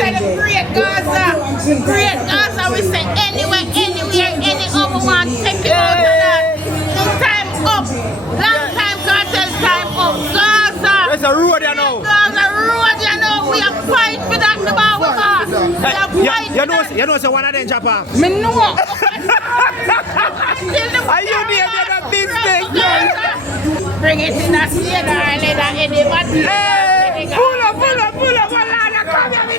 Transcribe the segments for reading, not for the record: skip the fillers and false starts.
say the great GAZA. Great GAZA, we say anywhere, anywhere, any other one, take it out of that. Time up. Long time Kartel, time up. GAZA. There's a road you know. GAZA road you know. We are fighting for that the bar with us. We are fighting you know so one of them jump off. Me know. Are you the big thing? Bring it in that state and let that anybody. Pull up, come here,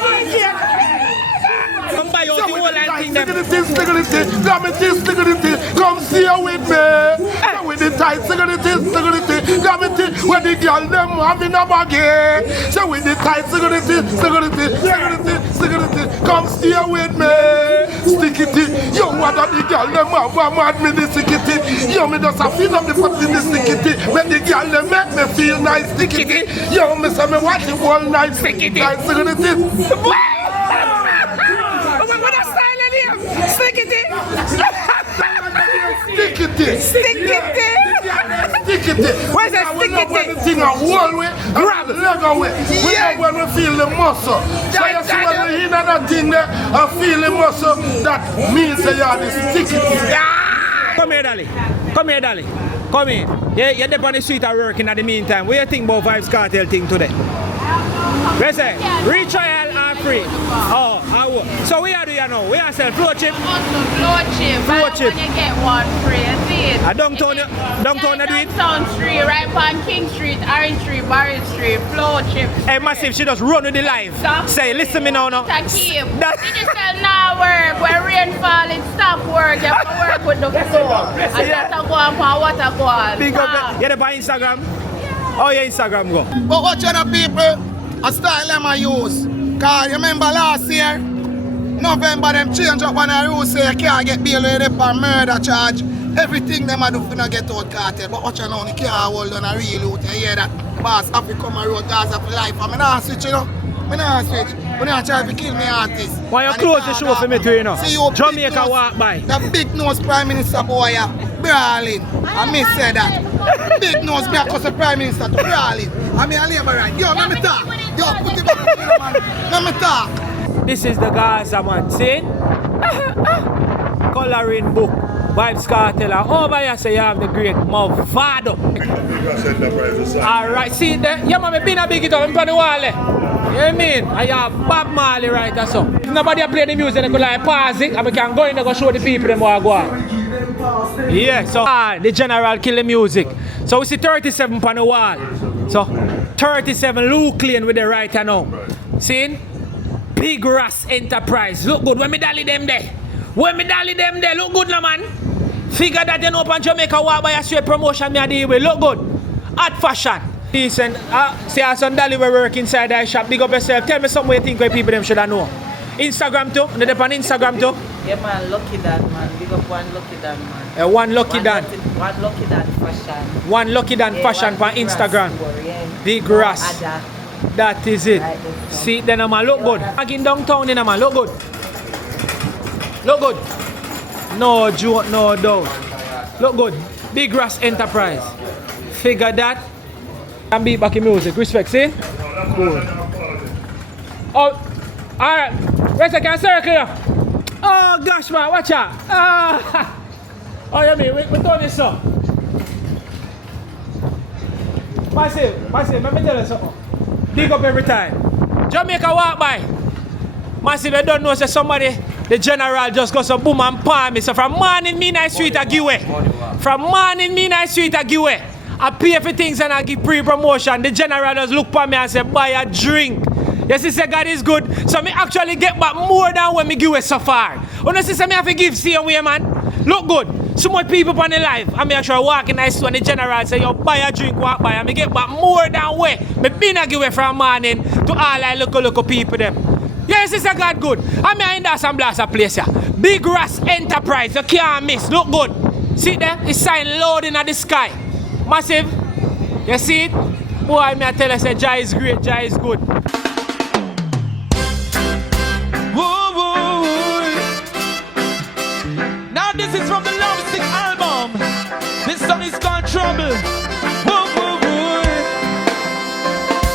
come buy your thing, all that thing. Come see her with me. With the tight security. When the girl them having a baggy. So with the tight security. Come see her with me. Stickity. Yo, what are the girl them have me the stickity. Yo, me just a feel of the foot in the stickity. When the girl them make me feel nice stickity. Yo, me say me watch the whole night stickity. Tight security. Stickity. Where's that stickity? Thing a whole way, grab the leg away. When we feel the muscle. So you see when we hear that thing there and feel the muscle, that means that you are the stickity. Come here, darling. Come here. You're there on the street are working at the meantime. What do you think about Vybz Kartel thing today? Where's it? Retrial or free? Oh, so we are doing now? We are selling flow chip? Flow chip. When you get one free, see it. Downtown do it? Downtown Street, right on King Street, Orange Street, Barry Street, flow chip. Hey, Massive, she just run with the live. Stop. Say, listen me now. Did you say now work? When rainfall, it stop work. You have to work with the flow. And that's a go on for water go on. Big up. You're by Instagram? Oh, yeah, Instagram go. But watch other people, a style them I use. Cause you remember last year, November them change up on a rule say you can't get bail with a murder charge. Everything them I do for not get out Kartel. But watch now, you can't hold on a real out. You hear that? Boss, have to come and road GAZA for life. I'm not switch, you know. I'm not switch. I'm not trying to kill me artist. Why you close the show for me too, you know? See you Jamaica walk by. The big nose Prime Minister boy, brawling. I may say that. Big nose me because the Prime Minister to brawling. I mean, I labor right. Yo, let me talk. Yo, put it back here, man. Let me talk. This is the GAZA, man. See? Coloring book. Vybz Kartel. And over here, say you have the great Movado. Alright, see there? Yeah, man, I've been a big it up. I'm on the wall. You know what I mean? I have Bob Marley right or so. If nobody play the music, they could like pause it and we can go in and go show the people them what go on. Yeah, so the general kill the music. So we see 37 on the wall. So 37 Luke Lane with the right hand now. See? Big Ras Enterprise. Look good. When me dolly them there. Look good now, man. Figure that you know up on Jamaica walk by a straight promotion me a deal with. Look good. Hot fashion. Decent. See our son Dolly we work inside that shop. Big up yourself. Tell me something you think where people them should know. Instagram too? They on Instagram too? Yeah man, Lucky Dan man. Big up one Lucky Dan man. One Lucky Dan. One Lucky Dan fashion. One Lucky Dan fashion on Instagram. Big Ras. That is it. Right, see then man look good. Again downtown in man look good. Look good. No joke, no doubt. Look good. Big Ras Enterprise. Figure that. And beat back in music. Respect, see? Cool. Oh, alright. Where's the circle here? Oh gosh man, watch out. Oh you mean, we done this so. Massive, let me tell you something. Dig up every time. Jamaica walk by. Massive, I don't know say somebody, the general just goes so boom and palm me. So from morning me nice street I give away. From morning me nice street I give away. I pay for things and I give pre-promotion. The general just look for me and say buy a drink. Yes, he say God is good. So me actually get back more than when me give away so far. Honestly, say me have to give see away man. Look good. So much people on the life. I me actually walk in nice when the general say yo buy a drink, walk by and me get back more than way. Me been a give away from morning to all I local people them. Yes, it's a God good. I mean, in that some blast a place here. Big Ras Enterprise, you can't miss. Look good. See there? It's sign loading at the sky. Massive. You see it? Boy, me I tell you, say Jah is great, Jah is good. Woo, woo, woo. Now this is from the Love Sick album. This song is called Trouble. Woo, woo, woo.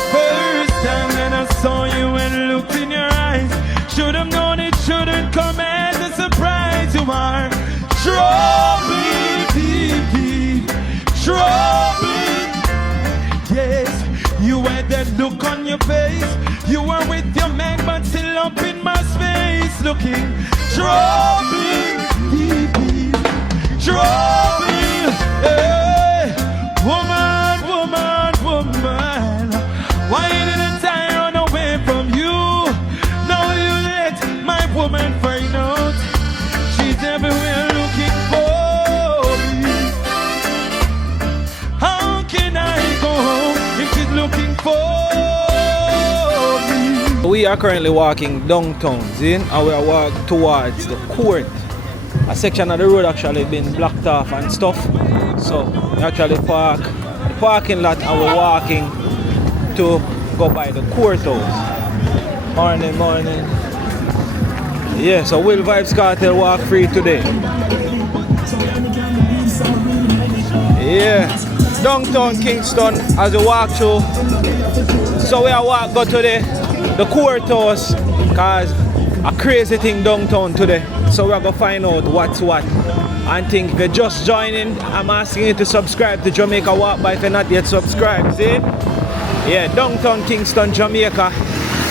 First time when I saw you and looked in your eyes. eyes. Should have known it shouldn't come as a surprise. You are trouble, deep, deep trouble. Yes, you had that look on your face. You were with your man, but still up in my space, looking trouble, deep, deep trouble. Hey, woman, woman, woman, why didn't I run away from you? Now you let my woman find out she's everywhere looking for me. How can I go home if she's looking for me? We are currently walking downtown, see? And we are walking towards the court. A section of the road actually been blocked off and stuff. So we actually park the parking lot and we're walking to go by the courthouse. Morning, morning. Yeah, so will Vybz Kartel walk free today? Yeah, downtown Kingston as we walk through. So we are go to the courthouse because a crazy thing downtown today. So we're gonna find out what's what. And think if you're just joining, I'm asking you to subscribe to Jamaica Walk By if you're not yet subscribed, see? Yeah, downtown Kingston, Jamaica.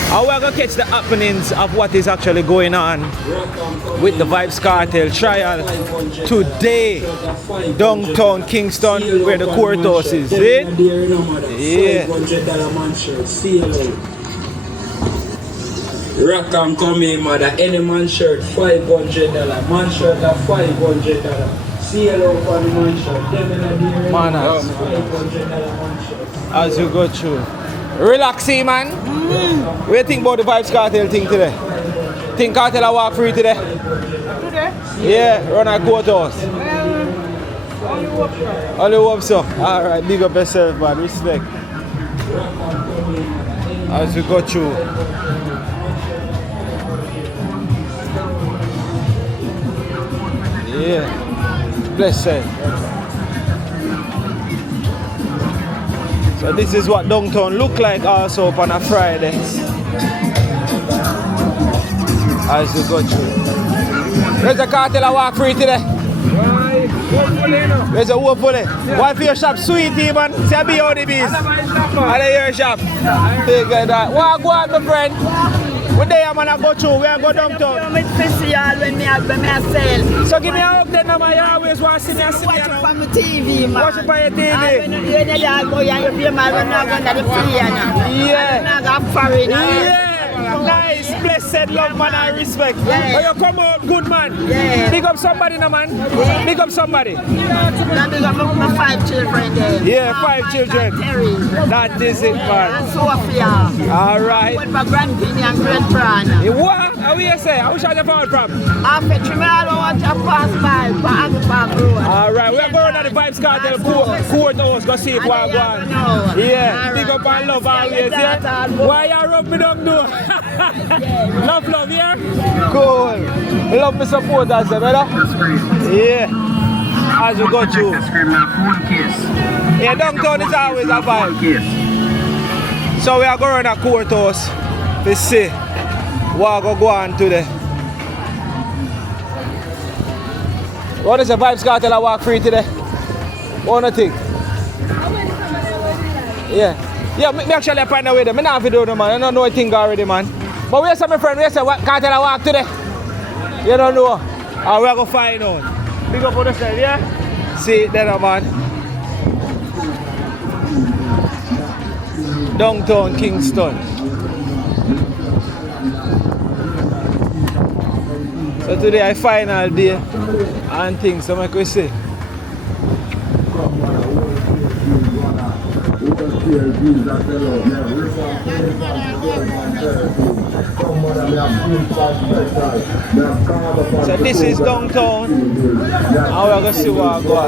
And we're gonna catch the happenings of what is actually going on with the Vybz Kartel trial today. Downtown Kingston, where the courthouse is, see? Yeah. Rock and come in, mother. Any man shirt, $500. Man shirt at $500. CLO for the man shirt. Manners. $500 man shirt. As you go through. Relaxing, man. What do you think about the Vybz Kartel thing today? Think Kartel will walk free today? Today? Yeah, run a courthouse. Only hope so. Only hope so. Alright, big up yourself, man. Respect. As you go through. Yeah, blessed. So this is what downtown look like also on a Friday. As you go through. There's a Kartel walk free today. There's a hopefully. Why for your shop sweetie, man? Say be all the bees. Are they your shop? Big like that. Walk on, my friend. What day I'm gonna go through? We are go downtown. I'm special when I sell. So give me a hug then, man. You always want to see me and see me. Watch it on the TV, man. Watch it on your TV. Yeah. Nice, blessed love, man, I respect. Yeah. But you come out good, man. Yeah. Big up somebody, no, man. Yeah. Big up somebody. Big up my 5 children there. Yeah, 5 children. Terry. That is it, man. And Sophia. All right. With my grandkid and great grand. What? How will you say? How should I fall from? After Trimel, I want to pass by. All right, we're going to the Vybz Kartel courthouse. Go see it while I'm going. Yeah, big up and love always, yeah? Why you rub me down, do? Love, yeah? Cool. Love me supporters, brother. Yeah. As you go through. Yeah, downtown is always a vibe. So we are going to the courthouse to see what go on today. What is the Vybz Kartel walk free today? What do you think? Yeah. Yeah, me actually find a way there. I don't have to do it, man. I don't know a thing already, man. But where's my friend? Where's the Kartel walk today? You don't know? And we're going to find out. Big up on the side, yeah? See it there, man. Downtown Kingston. So today is final day and things, so I could say. So this is downtown, and we're going to see what goes on.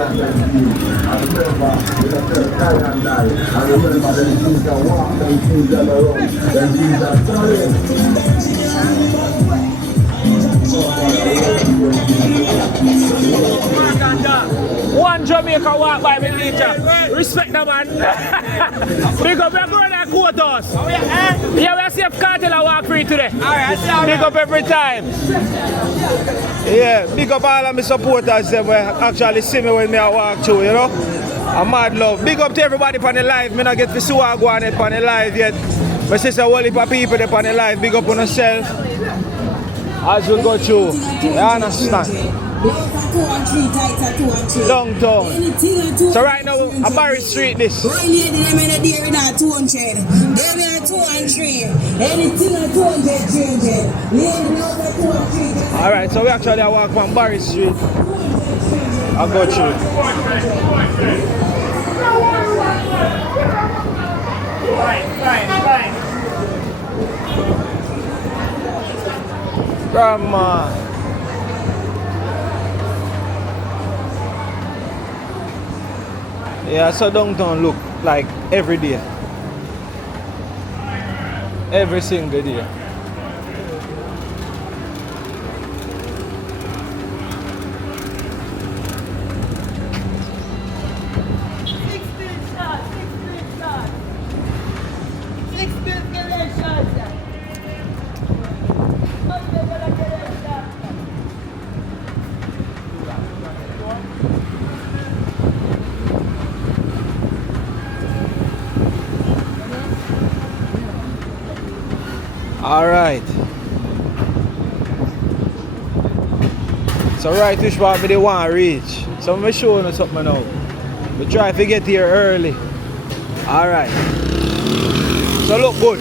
One Jamaica walk by me teacher. Respect the man. Because we're going to courthouse. Yeah, we're see if Kartel I walk free today. Big up every time. Yeah, big up all of my supporters that will actually see me when I walk through, you know. I'm mad love. Big up to everybody on the live. Me not get to see what I go on it on the live yet. But since a whole heap of people on the live, big up on yourself. As we go through. You understand? Downtown. So right now, I'm Barry Street this. Alright, so we actually walk from Barry Street. I'll go through. Grandma. Yeah, so downtown look like every day. Every single day. Alright. So right which part they want to reach. So I'm showing you something now. We try to get here early. Alright. So look good.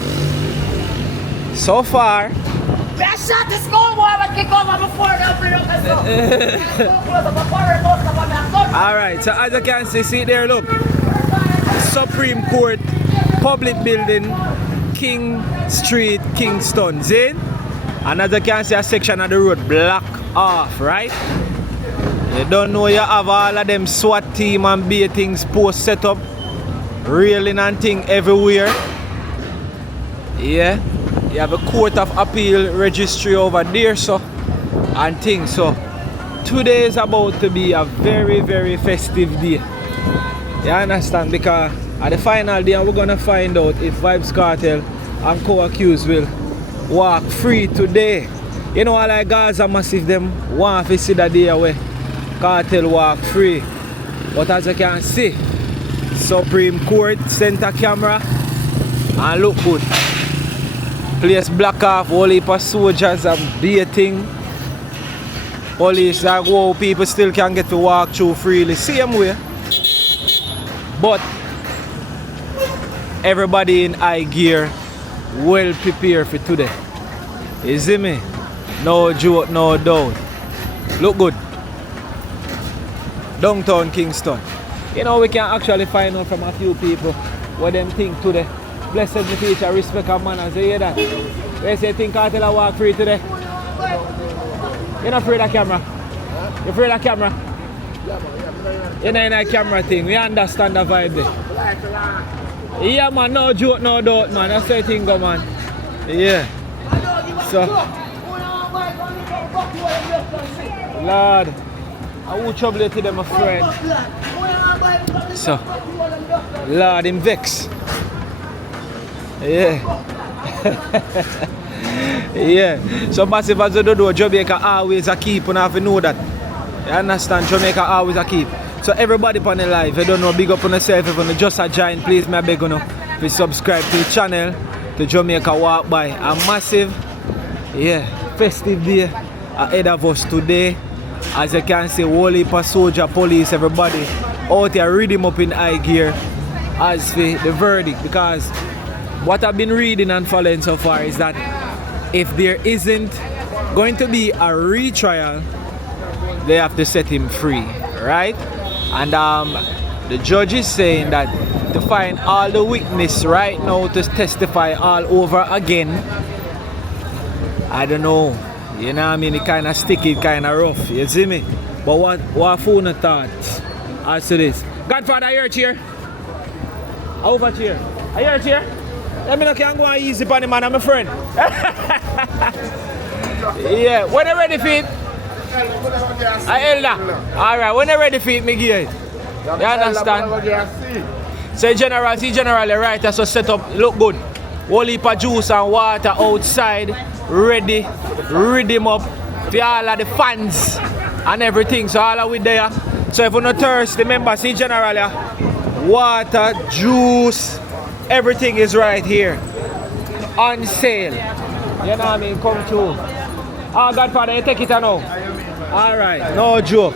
So far. I shot the school boy and kick over before Alright, so as you can see there, look. Supreme Court, public building, King Street, Kingston. See? And as you can see, a section of the road block off, right? You don't know you have all of them SWAT team and B things post set up, railing and thing everywhere. Yeah. You have a court of appeal registry over there, so and things. So today is about to be a very, very festive day. You understand? Because at the final day we're gonna find out if Vybz Kartel and co-accused will walk free today. You know, like GAZA massive them want to see the day where Kartel walk free. But as you can see, Supreme Court center camera and look good. Place block off, whole heap of soldiers and baiting. Police like wow, people still can get to walk through freely. Same way. But everybody in high gear, well prepared for today. You see me? No joke, no doubt. Look good. Downtown Kingston. You know, we can actually find out from a few people what them think today. Blessed me teacher, respect and manners. You hear that? They say think Kartel I walk free today. You're not afraid of camera? You afraid of camera? You're not in a camera thing. We understand the vibe there. Yeah man, no joke, no doubt man. That's the thing go man. Yeah. So Lord, I will trouble you to them, my friend. So Lord, him vex. Yeah. Yeah. So massive as you do, Jamaica always a keep, and I have to know that. You understand? Jamaica always a keep. So everybody on the live, you don't know, big up on yourself. If you just a join, please me beg you to subscribe to the channel, to Jamaica Walk By. A massive, yeah, festive day ahead of us today. As you can see, whole heap of soldier, police, everybody out here read him up in high gear as for the verdict. Because what I've been reading and following so far is that if there isn't going to be a retrial, they have to set him free, right? And the judge is saying that to find all the witness right now to testify all over again, I don't know, you know what I mean, it kind of sticky, kind of rough, you see me? But what phone thoughts as to this? Godfather, are you a chair? Over chair. Are you a chair? Let me know, can go on easy on the man, I'm a friend. Yeah, when you're ready for it, Elder. Alright, when you're ready for it, me give it. You understand? Say general, see general, right, that's what set up, look good. whole heap of juice and water outside, ready, them up for all of the fans and everything. So all of we there. So if you're not thirsty, remember, see generally, water, juice, everything is right here. On sale. You know what I mean? Come through. Oh, Godfather, you take it now. Alright, no joke.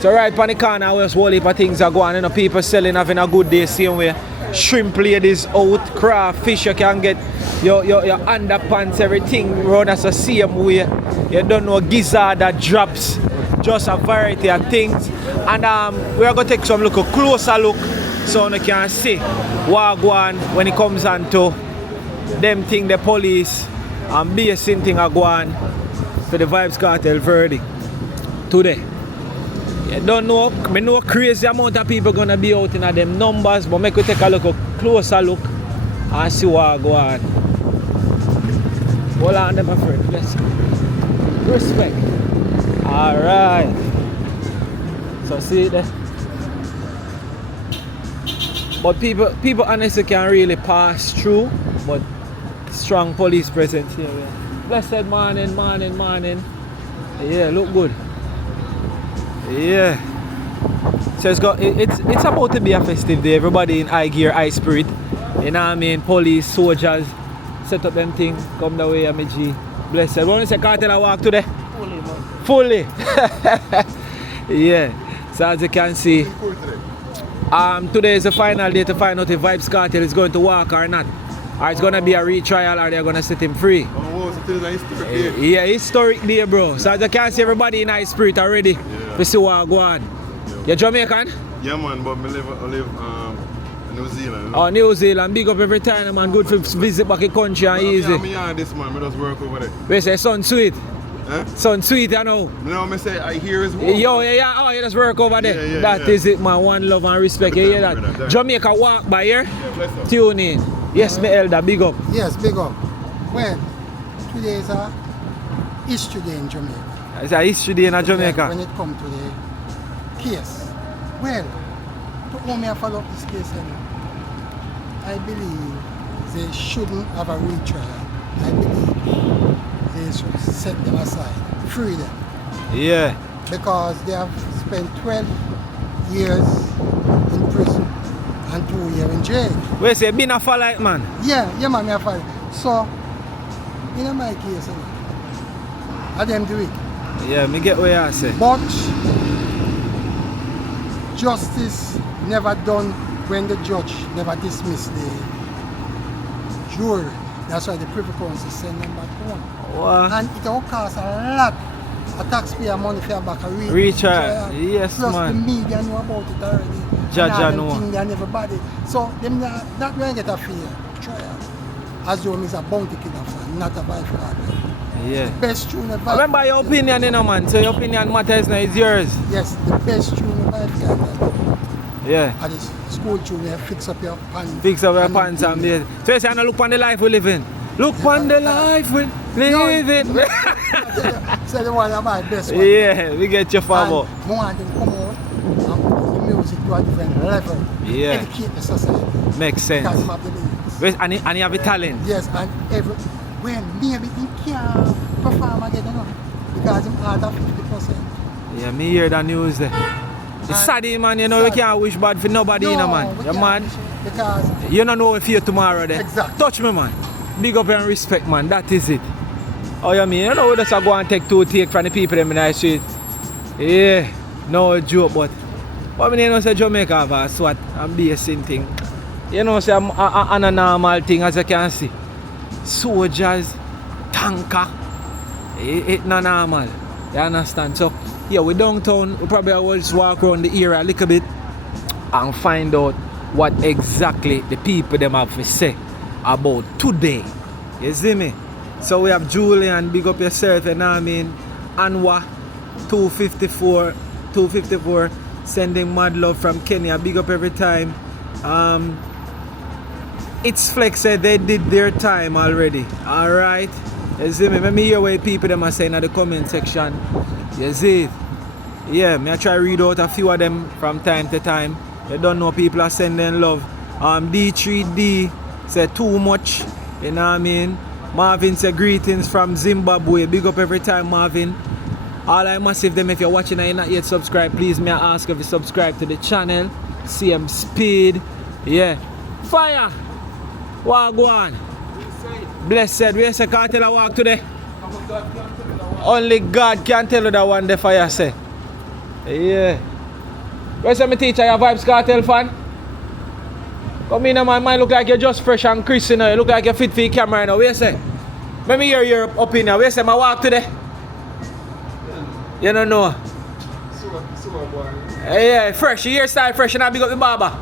So right on the corner, where whole heap of things are going. You know, people selling, having a good day, same way. Shrimp ladies out, crawfish, you can get your underpants, everything run as the same way. You don't know GAZA that drops. Just a variety of things. And we are going to take some closer look so you can see what go on when it comes on to them thing, the police and basing thing are going to the Vybz Kartel verdict today. You don't know, I know crazy amount of people gonna be out in them numbers, but make we take a closer look and see what go on. Hold on, my friend. Let's respect. Alright. So see there. But people honestly can really pass through, but strong police presence here. Blessed morning. Yeah, look good. Yeah. So it's about to be a festive day. Everybody in high gear, high spirit. You know what I mean? Police, soldiers, set up them things, come the way, G. Blessed. When you say Kartel I walk today? Fully. Yeah. So as you can see, today is the final day to find out if Vybz Kartel is going to walk or not. Or it's going to be a retrial or they're going to set him free. Yeah, historic day, bro. So as you can see, everybody in high spirit already to see what go on. You're Jamaican? Yeah, man, but I live in New Zealand. Oh, New Zealand. Big up every time, man. Good for visit back in country and easy. Yeah, this man, I just work over there. We say, son sweet. Huh? Son sweet, you know. No, I say, I hear his voice. Yo, yeah. Oh, you just work over there. Yeah, that is it, man. One love and respect. You hear that? Jamaica walk by here. Yeah, tune in. Yes, my elder. Big up. Yes, big up. Well, today is a history day in Jamaica. It's a history day in Jamaica. Yeah, when it comes to the case. Well, to whom I follow up this case, I believe they shouldn't have a retrial. I believe they should set them aside, free them. Yeah. Because they have spent 12 years in prison and 2 years in jail. Wait, say, been a fall like man? Yeah, man, me a fall. So, in my case, I them do it. Yeah, me get what you say. But justice never done when the judge never dismissed the jury. That's why the Privy Council send them back home. What? And it will cost a lot of taxpayer money for back a retrial. Yes, plus man. the media know about it already. Judge know. And everybody. So them not going to get a fair trial. As though it's a bounty killer fan, not a Vybz Kartel. Yeah. The best tune of remember your opinion, you know, man. So your opinion matters now, it's yours. Yes, the best tune of Vybz Kartel. Yeah. And this school tune, you fix up your pants. Fix up your pants and be. So you say, no, look on the life we live in. Look on the life we live in. So the one of my best one. Yeah, we get your favor. I want them to come out and put the music to a different level. Yeah. Educate the society. Makes sense. Because of the lyrics. And you have a talent. Yes, and when maybe he can't perform again, you know, because he's out of 50%. Yeah, me hear the news there. It's sad, man, you know, we can't wish bad for nobody, you know, man. You man, because you don't know if you're tomorrow there. Exactly. Touch me, man. Big up and respect, man. That is it. Oh, you mean, you know, we just go and take two take from the people in the street. Yeah, no joke, but I mean, you know, say Jamaica have a SWAT and basing thing. You know, say a normal thing, as you can see. Soldiers, tanker, it's not normal. You understand? So, yeah, we downtown, we probably will just walk around the area a little bit and find out what exactly the people them have to say about today. You see me? So we have Julian, big up yourself, you know what I mean? Anwa, 254, sending mad love from Kenya, big up every time. It's Flex said they did their time already. Alright. You see me? Let me hear what people them are saying in the comment section. You see it? Yeah, me I try to read out a few of them from time to time. You don't know people are sending love. D3D said too much. You know what I mean? Marvin said greetings from Zimbabwe. Big up every time, Marvin. All I massive them, if you're watching and you're not yet subscribed, please may I ask if you subscribe to the channel. CM Speed. Yeah. Fire! Wagwan. Blessed. Where's the Kartel I walk today? Only God can tell you that one the fire say. Yeah. Where's my teacher? You a Vybz Kartel fan? Come in, man. Look like you're just fresh and crisp, you know. You look like you're fit for your camera, you know. Where you say? Let me hear your opinion. Where you say I walk today? You don't know. Yeah, fresh. Your hairstyle fresh, and I big up the barber.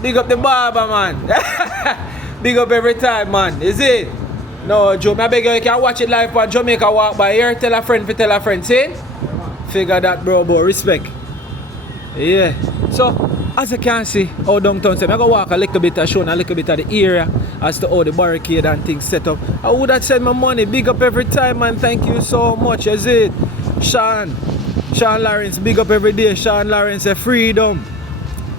Big up the barber, man. Big up every time, man. Is it? No, Joe, I beg you can watch it live on Jamaica Walk by here. Tell a friend for tell a friend. See? Figure that, bro. Respect. Yeah. So, as you can see, how downtown say, I'm going to walk a little bit, show a little bit of the area as to how the barricade and things set up. I would have said my money. Big up every time, man. Thank you so much. Is it? Shawn Lawrence, big up every day. Shawn Lawrence, freedom.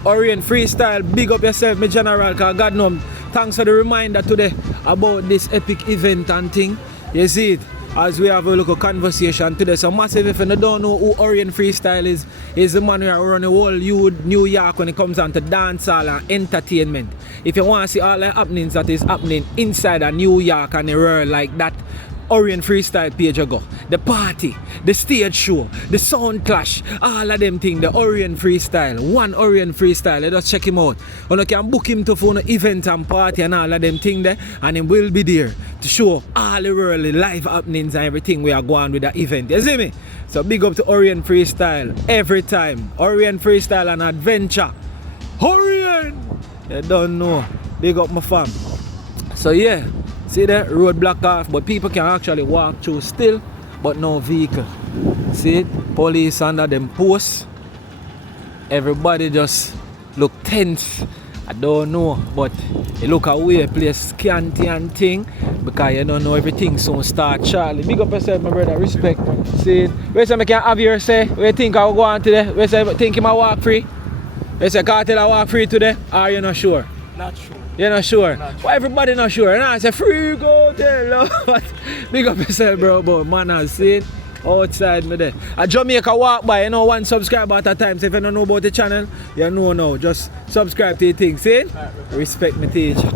Orient freestyle, big up yourself, my general, because God knows. Thanks for the reminder today about this epic event and thing. You see it, as we have a little conversation today. So massive, if you don't know who Orient Freestyle is the man who run the whole New York when it comes down to dancehall and entertainment. If you want to see all the happenings that is happening inside of New York and the world like that, Orient Freestyle page you go. The party, the stage show, the sound clash, all of them things, the Orient Freestyle, one Orient Freestyle, let us check him out. You can book him to for an event and party and all of them things there, and he will be there to show all the world, the live happenings and everything we are going with that event. You see me? So big up to Orient Freestyle every time. Orient Freestyle and adventure. Orient! You don't know. Big up my fam. So yeah. See the road blocked off, but people can actually walk through still, but no vehicle. See it? Police under them posts. Everybody just look tense. I don't know, but it look away, place scanty and thing, because you don't know everything soon start Charlie. Big up yourself, my brother, respect. See it? Where say I can have your say? Where you think I will go on today? Where say I think I walk free? Where say Kartel I walk free today? Or you not sure? Not sure. You're not sure? Why everybody not sure? And I say free go tell. Big up yourself, bro, but man has seen outside me there. A Jamaica walk by, you know, one subscriber at a time. So if you don't know about the channel, you know now. Just subscribe to the thing, see? Respect me teacher.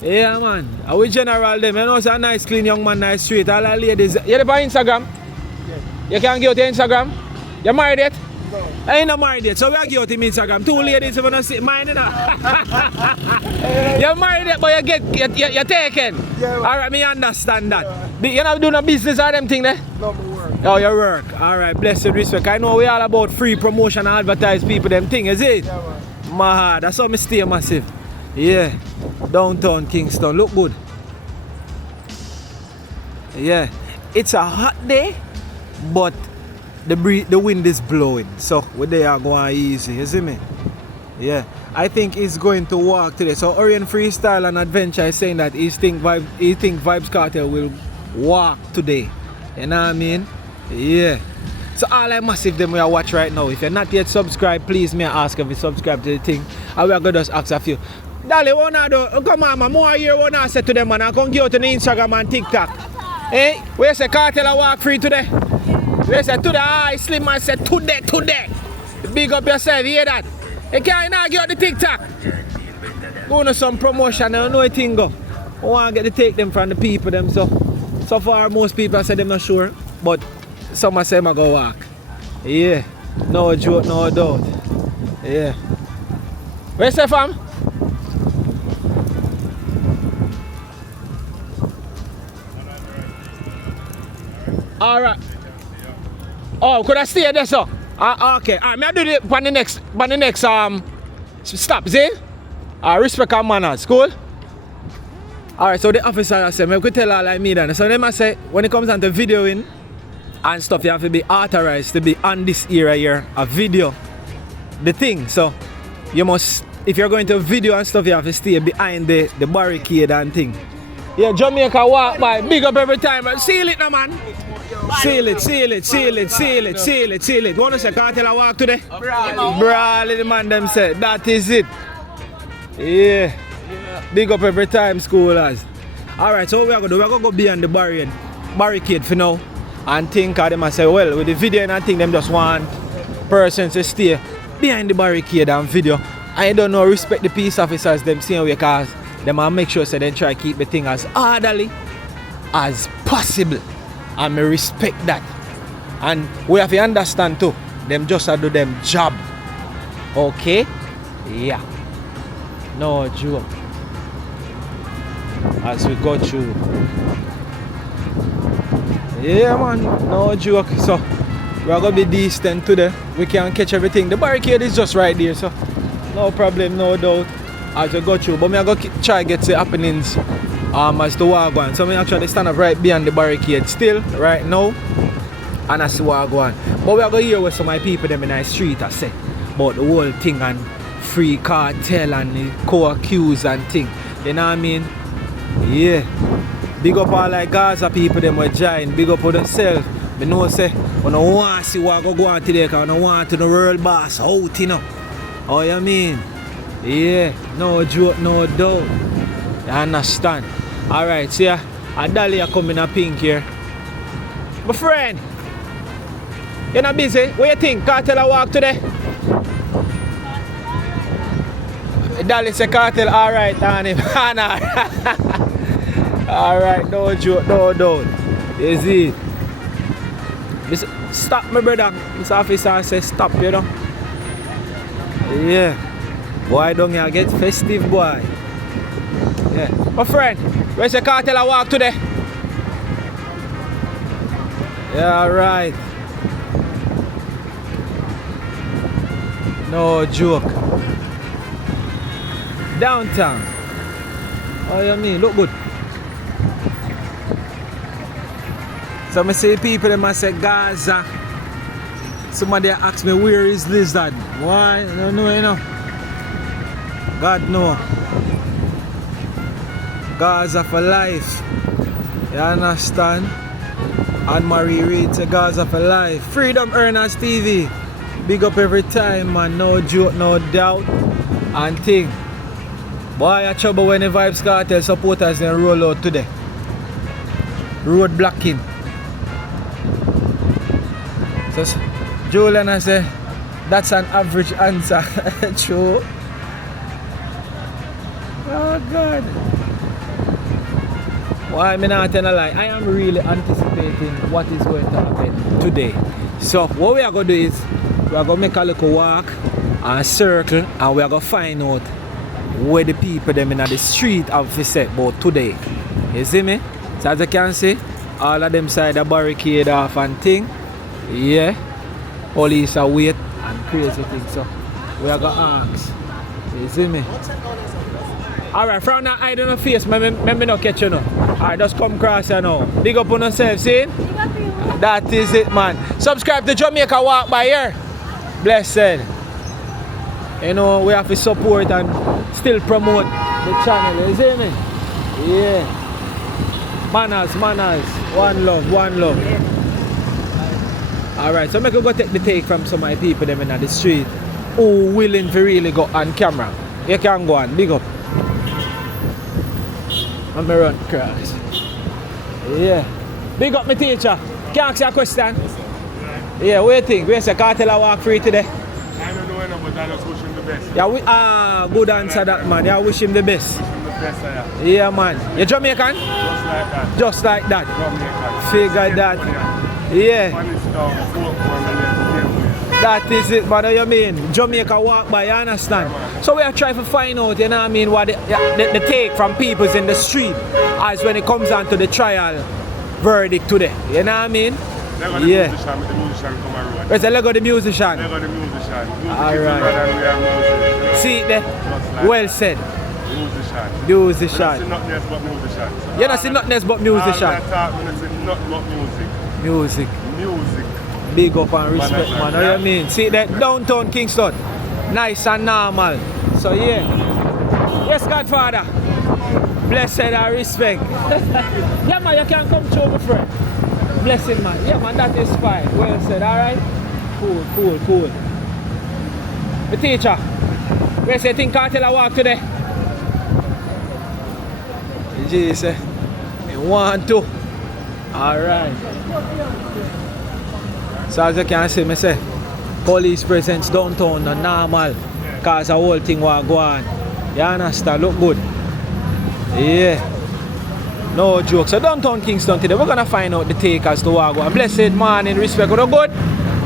Yeah man. I will general them. You know it's a nice clean young man, nice street. All the ladies. You have Instagram? Yeah. You can get to Instagram? You married yet? No. I ain't not married yet, so we are going to Instagram. Two ladies if you don't see mine, you know. You're married yet, but you're taken. Yeah, alright, me understand that. Yeah. You're not doing a business or them thing there? No, my work. Oh, your work. Alright, blessed respect. I know we all about free promotion and advertise people, them thing, is it? Yeah, man. Mad, that's how me stay massive. Yeah. Downtown Kingston. Look good. Yeah. It's a hot day, but the wind is blowing, so we there are going easy, you see me? Yeah, I think he's going to walk today. So Orient Freestyle and Adventure is saying that he think Vybz Kartel will walk today. You know what I mean? Yeah. So all I massive them we are watch right now. If you're not yet subscribed, please may I ask if you subscribe to the thing. And we are going to just ask a few. Dali, what I do? Come on, man. More here what I say to them, man. I come go to the Instagram and TikTok. Hey, where say Kartel I walk free today? We said today, I slim man said today. Big up yourself, you hear that? You can't now get the TikTok. Go to some promotion, I don't know anything go. I want to get to take them from the people them, so far most people say them not sure, but some say I go walk. Yeah, no joke, no doubt. Yeah. Where's the fam? Alright. Oh, could I stay there, sir? Okay. Alright, may I do it on the next stop, see? Respect and manners, cool? Alright, so the officer said, I could tell all like me then. So them I say, when it comes down to videoing and stuff, you have to be authorized to be on this area here, a video, the thing. So you must, if you're going to video and stuff, you have to stay behind the barricade and thing. Yeah, Jamaica walk by, big up every time. Seal it now, man. Seal it. Wanna say Kartel I walk today? Brawley, the man them say. That is it. Yeah. Big up every time, schoolers. Alright, so what we are going to do? We are going to go behind the barricade for now. And think of them and say, well, with the video and I think them just want persons to stay behind the barricade and video. I don't know, respect the peace officers them same way because them will make sure so they try to keep the thing as orderly as possible. And me respect that. And we have to understand too, them just do them job. Okay? Yeah. No joke. As we go through. Yeah man, no joke. So we are gonna be decent today. We can catch everything. The barricade is just right there, so no problem, no doubt. As we go through. But me I go try get the happenings as to what go on. So me actually stand up right behind the barricade still right now. And I see what go on. But we are gonna hear what some of my people them in the street are say about the whole thing and free cartel and the co-accused and thing. You know what I mean? Yeah. Big up all like Gaza people them will join. Big up on themselves. I know say I don't want to see what go on today because I don't want to the world boss out, you know. Oh you mean? Yeah. No joke, no doubt. You understand? Alright, see ya. A Dahlia coming a pink here. My friend. You not busy? What you think? Cartel a walk today? Dahlia say Cartel alright on him. Alright, no joke, no doubt. You see? Stop my brother. This officer says stop, you know. Yeah. Boy don't you get festive boy. Yeah. My friend, where's the Cartel a walk today? Yeah, right. No joke. Downtown. Oh you mean? Look good. So I see people them say Gaza. Somebody ask me where is Lizard. Why? I don't know, you know. God no. Gaza for life. You understand? And Marie Reid say Gaza for life. Freedom Earners TV. Big up every time man. No joke, no doubt. And thing. Boy, I trouble when the Vybz Kartel supporters then roll out today. Road blocking. So Julian I say that's an average answer. True. Oh God. Why I'm not telling a lie. I am really anticipating what is going to happen today. So what we are going to do is we are going to make a little walk and circle and we are going to find out where the people them in the street have to say about today. You see me? So as you can see, all of them side the barricade off and thing. Yeah. Police are wait and crazy things. So we are going to ask. You see me? Alright, from now I don't know face, maybe not catch you now. Alright, just come across you now. Big up on yourself, see? That is it, man. Subscribe to Jamaica Walk by here. Blessed. You know, we have to support and still promote the channel, you see me? Yeah. Manners. One love, one love. Alright, so I can go take the take from some of my people them in the street who willing to really go on camera. You can go on, big up. I'm going to run across. Yeah. Big up my teacher. Can I ask you a question? Yeah, what do you think? Where's the Cartel a walk free today? I don't know enough, but I just wish him the best. Yeah, good answer that man. Yeah, wish him the best. Wish him the best, yeah. Yeah, man. You Jamaican? Just like that. Just like that. Jamaican. Figure that. Yeah. That is it, man. You mean? Jamaica walk by, you understand? So we are trying to find out, you know what I mean, what the take from people in the street as when it comes down to the trial verdict today. You know what I mean? Yeah. Where's the Lego the musician? Lego the musician. Alright. See it there? Well said. Musician. You're not seeing nothing else but musician. Music. Big up and respect, man. What you mean? See that downtown Kingston, nice and normal. So yeah. Yes, Godfather. Blessed and respect. Yeah, man, you can come through, my friend. Blessing, man. Yeah, man, that is fine. Well said. All right. Cool. The teacher. Where's the thing Cartel a walk today? G say, in 1, 2. Alright. So as you can see, me say, police presence downtown not normal. Cause the whole thing was go on. You understand? Look good. Yeah. No joke. So downtown Kingston today, we're gonna find out the take as to what go on. Blessed morning, respect. What good?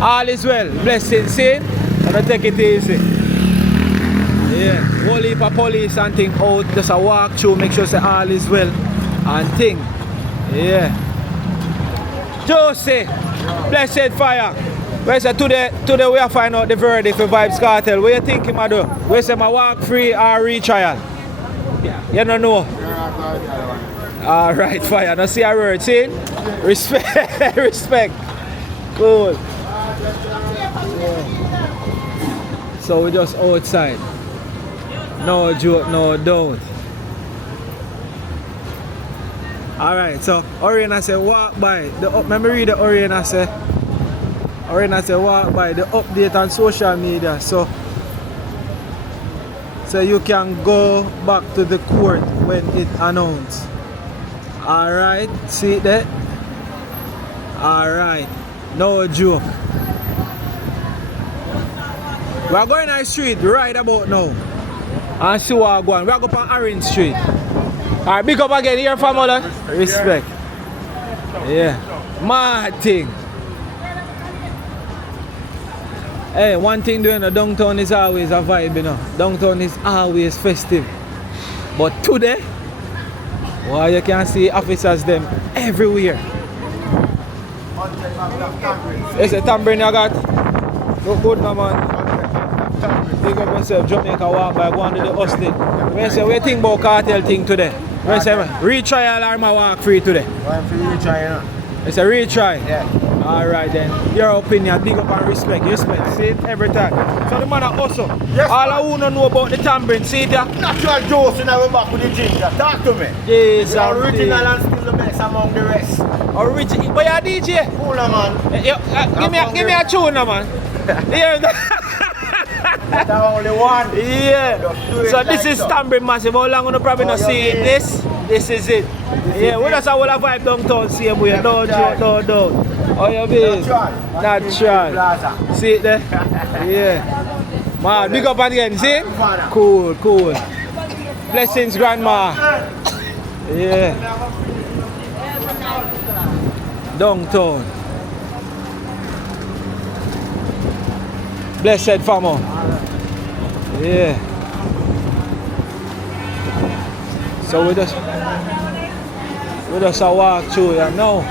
All is well. Blessed, see? Gonna take it easy. Yeah. Whole heap of police and thing out. Just a walk through, make sure say all is well and thing. Yeah. Josie, blessed fire. We say today we are find out the verdict for Vybz Kartel. What you think him do? We say my walk free or retrial? Yeah. You don't know. Alright, fire. Now see a word, see? Respect. Respect. Cool. Yeah. So we just outside. No joke, no doubt. Alright, so Oriana say walk by. Let me read the Oriana say. Oriana say walk by the update on social media. So you can go back to the court when it announced. Alright, see it there? Alright, no joke. We are going on the street right about now. And see what we're going. We are going on Orange Street. Alright, big up again here, family. Respect. Yeah. Mad thing. Hey, one thing doing the downtown is always a vibe, you know. Downtown is always festive. But today, well, you can see officers them everywhere. It's a tambourine you got. Look good, no man. Big up yourself, Jamaica walk by going to the hosting. When you say, what do you think about cartel thing today? When you say, retrial or my walk free today? I'm free retry, It's a retry? Yeah. Alright then. Your opinion, big up and respect. You respect, see it every time. So the man also. Yes, all I want to know about the tambourine, see it ya? Natural dose in our back with the ginger. Talk to me. Yes, the original and still the best among the rest. Original, but you're a DJ? Cooler, man. Give me a tune, man. Hear that? That's only one. Yeah. So this is tambourine massive. How long you probably not see it? This is it. Yeah, we just have a vibe downtown, same way. No joke, no doubt. Oh, you mean? Natural. See it there? Yeah. Man, big up again, see? Cool, cool. Blessings, grandma. Yeah. Downtown. Blessed family. Yeah. So we just walk through here now.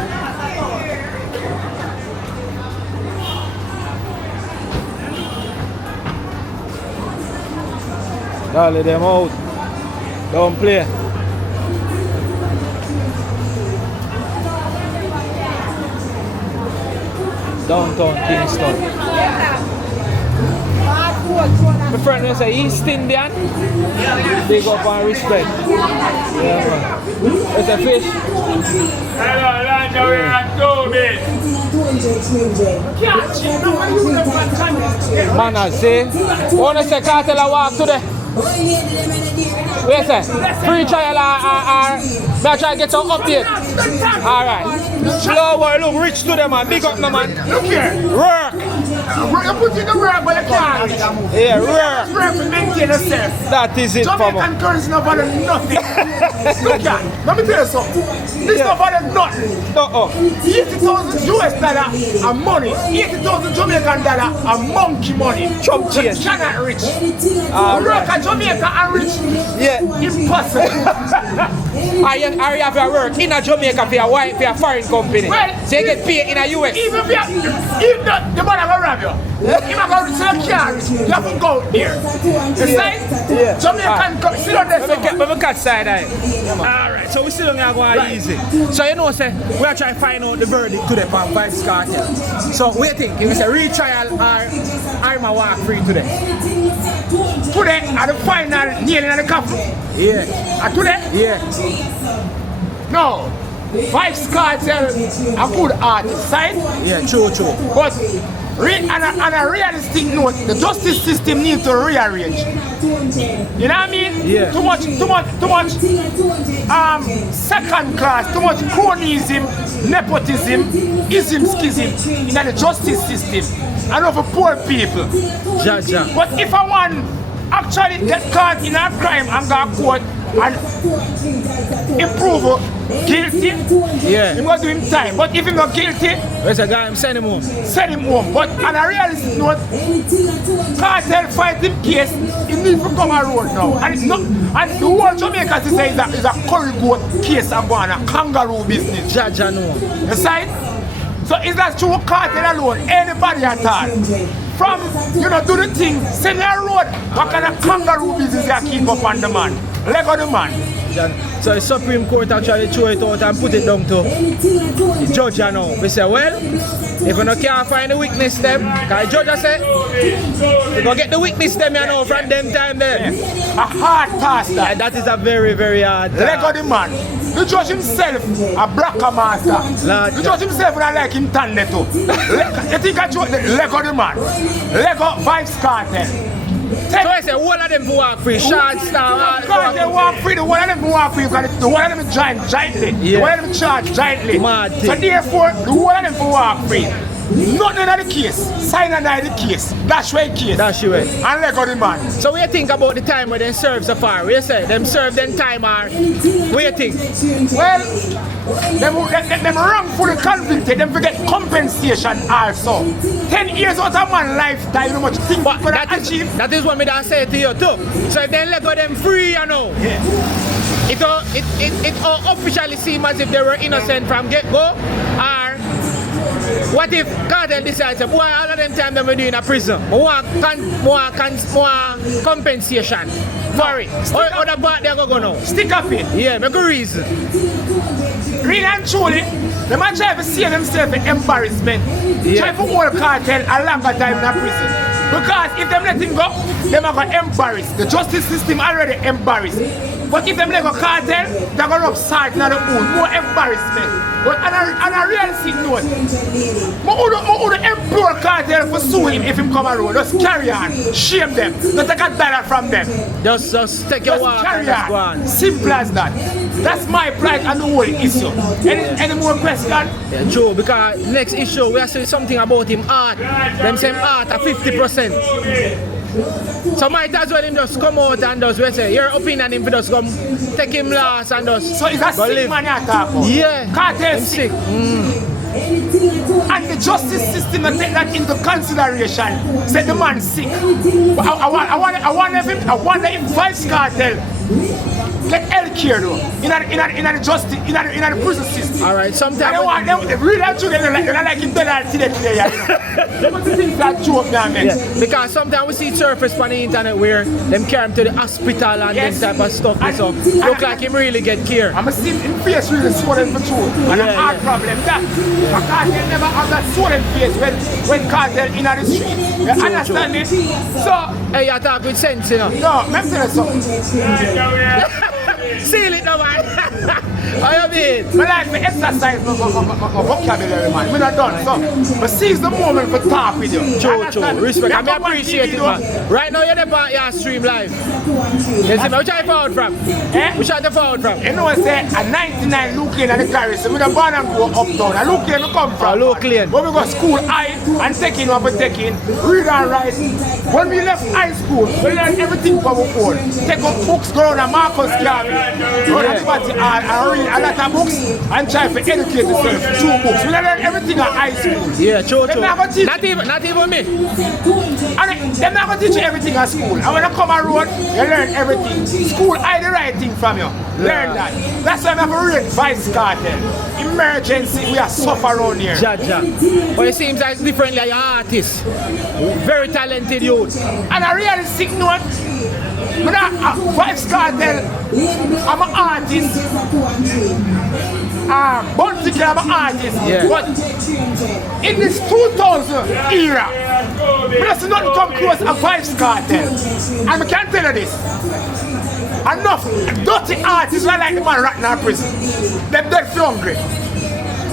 Dale them out. Don't play. Downtown Kingston. My friend will say East Indian. Big up and respect. Yeah, man. It's a fish. Hello, Lando, we're at Toby. Man, I say, wanna say Kartel a walk today? Wait a free trial or I try to get some update. Alright. Slow boy, look rich to them, man. Big up, no man. Look here. Work. You put in the work, but you can't. Yeah, work. Work to maintain yourself. That is it, Jamaican Papa. currency not value nothing. Look at, let me tell you something. This not value nothing. 80,000 US dollar a money. 80,000 Jamaican dollar a monkey money. Chop change. You cannot rich. Work at Jamaica and rich. Yeah. Impossible. I have your work in a Jamaica for your wife, for your foreign company. Well, so you get paid in a US. Even if the man will rob you. If I go to the car, you have to go there. You see? Yeah. Jamaican come, sit on there. Let me cut side eye. Alright, so we still don't go easy. So you know, say, we are trying to find out the verdict today for Vybz Kartel. So what do you think? If it's a retrial or I'm a walk free today? Today, at the final, kneeling at the coffin. Yeah. Today? Yeah. No. Vybz Kartel a good artist, right? Yeah, true. But on a realistic note, the justice system needs to rearrange. You know what I mean? Yeah. Too much second class, too much cronyism, nepotism, schism in the justice system. And over poor people. Jaja. But if I want actually get caught in a crime and go to court and improve guilty, Yeah. he must do him time. But if he's not guilty, Where's the guy? Send him home. send him home. But on a realistic note, cartel fighting case, he needs to come on road now. And it's not, and the whole Jamaica is a curry goat case and a kangaroo business. Jaja no. You see? So it's not true cartel alone, anybody at all. From, do the thing, send your road, what kind of kangaroo business you keep up on the man? Leg on the man. So the Supreme Court actually throw it out and put it down to the judge now. We say, well, if you can't find the witness them, because the judge say, you go get the witness them from them time there. A hard task that. Yeah, that is a very, very hard task. Leg on the man. The judge himself, a bracker master. Lord, The judge himself, I like him tande too. You think I judge leg on the man? Leg on Vybz Kartel. So I say, all of them walk free, Shawn Shawn Because they walk free, the one of them walk free, because the one of them giant giantly, the one of them charge giantly. Mad So thing. therefore, the one of them walk free. Nothing in the case, sign and the case, that's way case. That's way. And leg on the man. So what you think about the time when they serve so far? What you say? Them serve them time or what you think? Well, them wrongfully convicted, them forget compensation also. 10 years out of man lifetime, you know much think But gonna that achieve. is what me that say to you too. So if they let go them free, it officially seems as if they were innocent from get-go, or what if Kartel decides, boy, all of them time they were doing a prison, more compensation for it. Or the part they go now. Stick up it. Yeah, make a reason. Really and truly, they might try to see themselves in embarrassment. Try to hold Kartel a longer time in a prison. Because if them let him go, them are going to embarrass. The justice system already embarrassed. But if them let go Kartel, they're going to rub salt in the wound, more embarrassment. But on a realistic note, I would implore Kartel for sue him if him come around. Just carry on, shame them, don't take a dollar from them. Just take your walk Carry and just go on. on. Simple as that. That's my pride and the whole issue. Any more questions? Yeah, Joe, because next issue we are saying something about him art. Them same art at 50%. So might as well him just come out and just we say your opinion him just come take him last and just So it's a go sick live. man you talk about. Yeah. Kartel I'm sick. sick. And the justice system will take that into consideration. Say the man sick. But I wonder if Vybz Kartel get health care though in the justice in the prison system. All right, And sometimes they want them really and truly they like him today. But the things that joke now, man. yeah, because sometimes we see surface on the internet where them carry him to the hospital and Yes. them type of stuff. And- So look like him really get care. I'm see him face really swollen for truth. And a heart problem. That Kartel never have that swollen face when Kartel in the street. You understand it? So Hey, you talk with sense, you know. no, let me tell you something. Seal it now, man. How you mean? I like to exercise my vocabulary, man. We're not done. So, but seize the moment for talk with you. True, Understand? respect. I Make up one appreciate it, video. man. Right now, you're the part you stream live. You see me? Which I found from? Eh? Which I found from? You know what I say? A 99 Luke Lane and the garrison. We don't born and grow uptown. A Luke Lane we come from. Luke Lane. When we go school high and taking what we taking, read and write. When we left high school, we learned everything from our own. Take up books, go on a Marcus Garvey. Go on Liberty and read a lot of books and try to educate yourself through books. We learn everything at high school. Yeah, true. Them not gonna teach- Not even me. And they're not going to teach you everything at school. And when you come on road, you learn everything. School hide the right thing from you. Learn that. That's why I'm going to rate Vybz Kartel. Emergency, we are suffer around here. Jaja. But it seems like differently like an artist. Very talented youth. And a realistic note, Vybz Kartel, I'm an artist. Bunty, I'm an artist. Yeah. But in this 2000 era, we just not come close to Vybz Kartel. And I can tell you this. Enough dirty artists like the man right now in prison. Them dead hungry.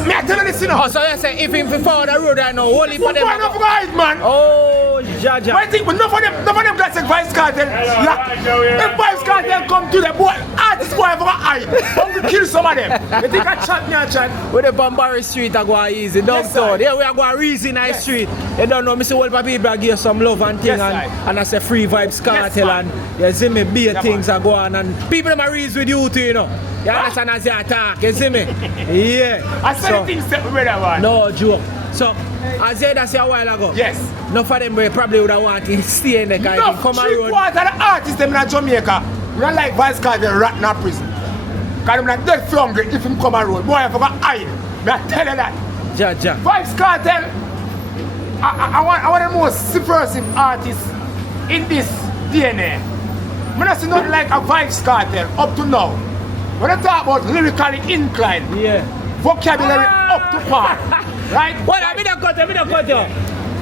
Me I tell you this, you know. Oh, so you say if him follow the road right now, only for them. Enough guys, man. Oh, Jaja. I think enough of them guys like Vybz Kartel. If Vybz Kartel come to the boy, artists boy ever hide. I'm gonna kill some of them. You think I chat me a chat? With the Bambari Street I go easy, downtown. Yeah, we are going easy nice street. You don't know, Mr. Wolpa people give some love and thing and I say free Vybz Kartel and you see me be things are going and people them are reason with you too, you know. You understand as you attack, you see me? Yeah. I said things that we better want. No joke. So, as I said a while ago, yes. None of them probably would have wanted to stay in the guy. No, come three around. quarters of the artists them in Jamaica, we don't like Vybz Kartel rat in a prison. Because them not dead hungry if him come around. Boy, I forgot hide. I tell you that. Jaja. Vybz Kartel, I want the most subversive artist in this DNA. I don't see nothing like a Vybz Kartel up to now. When I talk about lyrically inclined, vocabulary up to par, right? Well, I don't cut you.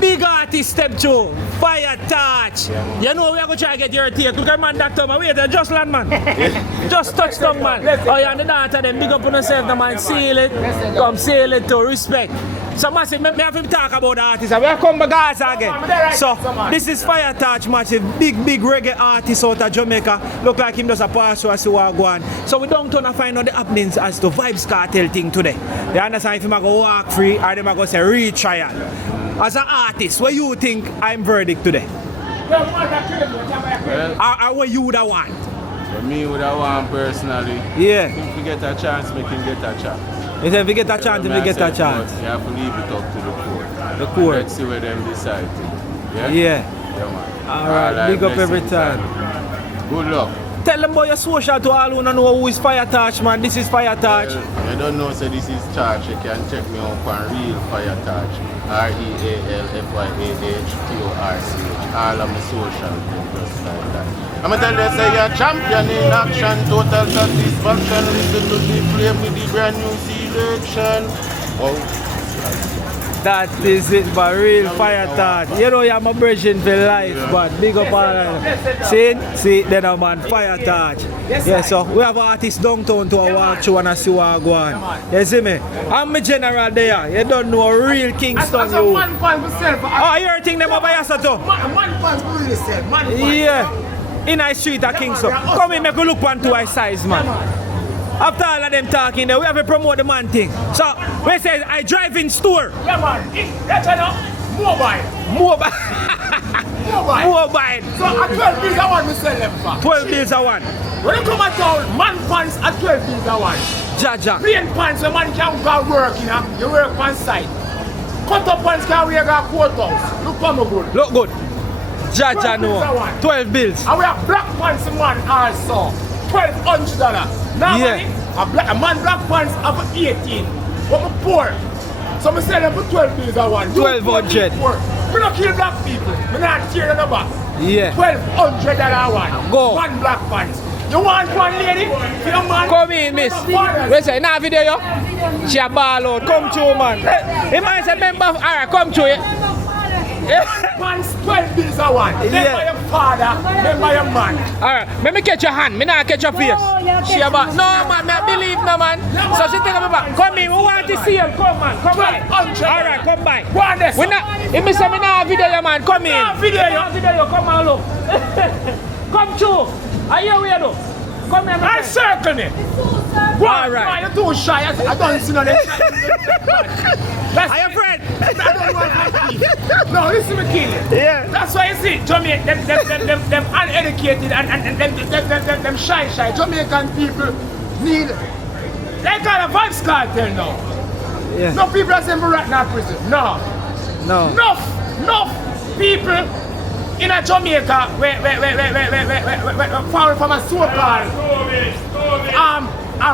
Big artist step through, fire touch. You know we are going to try to get your take. Look at man, doctor, man. Wait, just land, man. Just touch them, man. Oh, you're on the data, then big up on yourself, the man. Seal it. Come seal it to respect. So, massive, me have to talk about the artists. We are coming to GAZA again. So, this is Fire Touch, massive, big reggae artist out of Jamaica. Look like him does a pass to us who are going. So, we don't turn to find out the happenings as to Vybz Kartel thing today. You understand if him go walk free or them go say retrial. As an artist, what you think I'm verdict today? Or what you would have want? For me, would have want personally. Yeah. If we get a chance, we can get a chance. If we get a chance, we get a chance. You have to leave it up to the court. The court. Let's see where them decide. Yeah? Yeah. Yeah, man. Alright, big up every time. Good luck. Tell them about your social to all who don't know who is Fire Touch, man. This is Fire Touch. Well, you don't know, so this is Touch. You can check me out on Real Fire Touch. REALFYAHTORCH. All of my social things just like that. I'm going to tell you, say you're champion in action, total satisfaction. Listen to the flame with the brand new selection. Oh. That is it, but Real Fire Touch. You know you're my virgin for life, but big up all. See, then a man, Fire Touch. Yeah, so we have artists downtown to walk through and see what go on. You see me? I'm a general there. You don't know Real Kingston. You. Oh, you're thinking them about yourself too? Yeah. In the street at Kingston. Come in, make a look one to our size, man. After all of them talking there, we have to promote the man thing. So, we say, I drive in store. Yeah, man. That's enough. Mobile. So, at 12 bills a one, we sell them for. 12 bills a one. When you come at town, man pants at 12 bills a one. Jaja. Plain pants, a man can go work, you know. You work on site. Cut up pants can wear a courthouse. Look for me good. Look good. Jaja no. 12 bills. And we have black pants, man, also. $1,200. Now, a man black pants have 18. But I'm poor. So I sell them for 12 bills a one. 1,200. We don't kill black people. We not tear them back. Yeah. $1,200 a one. Go. One black pants. You want one lady? You man? Come in, miss. We say, now video yo. She a ball out. Come through, man. He might say, member. Alright, come through it. Pants 12 bills a one. Remember your father, remember your man. Alright, let me catch your hand, me not catch your face. She about, no man, I believe no man. So she take me back. Come in, we want to see him. Come man, come by. Alright, come by. We not, if me say me not video you man, come in. Video, come and look. Come through. Are you here though? Come here, I circle me. Alright. You're too shy. I don't see no Are you friend? I don't want my teeth. No, listen to me, kid. Yeah. That's why you see, Jamaica, them uneducated and them shy. Jamaican people need, they got a Vybz Kartel now. Yeah. No people are saying for right now prison. No. Enough people in a Jamaica where found from a so-called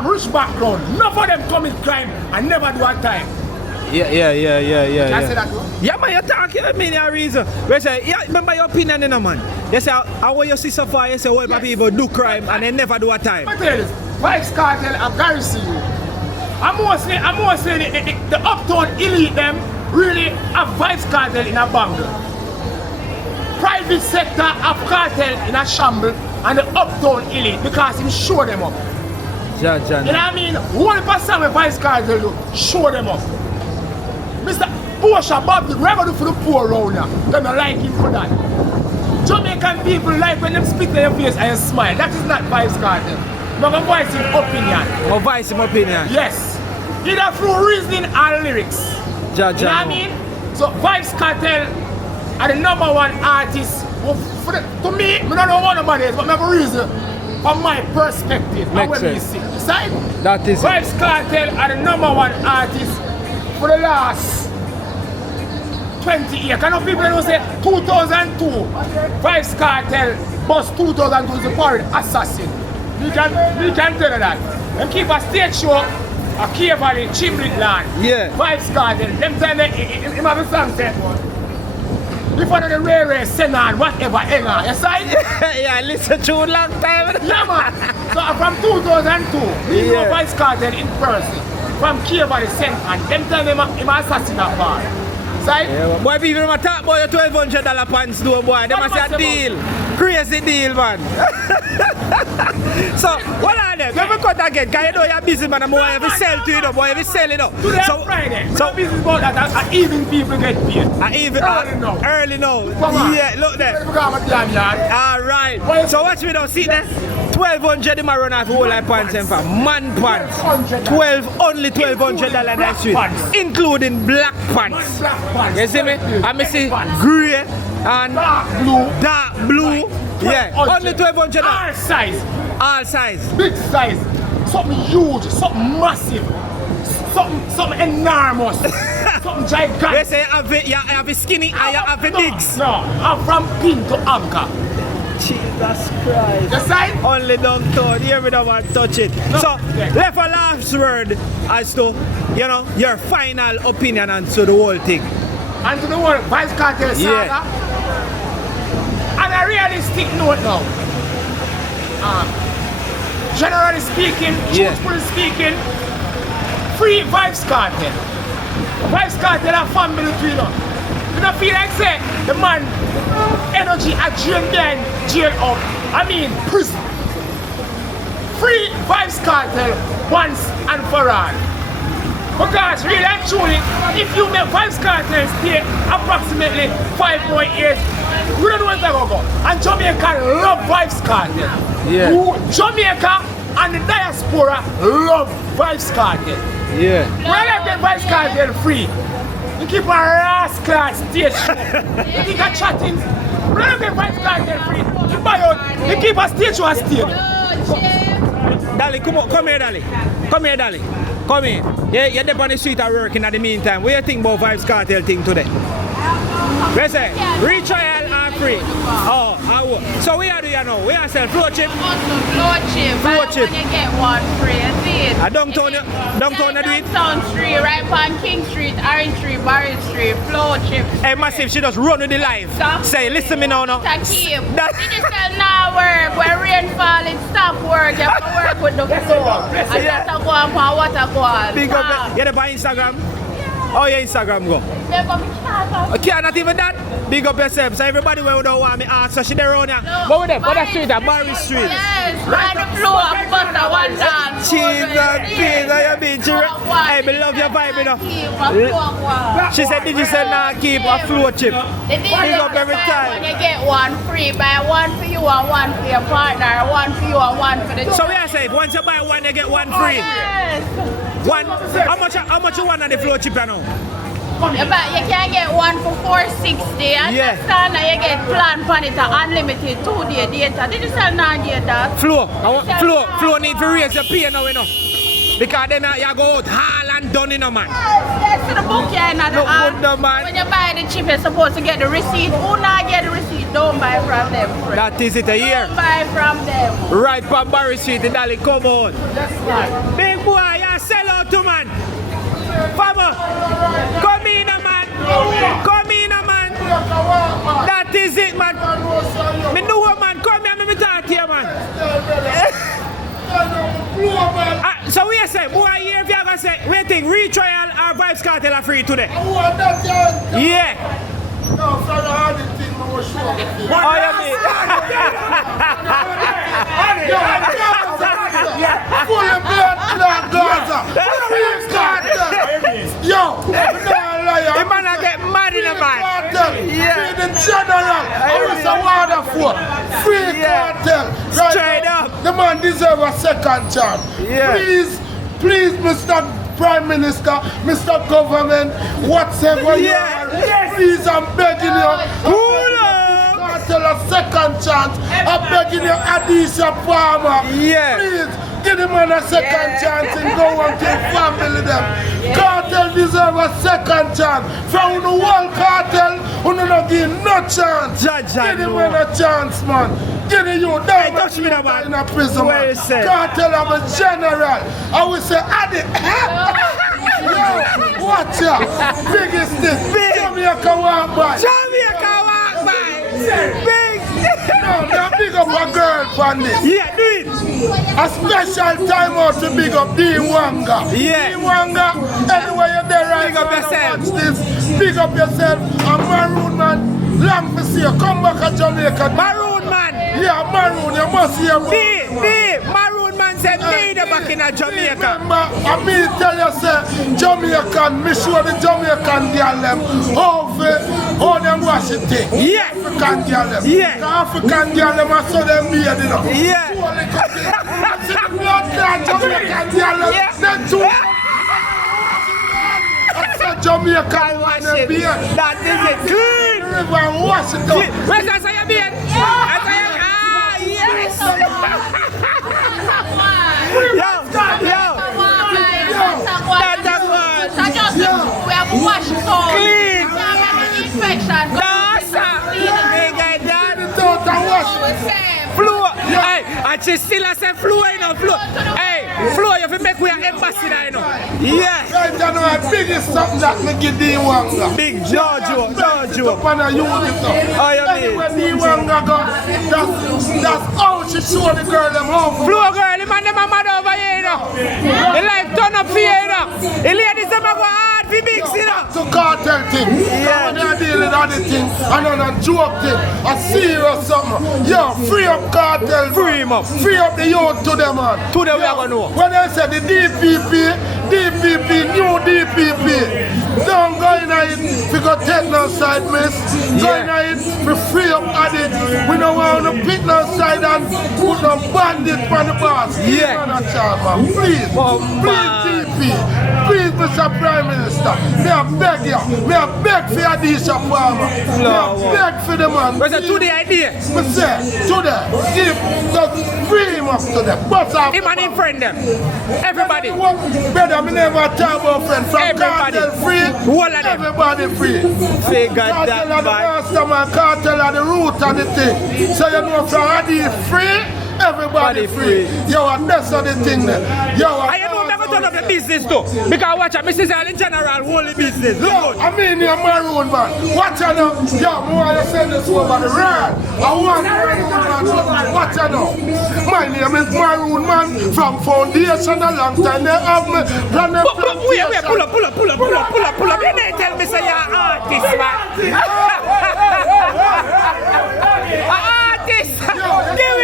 rich background. None of them commit crime and never do a time. Yeah. Can I say that too? Yeah, man, you talk, you mean a reason. We say, yeah, remember your opinion, man. You say, how you see so far, you say, well, people do crime and they never do a time. I tell you this, Vybz Kartel, I guarantee you. I'm more saying the uptown elite them really have Vybz Kartel in a bungle. Private sector of cartel in a shamble. and the uptown elite because him show them up. You know what I mean? One person with Vybz Kartel do, show them up. Mr. Bushra Bobby, whatever do for the poor around here, them don't like him for that. Jamaican people like when them spit in your face and you smile. That is not Vybz Kartel. I'm going to voice his opinion. Or voice his opinion? Yes. Either through reasoning or lyrics. You know what I mean? So Vybz Kartel are the #1 artist. Well, to me, I don't know what nobody is, but I have a reason from my perspective. Makes sense. Side? That is Vybz Kartel are the #1 artist for the last 20 years. Can of people don't say 2002? Vybz Kartel bust 2002 is a foreign assassin. We can tell you that. Them keep a stage show, a Cave Valley, Chimlet land. Yeah. Vybz Kartel. Them time they have a song say, if one of the railway send on whatever hang on, you see? Yeah, I listen to a long time. Yeah, man. So from 2002, we know Vybz Kartel in person. From Cave Valley sent on. Them time him assassin that bar. Yeah, boy, people don't talk about your $1,200 pants, though, boy. They must say a deal. Crazy deal, man. So, what are them? Let me cut again, because you know you're busy, man. I'm going to sell to you, though, boy. You sell it, though. Today so, Friday. So, business about that, and even people get paid. Early now. Yeah, look there. All right. So, watch me now. See there? 1,200 in my run off whole life pants and for man pants. Only $1,200 in that street, including black pants. You see me? I see grey and dark blue. Yeah, only $1,200. All size. Big size. Something huge, something massive. Something enormous. Something gigantic. They say you have a skinny and you have a bigs. No, I'm from pin to anchor. Jesus Christ. The side? Only downtown. Here we don't want to touch it. No. So, left a last word as to, you know, your final opinion on to the whole thing. And to the whole Vybz Kartel saga. On a realistic note now. Generally speaking, truthfully speaking, free Vybz Kartel. Vybz Kartel are family between us. You don't feel like say the man energy at jail up. I mean prison. Free Vybz Kartel once and for all. Because really and truly, if you make Vybz Kartel stay approximately 5 more years, we don't know where to go. And Jamaica love Vybz Kartel. Yeah. Jamaica and the diaspora love Vybz Kartel. Yeah. When I get Vybz Kartel free, you keep a rascal stage show. You think I'm chatting? When I get Vybz Kartel free, you buy out, you keep a stage show and stay. Dali, come here, Dali. Come here, Dali. Come here. Yeah, you're there on the street and working at the meantime. What do you think about Vybz Kartel thing today? Let's say, retrial and free. Oh, so we are doing now? We are selling flow chip? Flow chip. Flow chip. When you get one free, that's it. Downtown do it? Downtown Street, right on King Street, Orange Street, Barry Street, flow chip. Hey, Massive, she just run with the live. Say, listen me now. Did you sell now work? When rain fall, it stop work. You have to work with the flow. And that's a go on for water go on. Big up, you're there by Instagram? Oh, your Instagram go? Okay, not even that. Big up yourself. So everybody who don't want me ask, so she there around here. Go with them. Go that street, Barry Street. Yes, right the floor, butter one dance. Jesus, please, I mean, hey, me love your vibe, you know. She said, did you sell now keep a flow chip? Big up every time. When you get one free, buy one for you and one for your partner, one for you and one for the So we are saying, once you buy one, you get one free. Yes. One. How much you want on the flow chip now? Yeah, but you can get one for $460. Understand that you get plan on it unlimited 2-day data. Did you sell non-data? Flow need to raise your pay now, you know. Because then you go out hall and done, you know, man. Yes, to the book, yeah, not the man. When you buy the chip, you're supposed to get the receipt. Who not get the receipt? Don't buy from them, friend. That is it a year. Don't buy from them. Right from Barry Street, Dali, come on. That's right. Big boy, you sell out to man. Farmer, come in, man. Come in, man. That is it, man. Me know a man. Come here, me talk to you, man. So we say, boy, here if you are going to say, we think retrial or Vybz Kartel are free today. Yeah. No, for the hard thing, I was sure. Oh, you mean? Full of blood, Gaza. Vybz Kartel. Yo, no liar. The man get mad in the man. Free the general. I was a water for. Free Kartel. Right Straight now, up. the man deserves a second chance. Yeah. Please, Mr. Prime Minister, Mr. Government, whatever you are, please, I'm begging you. Kartel a second chance. I'm begging you, Adidja Palmer. Please, give the man a second chance and go and kill family them. Kartel deserve a second chance. From the whole Kartel, who don't give no chance. Give the man a chance, man. Give the youth down in a prison, man. Kartel have a general. I will say, yo, watch out. Biggest thing. Jamaica walk by. Big. No, they big up a girl for this. Yeah, do it. A special time out to big up D-Wanga. D-Wanga, anywhere you're there right big up now, yourself. watch this. Big up yourself. And Maroon man, long to see you. Come back to Jamaica. Maroon man. Yeah, Maroon, you must hear me. Maroon man said me the back in Jamaica. Remember, I mean tell you say, Jamaican, me show the Jamaican girl them how them wash it thing. Yeah. African girl them. Yeah. The African girl them, I saw them beard, you know. Yeah. See the blood clot Jamaican girl them. Then two. I saw Jamaican wash them beard. That is it. Clean. River and wash it up. Where's that say your beard? Yes. We have to wash it all. Clean. Infection. Flu. Hey, and she still has a flu, you know, flu. Hey, flu, you have to make we an ambassador, you know. Yeah. Right, you know, the biggest something that me give D-Wanga. Big Jojo. Up on a unit up. Oh, you mean? When D-Wanga go, that's how she show the girl them home. Flu girl, the man them a mad over here, you know. The life turn up here, you know. The ladies them a go hard for big, you know. To Kartel thing. Yeah. When they deal with other thing, and on a joke thing, a serious something. Yo, free up Kartel. Free him up. Free up the youth to them, man. To them we are going to know. When they say the DPP, new DPP, don't go in it if you go take no side, miss. Go in it for free up Adidja. We don't want to pick no side and put no bandit on the boss. Yeah. Please, please DP. Please, Mr. Prime Minister, me a beg you. Me a beg for Adidja Palmer. Me a beg for the man. What's that to the idea? Me say, today, give just free him up to them. But him and him friend them. Everybody. Brother, me never talk about friend. From everybody. Kartel free, all of them. Everybody free. Figure Kartel that, are the master man. Kartel are the root of the thing. So you know from Adidja free, everybody free. Yo, and that's the thing there. Yo, I know never turn up the business though. Because watch out, Mrs. in general, holy business. Look good. I mean, you're Maroon man. Watch out now. Yo, I want to send this over the road. I want Maroon man. Watch out now. My name is Maroon man from Foundation a long time. They have me. Wait, pull up. You didn't tell me say you're an artist, man. Artist. Give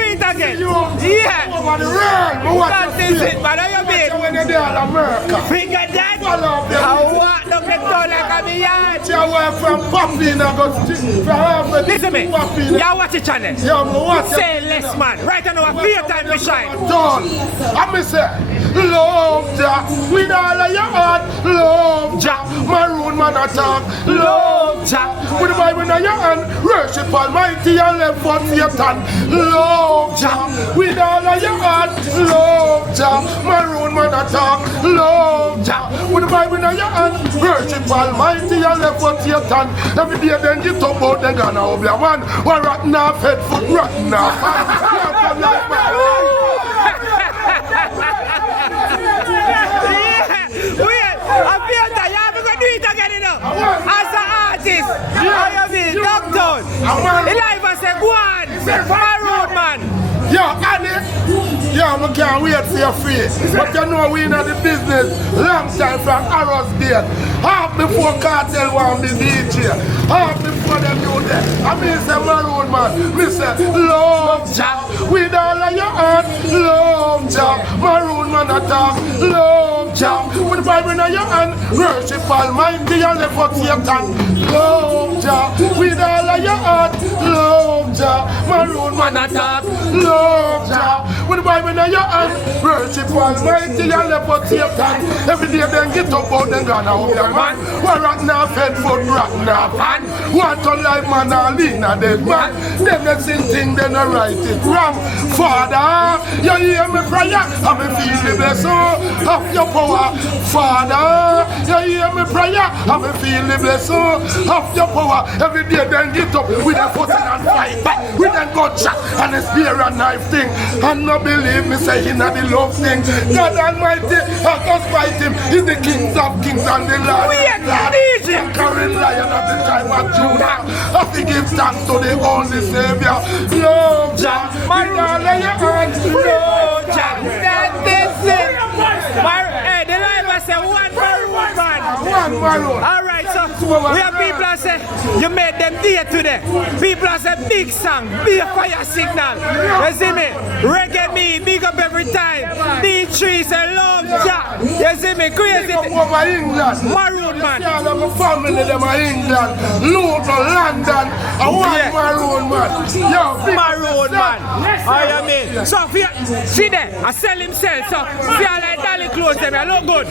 it again. Yeah. Over the road. That is it, man. How you mean? When you're there in America. Figure that. I want them to turn like a yard. You went from Poppy and I got listen me. Y'all watch the channel. Say less, man. Right now, a fear time to shine. I say, love Jah with all of your heart. Love Jah. Maroon man attack. Love Jah with the Bible in your hand. Worship Almighty and left for Satan. Love Jah with all of your heart. Love Jah. Maroon man attack. Love Jah with the Bible in your hand. Worship Almighty and left for Satan. Every day then get up out the gun of your man. One rotten off head foot, rotten off hand. I feel that you have to do it again, you know. As an artist, how you mean? Lockdown. The life I say, go on. Maroon man. Yeah, Annie. Yeah, we can't wait for your free. But you know we in the business long time from Arrows Day. Half before Kartel want me DJ. Half before them do that. I mean say Maroon man. Me say love Jah with all of your heart. Love Jah. Maroon man attack. Love Jah. With the Bible in your hand. Worship Almighty and live for Satan. Love Jah with all of your heart. Love Jah. Maroon man attack. Love Jah. With the Bible in your hand. Worship Almighty and live for Satan. Every day then get up out and gonna hold them man. One rock now fed foot rock now pan. One to life man and lean a dead man. Them the same thing then I write it wrong. Father, you hear me prayer and me feel the blessing of your power. Father, you hear me prayer and me feel the blessing of your power. Every day then get up with a foot and fight back. With a gunshot and a spear and knife thing. And no believe me say he not the love thing. God Almighty, I just fight him. He's the kings of kings and the Lord. Carrying lion at the time of Judah. I think give thanks to the only Savior. Love Jah, my darling, your hand. Love Jah, that this is. Hey, the live say one Maroon man. One Maroon. Alright, so we have people that say you made them dear today. People that say big song, be a fire signal. You see me? Reggae me, big up every time. D3 say love Jah. You see me? Crazy. Over England. Maroon man. My family them are England, Luton, London, and one Maroon man. Yo, Maroon man. How you mean? So see there, I sell himself. So see I like Dolly clothes them, I look good.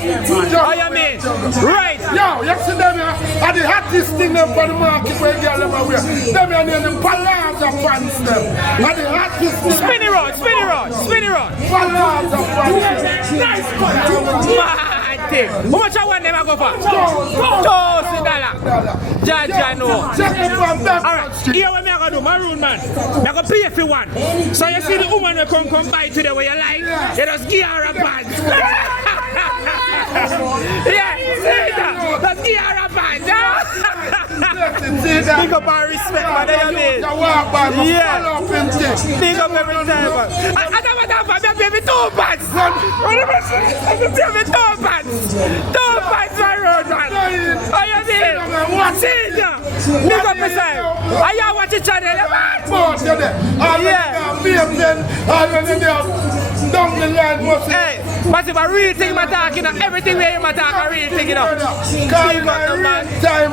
How you mean? Right. Yo, you see them here, are the hottest thing them for the market where girl them wear. Them here near the palazzo pants them. Are the hottest thing. Spinny road, spinny road, spinny road. Palazzo pants. Nice one. How much I want them to go for? $2,000. Jaja no. Alright, here what me I gonna do, Maroon man. I gonna pay for one. So you see the woman will come by today where you like, you just give her a pants. Yeah, see that? Just give her a pants. Big up and respect, man. Yeah. Big up every time, man. I never pay me 2 pants. I pay me 2 pants. 2 pants, Maroon man. How you mean? What's it? Big up yourself. Are you watching the channel, man? Hey, but if a real thing I'm talking, everything where you're talking, a real thing, you know. Time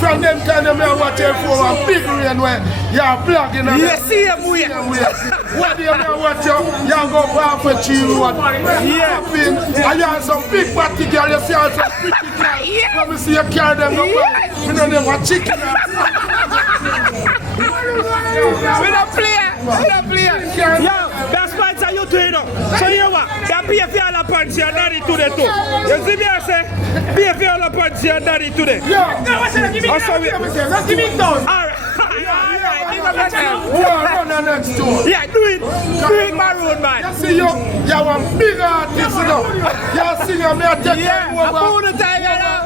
from them kind of men watch it for a big rain where you're blogging on yes, see him way. What do you watch you go for a chill one. Yeah. And you have some big party girl, you see also pretty girl. Let me see you carry them go back. We don't have a chicken. We don't play. Yo, that's why it's a you to you know. So you know what? That be a fiala punch your daddy today too. You see me I say? Be a fiala punch your daddy today. Yeah. No, what's it? Give me let's give me those. Alright. Run on next door. Yeah, do it. Do it, Maroon man. You see you're one big artist, you know. You see me I take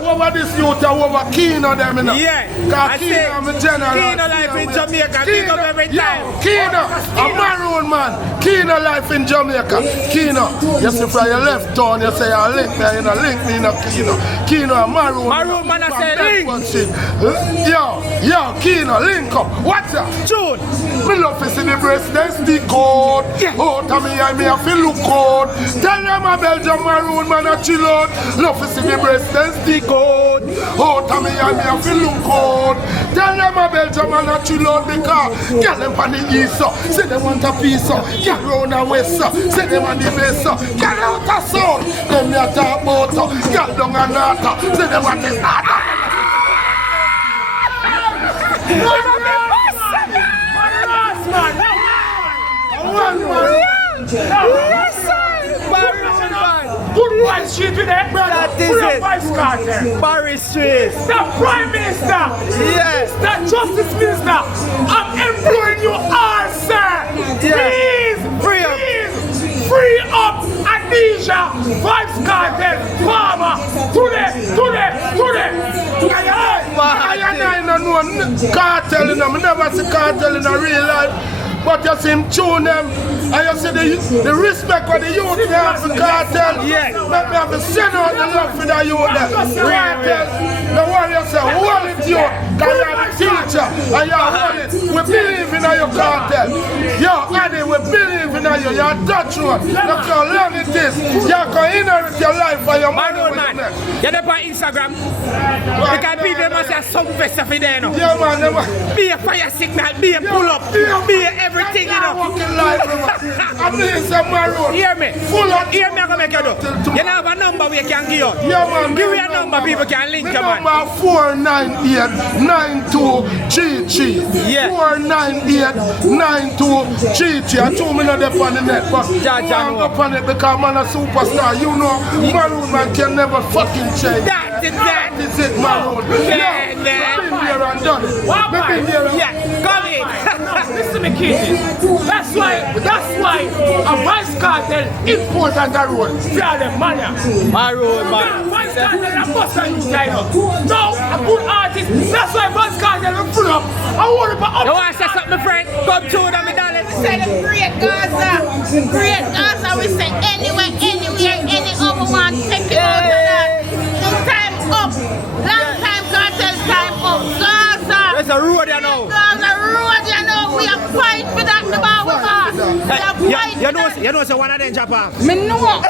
over this youth over Kino them, you know. Yeah. Because Kino I'm a general. Kino life in Jamaica, big up every time. Kino, a Maroon man. Kino life in Jamaica. Kino, you see from your left turn, you say you link me, you know, link me in a Kino. Kino a Maroon. Maroon man I say link. Yo, Kino, link up. What's that? June. Me love to see the breast, then stick out. Out of me, I feel look out. Tell them a Belgium Maroon man a chill out. Love to see the breast, then stick out. Out of me, I feel look out. Tell them a Belgium man a chill out because get them on the east, say they want a piece, get round the west, say they want the best, get out the south. Them me a talk about, get down and north, say they want the north. Good White Street with that brother. That is it. Vybz Kartel. Barry Street. The Prime Minister. Yes. The Justice Minister. I'm imploring you all, sir. Please, free up Adidja, Vybz Kartel, Palmer. Today. I know Kartel, I never see Kartel in a real life. but you see him tune them, and you see the respect of the youth they have for Kartel. Yeah. Let me have to send out the love for the youth there. Kartel, the one you say, hold it you, because you are the teacher, and you are hold it. We believe in your Kartel. Yo, Annie, we believe in you. You are Dutch road. You can learn it is. You can inherit your life for your money. You're there on Instagram. Because people must have some best of it there, no? Yeah, man. Be a fire signal, be a pull up, be a everything, you know. I'm in some road. Hear me? Full of. Hear me, I'm going to make you do. You know have a number we can give you. Yeah, man. Give me a number people can link you, man. Number 498-9233. Yeah. 498-9233. I told me not up on the net, but I'm up on it because I'm a superstar. You know, Maroon man can never fucking change. That is it, Maroon. Yeah, I've been here and done it. Yeah, come in. Listen to me, kids. That's why a Vybz Kartel important the road. Fear them, man. Maroon, man. Vybz Kartel a bust on you, China. No, a good artist. That's why Vybz Kartel will pull up. I want to put up. You want to say something, friend? Come to them, my darling. Celebrate Gaza. Great Gaza. We say anywhere, any other one. Take it out of that. No time up. Long time Kartel time up. Gaza. There's a road there now. Gaza road, you know. We are fighting for that. The bar with us. You know, so one of them jump off. Me know. Are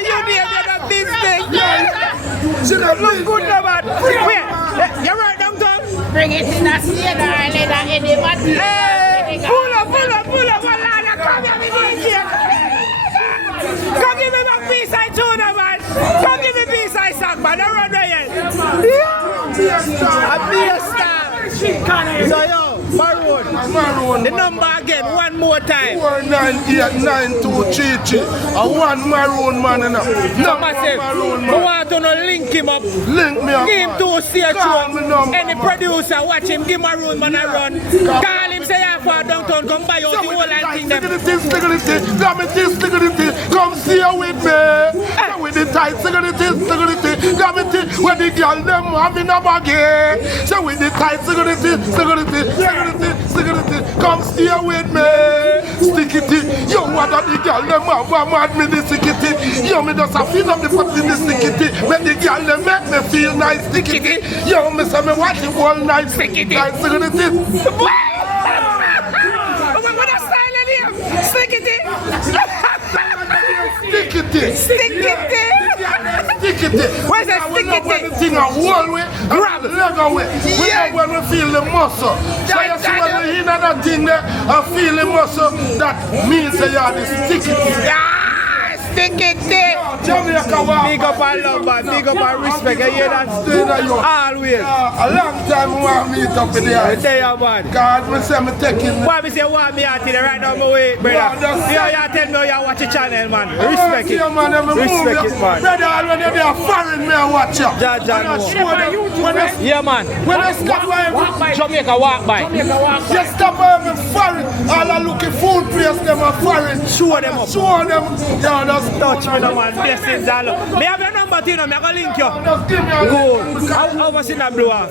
you there that this thing? Look good, no, man. Wait, you're right, downtown. Bring it in a state or anybody. Hey, pull up, Alana. Come here, me DJ. Come give me my piece I told them, man. Come give me piece I song, man. Don't run there yet. I'll be a star. So, yo, Maroon. The number again, one more time. 498-9233. One Maroon man enough. No, massive. I want to link him up. Link me up. Give him to a station. Any producer, watch him. Give Maroon man a run. Call him, say I'm for downtown. Come buy out the whole and thing them. Come see you with me. With the tight security. Got me when the girl them having a baggy. So with the tight security. Come stay with me. Stick it. Yo, what are the girl them mad me the stick it. Yo, me just a feel of the fucking the stick it. When the girl them make me feel nice. Stick it. Yo, me say me watch it all night. Stick it. Tight security. What a style in him. Stick it. Stick it. Where's that stick it? Thing a whole way, grab it, leg away. Yeah. When we feel the muscle. So you see when we hear that thing there and feel the muscle, that means that you are the stick it. Stick it. Jamaica, big up and love, man. Big up and respect. You hear that? Always. A long time we want to meet up with you. I tell you, man. God, me say me taking. Why me say want me out there right now my way, brother? You tell me you watch the channel, man. Respect it. Respect it, man. Brother, when they are foreign, me I watch you. Yeah, man. When I stop by Jamaica walk by. Just stop by me foreign. All I looking food place, them are foreign. Show them up. Show them. Yeah, that's touch me, no, man. Blessings all up. Me have your number, you know. Me go link you. Just give me a link. How was in that blow off?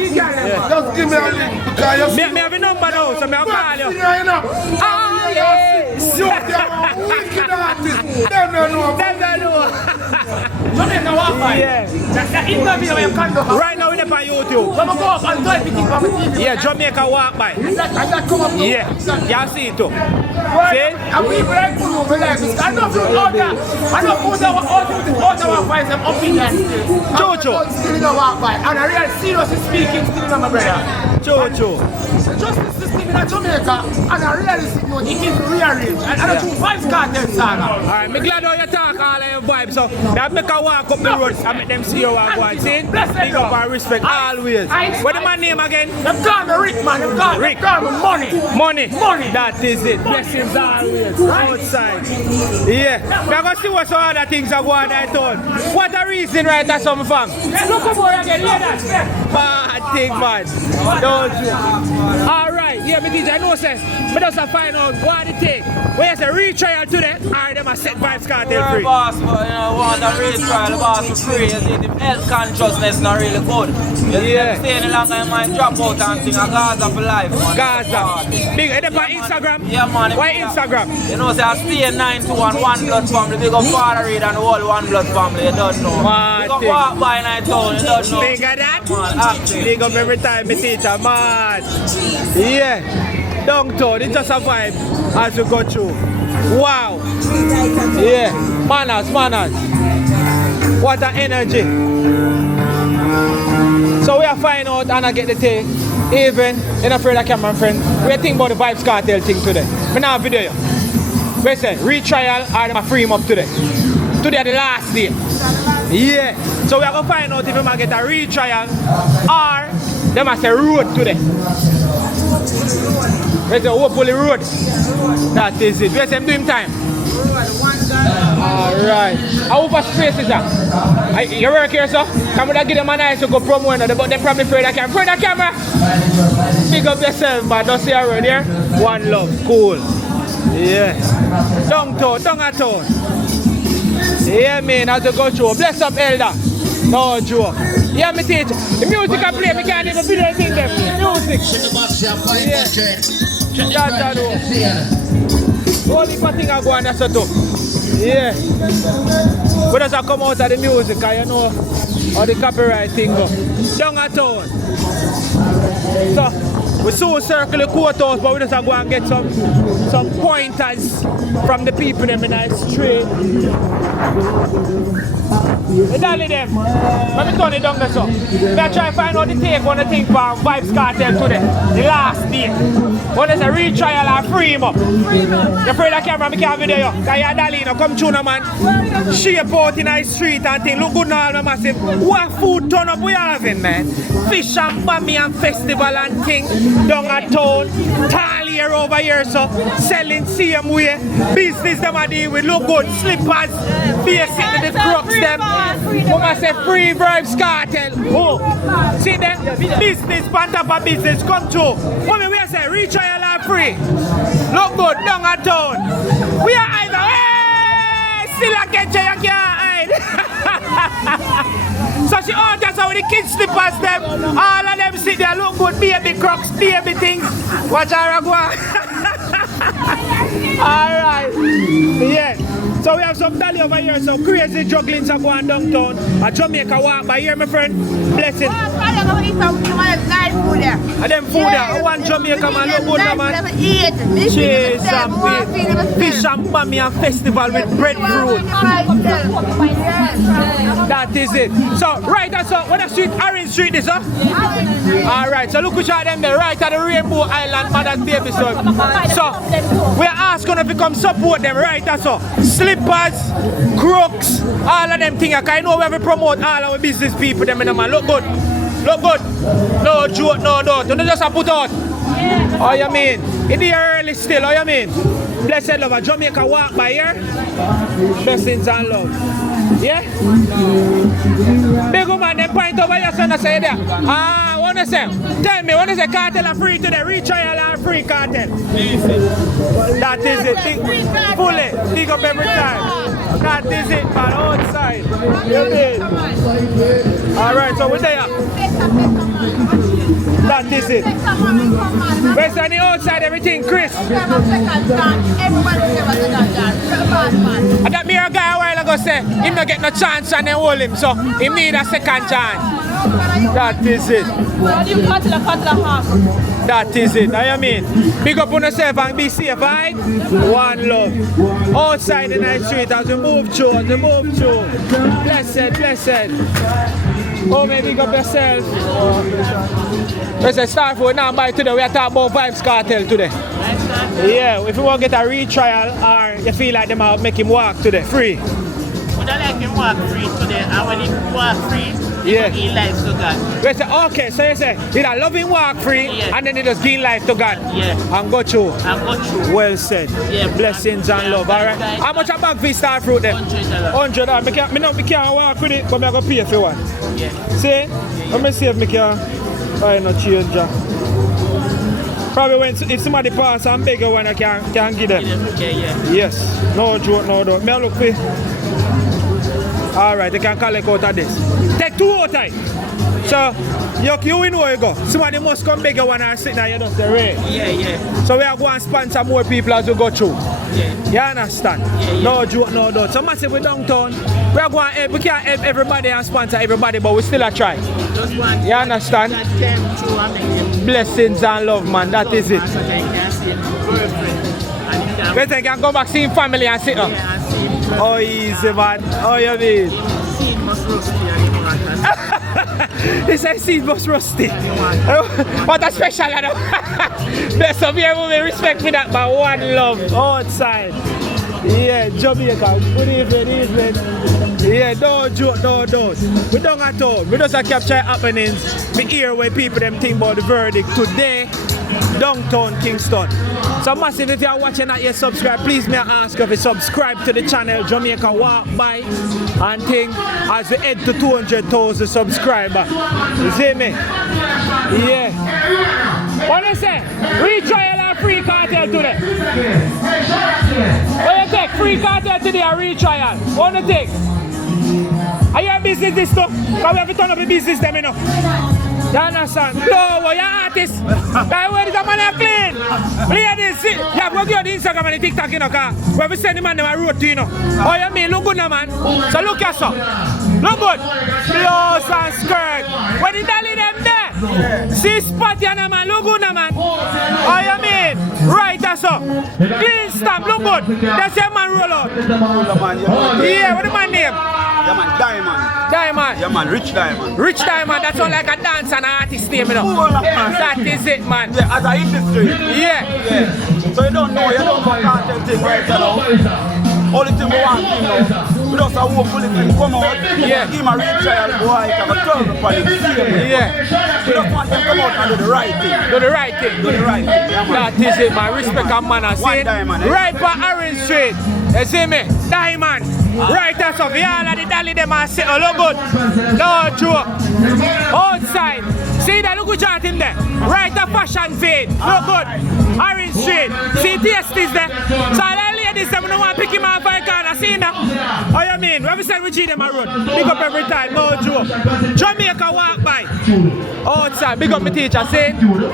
Yeah. Just give me a link. Me have your number now, so me will call you. Ah, yes. You are wicked artist. Them don't know. Jamaica walk by. Yeah. That's the interview you can do. Right now, we're on YouTube. When we go up and do everything from the TV. Yeah, Jamaica walk by. And that come up. Yeah. You see it too. See? And we like to move like this. I know if you order. I know put our voice and opinions. Jojo. Still in the walk by. And I real seriously speaking, still in my brother. Jojo. Justice system in Jamaica, and I really see no, it is rearranged. And I don't Vybz Kartel saga. Alright, I'm glad how you talk all of your vibes. So, I make a walk up the road and make them see you walk going. See? Big up and respect always. What is my name again? Them call me Rick, man. Them call me Money. Money. That is it. Blessings always. Outside. Yeah. We're going to see what some other things are going on I told. What a reason, right, that's some fam? Look over again, hear that. Bad thing, man. Don't you? Alright. Yeah, me teacher, I know say, but just to find out what it take. When you say retrial today, or them a set Vybz Kartel free. Boss, but you know, want a retrial, the boss for free. You see, the health consciousness not really good. You see, them stay any longer, you might drop out and thing. A Gaza for life, man. Gaza. Big, is it on Instagram? Yeah, man. Why Instagram? You know, say I stay 921 One Blood Family. Big up Father Reed and the whole One Blood Family. You don't know. Big up walk by night town. You don't know. Big of that? Man, active. Big up every time, me teacher, man. Yeah. Downtown, it's just a vibe as you go through. Wow. Yeah. Manners. What an energy. So we are finding out and I get the take. Even in a friend of camera friend, we think about the Vybz Kartel thing today. We now video you. We say retrial or them free him up today. Today the last day. Yeah. So we are gonna find out if we might get a retrial or them a say road today. We say hopefully road. That is it. We say him do him time. Alright. How much space is that? You work here, sir? Come with give them a nice to go promo, but they probably afraid I can. Afraid the camera! Big up yourself, man. Don't see a road here. One love. Cool. Yeah. Down at town. Yeah, man, as you go through. Bless up, elder. No joke. Yeah, me teach. The music I play, me can't even feel anything there. Music. Yeah. That's only thing I go on, that's too. Yeah. But as I come out of the music, you know how the copyright thing go. Down at town. So we soon circle the courthouse, but we just go and get some pointers from the people them in the street. They dolly them. Let me turn it down there, so. I try to find out the take on the thing for Vybz Kartel today. The last day. When there's a retrial or free him up. You're afraid of the camera, I can't video you. Because you're dolly, you come tune, man. Shape out in the street and thing. Look good now, my massive. What food turn up we having, man? Fish and bammy and festival and thing. Down at town. Tall here over here, so. Selling same way. Business them are deal with. Look good. Slippers. Facing to the crooks them. Mama say free Vybz Kartel. Oh. See them? Business, pan top of business. Come through. Mommy, we say retrial are free. Look good. Down at town. We are either. Hey! Still a catch you can't hide. So she all just how the kids slippers them. All of them sit there look good. Baby crocs, baby things. Watch her go. Alright. Yeah. So we have some dolly over here, so crazy jugglings are going downtown. A Jamaica walk by here, my friend. Blessing. And them food there. One Jamaica man, look good, man. Cheese and beef. Fish and bammy and festival with breadfruit. That is it. So, right, that's all. What the street? Orange Street is, huh? Alright, so look which are them there, right at the Rainbow Island Mother's Day episode. So, we're asking if you come support them, right, that's all. Slippers, crooks, all of them things. I know we have to promote all our business people, them in the man. Look good. Look good. No joke, no doubt. You don't just put out. Oh, you mean? In the early still, oh, you mean? Blessed love, a Jamaica walk by here. Blessings and love. Yeah? Big woman, them point over your son and say there. Ah, what you say? Tell me, what is the cartel are free today? Retrial or free cartel? That is it. Fully. Dig up every time. That is it, man. Outside. You mean? Alright, so we're there. That is it. Where's on the outside, everything, Chris? I got me a guy a while ago say, him not get no chance and then hold him, so he need a second chance. That is it. That is it, I mean. Big up on yourself and be safe, right? One love. Outside in the street as we move through, Blessed, blessed. Oh, maybe big up yourself. Let's say start for now by today. We are talking about Vybz Kartel today. Yeah, if you want to get a retrial or you feel like they might make him walk today, free. We don't like him walk free today, and when he walk free, yeah, he life to God. We say, okay, so you say, he love him walk free, yeah, and then he just give life to God. Yeah. And go through. And go through. Well said. Yeah. Blessings and love, alright? How much a bag for star fruit then? $100. I can't walk with it, but I'm going to pay for one. Yeah. See? Let me see if I can find no change. Probably when if somebody pass and beg one, I can give them. Yeah. Yes. No joke, no doubt. May I look for you? Alright, they can collect out of this. Take 2 out of it. So, you win where you go. Somebody must come beg one and sit there, you don't say, right? Yeah. So we are going to sponsor more people as we go through. Yeah. You understand? Yeah. No joke, no doubt. So massive with downtown, we are going to help. We can't help everybody and sponsor everybody, but we still a try. Just one. You understand? That came through and make it. Blessings and love, man. That is it. So they can see him girlfriend. And We can go back see him family and sit up. yeah, and see him. Oh, easy, man. Oh, you mean? Seed must roast here, you know what I'm saying? He said seed was rusty. What a special one. Bless up here, we respect for that, but one love outside. Yeah, Jamaica. Good evening. Yeah, don't joke, don't. We don't at all. We just capture happenings. We hear when people them think about the verdict today. Downtown Kingston. So massive, if you are watching that yet subscribe, please may I ask if you subscribe to the channel Jamaica Walk By and thing as we head to 200,000 subscribers. You see me? Yeah. What you say? Retrial or free cartel today? What you take? Free cartel today or retrial? What you take? Are you a business this stuff? Because we have to turn up a business them, you know. You understand? No, you're an artist. That way is a man clean. Play this. Yeah, go to the Instagram and the TikTok, you know, because when we send the man, they wrote to you know. Oh, you mean? Look good now, man. So look at so. Look good. Blouse and skirt. When the dolly them there. See spot you now, man. Look good now, man. Oh, you mean? Right, that's up. Clean stamp. Look good. That's your man roll out. Yeah, what the man name? Yeah, man, Diamond. Diamond. Yeah, man, Rich Diamond. Rich Diamond, that's all like a dance and artist name, you know. That is it, man. Yeah, as an industry. Yeah. So you don't know cartel thing right now. Only thing we want to know, we just have one bullet and come out. Yeah. Give him a retrial, boy, have a turn upon it. Yeah. We just want them to come out and do the right thing. Do the right thing. Do the right thing. Yeah, man. That is it, man. Respect and manners. One Diamond, eh? Right for Orange Street. You see me? Diamond. Right as of all of the dolly them and say, oh, look good. No joke. Outside. See that look good chart in there. Right a fashion fade. Look good. Orange Street. See taste is there. So all the ladies them don't want to pick him off by corner. See that? Oh, you mean? When we said we G them a run. Big up every time. No joke. Jamaica Walk By. Outside. Big up my teacher. See? Come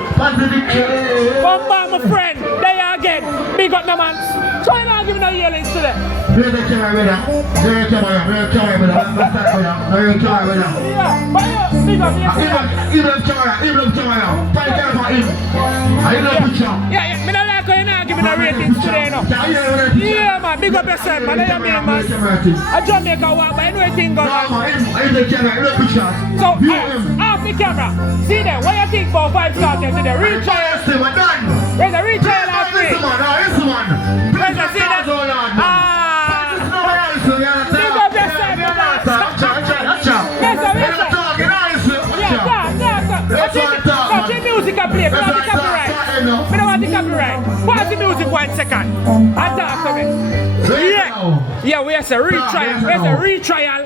back my friend. There again. Big up the man. Try not to give me no yellings today. Yeah, but big up yeah, me not like how you not giving no ratings today, no. Yeah, man, big up yourself, man. You mean, man? A Jamaica Walk By, you know anything going on. So, off the camera. See there, what you think about Vybz Kartel today? Retrial. There's a retrial or free. There's a see that? Big up yourself, man. Watch the music I play, we don't want the copyright. We don't want the copyright. Pause the music 1 second. And talk to me. Yeah, we have a retrial. We have a retrial.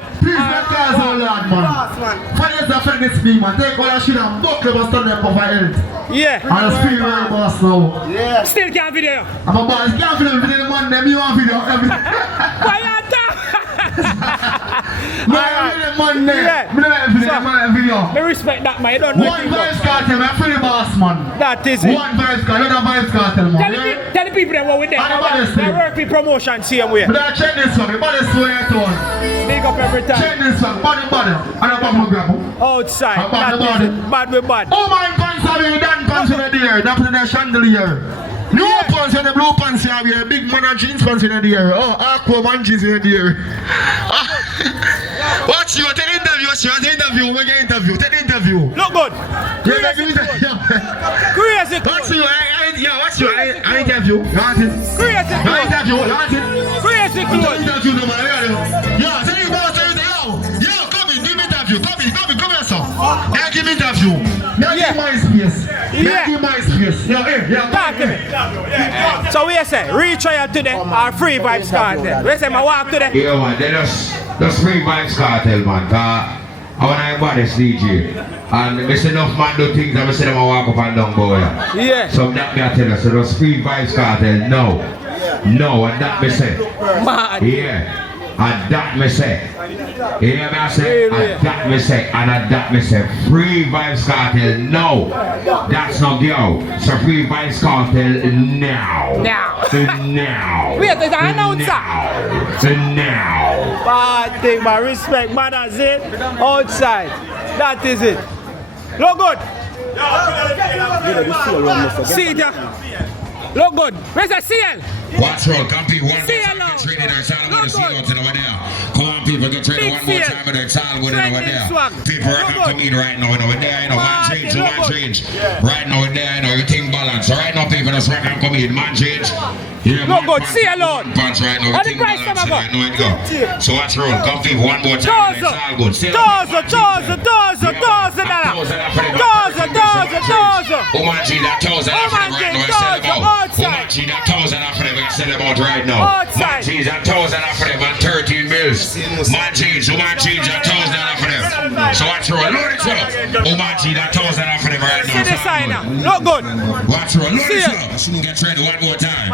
Yeah. Still can't video. I'm a boss, can't film video the man, them you want video everything. Why you talk? Me respect that, man. You don't know one Vybz Kartel, I'm free boss, man. That is it. One Vybz Kartel, another Vybz Kartel, man. Tell the people that were with them. They work with promotion same way. But I check this one, body swear to one. Big up every time. Check this one, body, and I'm back my grab. Outside. That is it. Bad with bad. Oh my pants are here, Dan pants in the air, that's the chandelier. New pants and the blue pants here, big man and jeans pants in the air. Oh, aqua man jeans in the air. Watch you, take the interview, take the interview, take the interview. Look good. Crazy cool. Watch you, watch you, I interview. Crazy cool. Crazy cool. Interview no man, yeah, tell you boss, tell you yo, come in, give me interview, come here, sir. Yeah, give me interview. Give my space. Give my space. Yeah. Talk to me. So we say, retrial today or free Vybz Kartel. We say, my walk today. Yeah, man, they just free Vybz Kartel, man. I want to buy this DJ. And I see enough man do things and I see them walk up and down, boy. Yeah. So that me I tell you, so those free Vybz Kartel, no. No, and that me say. Man. Yeah. And that me say. Yeah, me I say. And that me say. And that me say. Free Vybz Kartel, no. That's not go. So free Vybz Kartel now. Now. Now. Wait, there's an announcer. Now. Bad thing, man. Respect, man. That's it. Outside. That is it. Look good. See it. Look good. Where's the CL? Watch roll, come people, one more See time, you get ready there, it's all about the seal out over there. Come on people, get ready one more time, and it's all good over there. People are coming to me right now, over there, you know, man change. Right now, there, you know, everything balanced. So right now, people just right now come in, man change. Yeah, look good, see you alone. Punch right now, everything balanced, right now it go. So watch roll, come people, one more time, and it's all good. Dozo. Woman G, that 1,000 after them right now, I sell them out. Woman G, that 1,000 after them, I sell them out right now. Man G, that 1,000 after them, and 13 bills. Man G, woman G, that 1,000 after them. So watch roll, load it up. Woman G, that 1,000 after them right now. See the sign now, look good. Watch roll, load it up. Get ready one more time.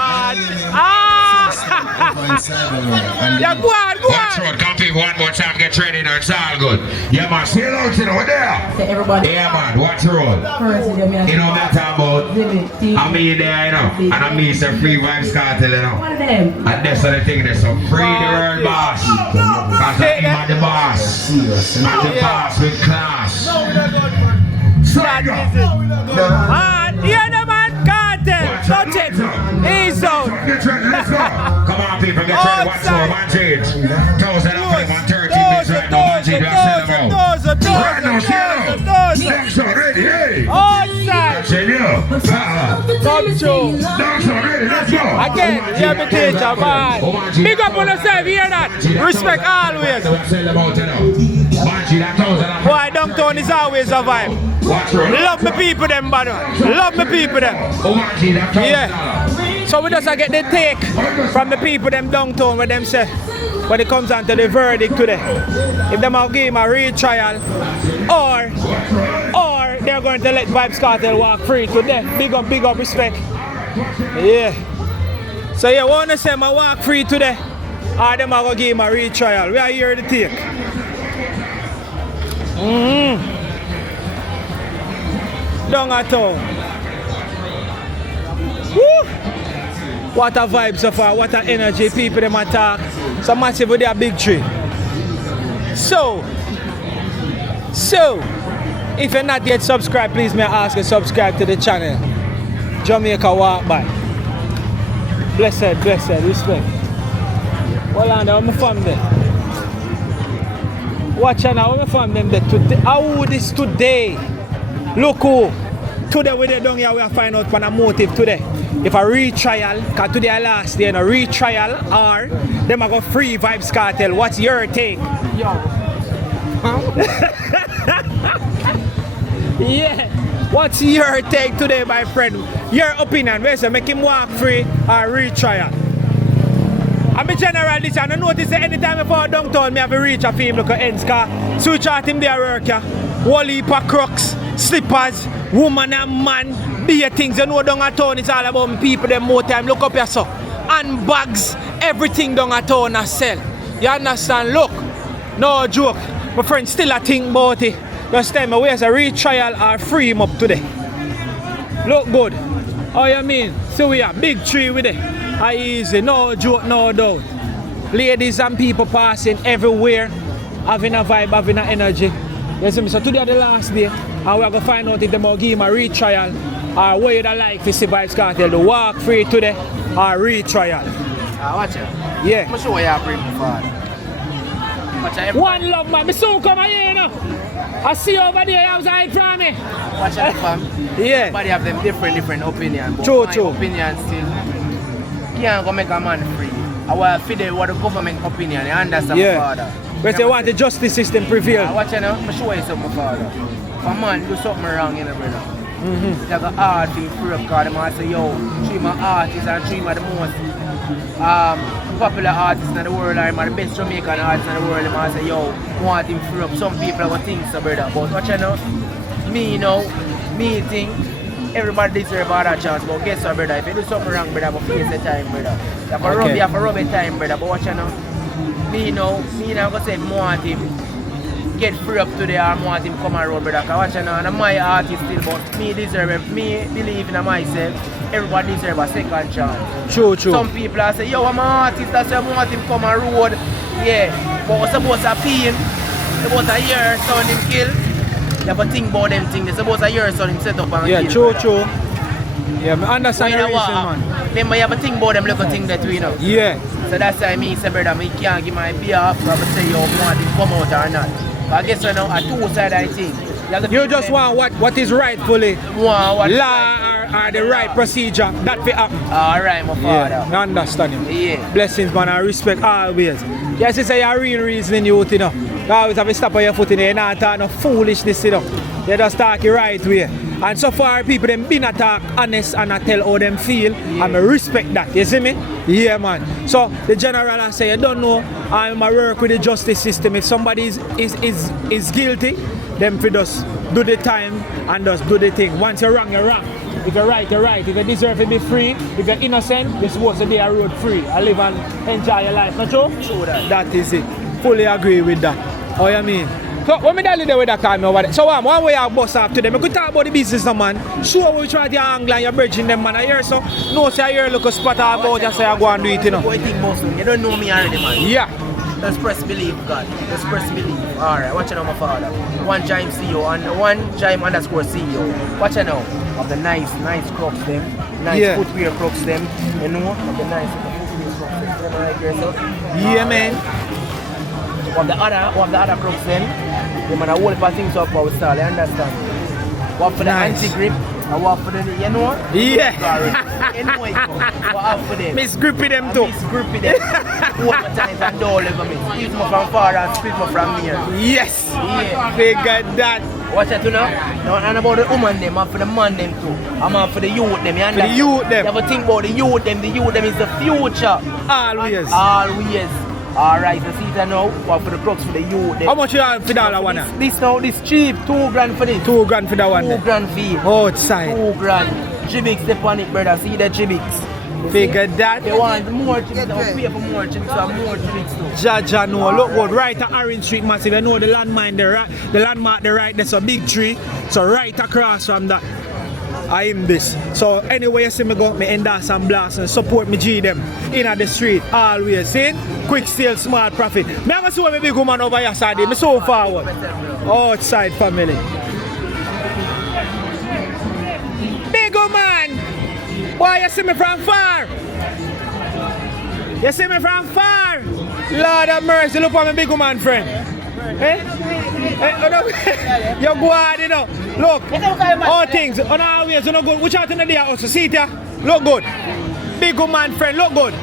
Yeah, go on. Watch roll, come people, one more time, get ready now, it's all good. Yeah man, see you out over there. Yeah man, watch roll. You know what I'm talking about? I'm in there, you know. And I'm in some free Vybz Kartel, you know. And that's the thing, there's some free the world boss. Because I'm the boss. I'm the boss with class. So I go. Man, you're the man Kartel. Touch it. Ease out. Get ready, let's go. Come on people, get ready, watch more, man change. 1,000 and 13 minutes right now, man change, that's it now. Right now, see you now. Next one, ready, hey. Outside. Come through. Next one, ready, let's go. Again, you're the teacher, man. Big up on yourself, hear that? Respect always. Boy, downtown is always a vibe. Love my people them, brother. Love my people them. Yeah. So we just get the take from the people them downtown when them say, when it comes down to the verdict today. If them will give him a retrial or they're going to let Vybz Kartel walk free today. Big up, respect. Yeah. So yeah, want to say I walk free today or them are going to give him a retrial. We are here to take. Down at all. Woo! What a vibe so far, what a energy, people them attack. So massive with their big tree. So, if you're not yet subscribed, please may I ask you to subscribe to the channel. Jamaica Walk By. Blessed, respect. Hold on, how my family? Watch out now, how my family them today? How this today? Look who. Today we down here, we find out for a motive today. If a retrial, because today last day, a retrial or them are going to free Vybz Kartel. What's your take? Yeah. What's your take today, my friend? Your opinion. Where's make him walk free or retrial? I'm a general this and I notice that anytime I fall downtown, I have to reach a film look at ends car. Switch out him there work ya. Whole heap of crooks, slippers, woman and man, beer things. You know down at town it's all about people them more time. Look up yourself. And bags, everything down at town I sell. You understand? Look, no joke. My friend still a think about it. Just tell me where's a retrial or free him up today. Look good. Oh you mean? So we are big tree with it. Easy, no joke, no doubt. Ladies and people passing everywhere, having a vibe, having an energy. You see me? So today the last day, and we're going to find out if they will give him a retrial or what you'd like to see Vybz Kartel to walk free today or retrial. Watch it. Yeah. I'm sure you bring me forward. One love, man. Me soon come here, you know. I see over there, I was hide from me. Watch out, fam. Yeah. Everybody have them different opinions. But True. my opinion still can't go make a man free. I want to feed what the government opinion. You understand, my father? But they want the justice system prevail. Watch out now. I'm sure you something, my father. If a man do something wrong, you know, brother. It's like an art to free up because the man say, yo, treat my artists and treat my the most popular artists in the world, I'm the best Jamaican artists in the world. The man say, yo, want him free up. Some people have things, so brother. But watch out now. me, you know, me think everybody deserve other chance, but guess what, brother? If you do something wrong, brother, but face the time, brother. You have to rub it time, brother, but watch you know. Me, you know, I'm gonna say more want him get free up today or more want him come around, brother. Cause watch you know, and my artist still, but me deserve it. Me believe in myself. Everybody deserve a second chance. True. Some people are say, yo, I'm an artist, that's why I want him come on road. Yeah, but what's supposed to pain? About a year son him kill. You have to think about them things. It's about a year son him set up and kill. True. Yeah, I understand the reason, man. Remember, you have to think about them little things that we know. Yeah. So that's why me say, brother, I can't give my beer up. I say, yo, I want him come out or not. But I guess you know, a two-side I think. You just want what is rightfully law or the right procedure that will happen. Alright, my father. Yeah, I understand him. Yeah. Blessings, man, I respect always. Yes, it's a real reason youth, you know. You always have to stop on your foot in there, not talk no foolishness, you know. You just talk the right way. And so far, people them been attack honest and I tell how them feel, and I respect that, you see me? Yeah, man. So the general I say, I don't know, I'm a work with the justice system. If somebody is guilty, them for just do the time and just do the thing. Once you're wrong, you're wrong. If you're right, you're right. If you deserve to be free, if you're innocent, you're supposed to be a road free. I live and enjoy your life. Not true? True that. That is it. Fully agree with that. Oh, you mean? So when me deal with that time over there. So one way I bust off to them, I could talk about the business man. Sure we try to angle and you're bridging them man. I hear so. No say I hear look a spot about you say I go and do it, you know. You don't know me already, man. Yeah. Let's press believe, God. Let's press believe. Alright, watch it now, my father. One time CEO and one time underscore CEO. Watch it now. Of the nice crocs them. Nice footwear crocs them. You know? Of the nice footwear crocs them. Like yourself. Yeah, man. Of the other crocs them. They man a whole heap of things up our style, you understand? What for the anti-grip? And what for the, you know? Yeah. You know what for them? Miss grippy them too. Miss grippy them. One more time and don't level me. Split me from far and split me from near. Yes. Yeah. Figure that. Watch that you know? Now and about the woman them and for the man them too. I'm for the youth them, you understand? For the youth them. You have to think about the youth them is the future. Always. Alright, you see that now? What for the crooks for the youth them. How much you have for that one? This cheap, $2,000 for this. $2,000 for that one. $2,000 fee. Outside. $2,000. Gimmicks step on it, brother. See the gimmicks. Figure that. They want more gimmicks, they want pay for more gimmicks, so more gimmicks too. Jaja no, look good, right at Orange Street massive. You know the landmark, the right, there's a big tree. So right across from that, I am this. So anyway you see me go, me endorse and blast and support me G them in the street. Always, see? Quick sale, small profit. Me have to see what my big woman over here side. Me so forward. Outside family. Big woman! Boy, you see me from far. You see me from far. Lord of mercy, look at my big woman friend. You go on, you know. Look, all things, on our ways, you know good. Which out in the day also, see it here? Look good. Big woman friend, look good.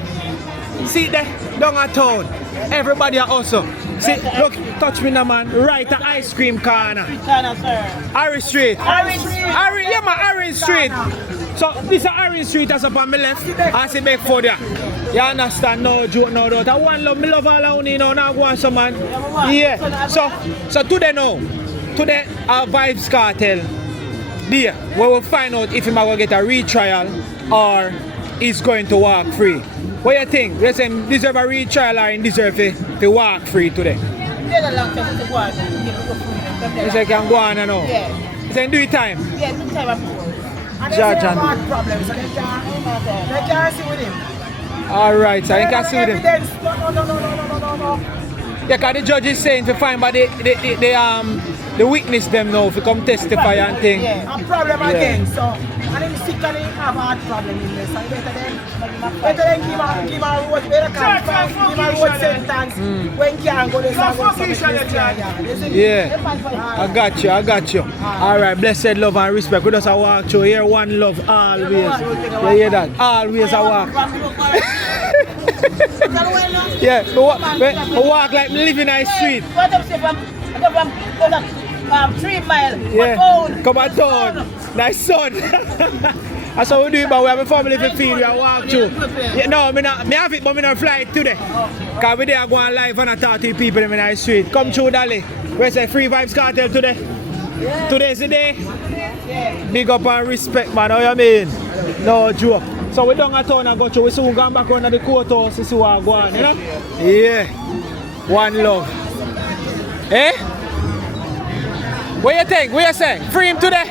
See it there, down at town. Everybody are also. See, look, touch me now, man. Right at ice cream corner. Orange Street. Yeah, man, Orange Street. So this is Orange Street that's up on my left. I see back for there. You understand? No joke, no doubt. I want love, me love all around, you know, now go on some man. Yeah. So today now, our Vybz Kartel there, we will find out if he's going to get a retrial or he's going to walk free. What do you think? You say deserve a retrial or he deserve to walk free today? You say can go on now? Yeah. You say do it time? Yeah, do time. And they say bad problems, so they can't see with him. Alright, so you can see with him. No. Yeah, because the judge is saying to find but the witness them now to come testify and thing. Yeah, a problem again, so and him sick and he have a heart problem in this. So better than give him a road, give him a road sentence when can't go there. Yeah, I got you. Alright, blessed love and respect. We just walk through here, one love always. You hear that? Always a walk. Yeah, we walk like living in the street. 3 miles. Yeah, come on town. Nice son. That's how we do it, but we have a family to feed, we walk through. Yeah, no, I have it, but I don't fly it today. Because we there going live and I talk to people in the street. Come through, Dali. We say free Vybz Kartel today. Today's the day. Big up and respect, man. How you mean? No joke. So we done a town and go through. We soon go back under the courthouse to see what go on, you know? Yeah. One love. Eh? What you think? What you say? Free him today?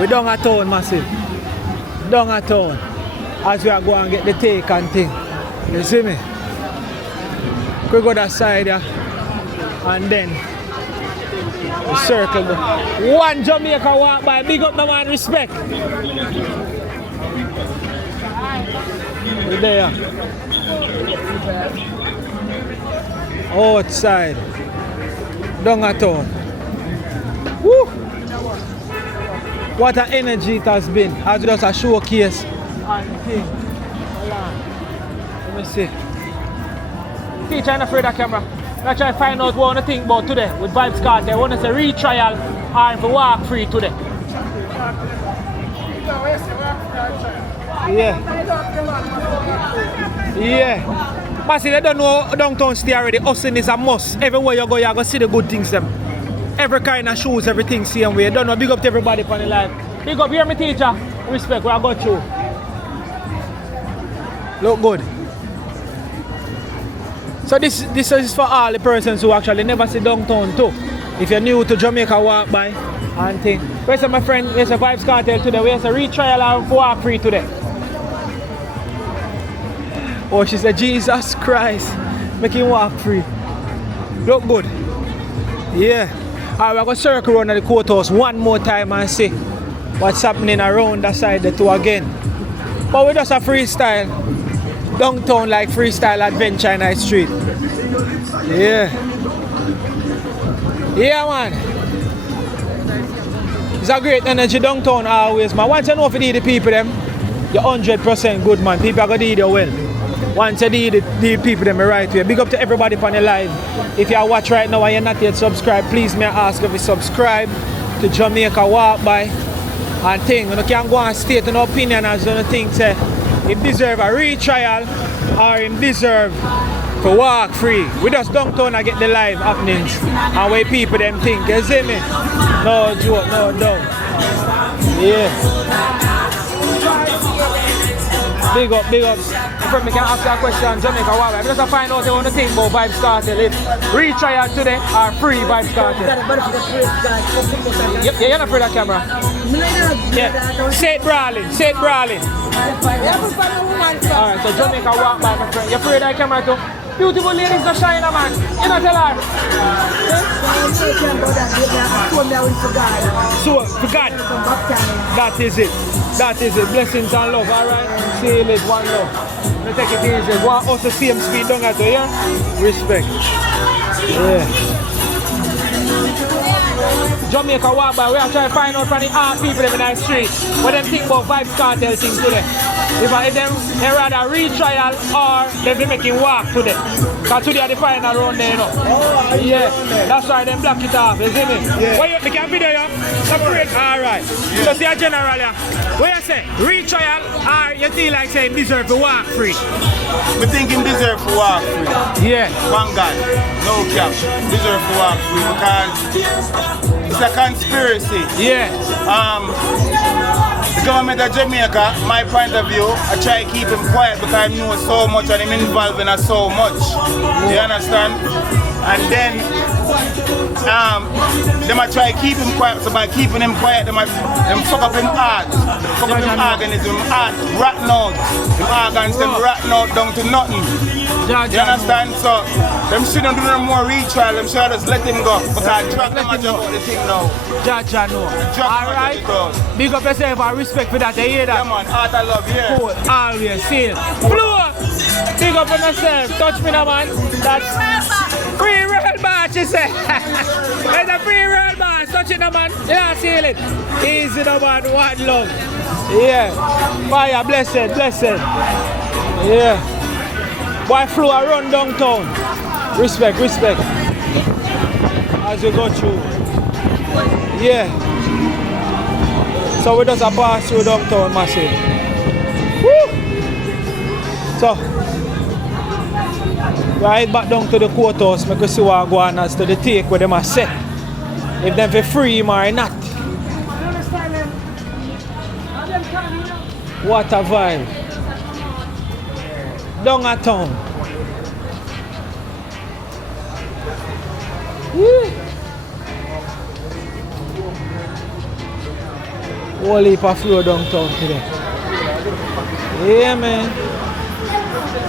We done a town, massive. Done a town. As we are going and get the take and thing. You see me? We go that side here. And then the circle go. One Jamaica walk by. Big up the man, respect. We're there. Outside. Down a town. Woo! What an energy it has been. As just a showcase. And thing. Let me see. Teacher, I'm afraid of the camera. Let's try to find out what I think about today with Vybz Kartel. I want to say retrial or if we walk free today. Yeah. Yeah. But see, they don't know downtown stay already. Hustling is a must. Everywhere you go, you're going to see the good things. Them. Every kind of shoes, everything same way. Don't know. Big up to everybody on the line. Big up, hear me, teacher. Respect, where I got you. Look good. So this is for all the persons who actually never see downtown too. If you're new to Jamaica, walk by and think. Where's my friend? Where's a Vybz Kartel today? Where's a retrial and walk free today? Oh, she said, Jesus Christ, make him walk free. Look good. Yeah. Alright, we're going to circle around the courthouse one more time and see what's happening around that side the two again. But we just a freestyle. Downtown like freestyle adventure in the street. Yeah. Yeah, man. It's a great energy downtown always, man. Once you know if you need the people, them, you're 100% good, man. People are going to need you well. Once you need the people, them the right way. Big up to everybody on the live. If you are watching right now and you're not yet subscribed, please may I ask if you subscribe to Jamaica Walk By and thing. You can go and state an opinion as you think say he deserve a retrial or he deserve to walk free. We just downtown and get the live happenings and where people them think. You see me? No joke, no doubt. Yeah. Big up, big up. If I can ask you a question, Jamaica Walk By. I'm just find out what you think about Vybz Kartel. If retrial today or free Vybz Kartel. You're not afraid of the camera? Yeah. Say it brawling, say it brawling. Alright, so Jamaica Walk By, my friend. You're afraid of the camera too? Beautiful ladies that shine, man. You know, tell her. So, for God. That is it. That is it. Blessings and love, alright? Seal it, one love. Let's take it easy. Go on, also same speed down at here. Respect. Yeah. Jamaica Walk By, we are trying to find out from the art people in the street what them think about Vybz Kartel thing today. If them they rather retrial or they be making walk today. Because today are the final round there, you know. Oh, yeah, that's why them block it off, you see me? Yeah. What you can video you? Separate? Alright. Yeah. So see a general here. What you say? Retrial or you feel like saying deserve to walk free? We think him deserve to walk free. Yeah. One God, no cap. Deserve to walk free because it's a conspiracy. Yeah. The government of Jamaica, my point of view, I try to keep him quiet because I know so much and him involved in so much. You understand? And then they might try to keep him quiet, so by keeping him quiet, they fuck up him heart, fuck up him organism, him heart rotten out, him organs them rotten out down to nothing. You understand? So them shouldn't do no more retrial, them should just let him go. Because I drop them and about the thing now. Jaja no. Alright. Big up yourself and respect for that, you hear that? Yeah man, heart I love, yeah. Cool, always, see it. Flow! Big up on yourself, touch me now man. That's free real bar, she said. It's a free real bar, touch it now man. Yeah, seal it. Easy now man, one love. Yeah. Fire, blessed, blessed. Yeah. Boy flow around downtown. Respect, respect. As you go through. Yeah. So we just pass through downtown massive. Woo! So we head back down to the courthouse, make we see what go on as to the take where them are set. if them for free him or not. What a vibe. Down a town. Woo. Whole heap of flow downtown today. Yeah, man.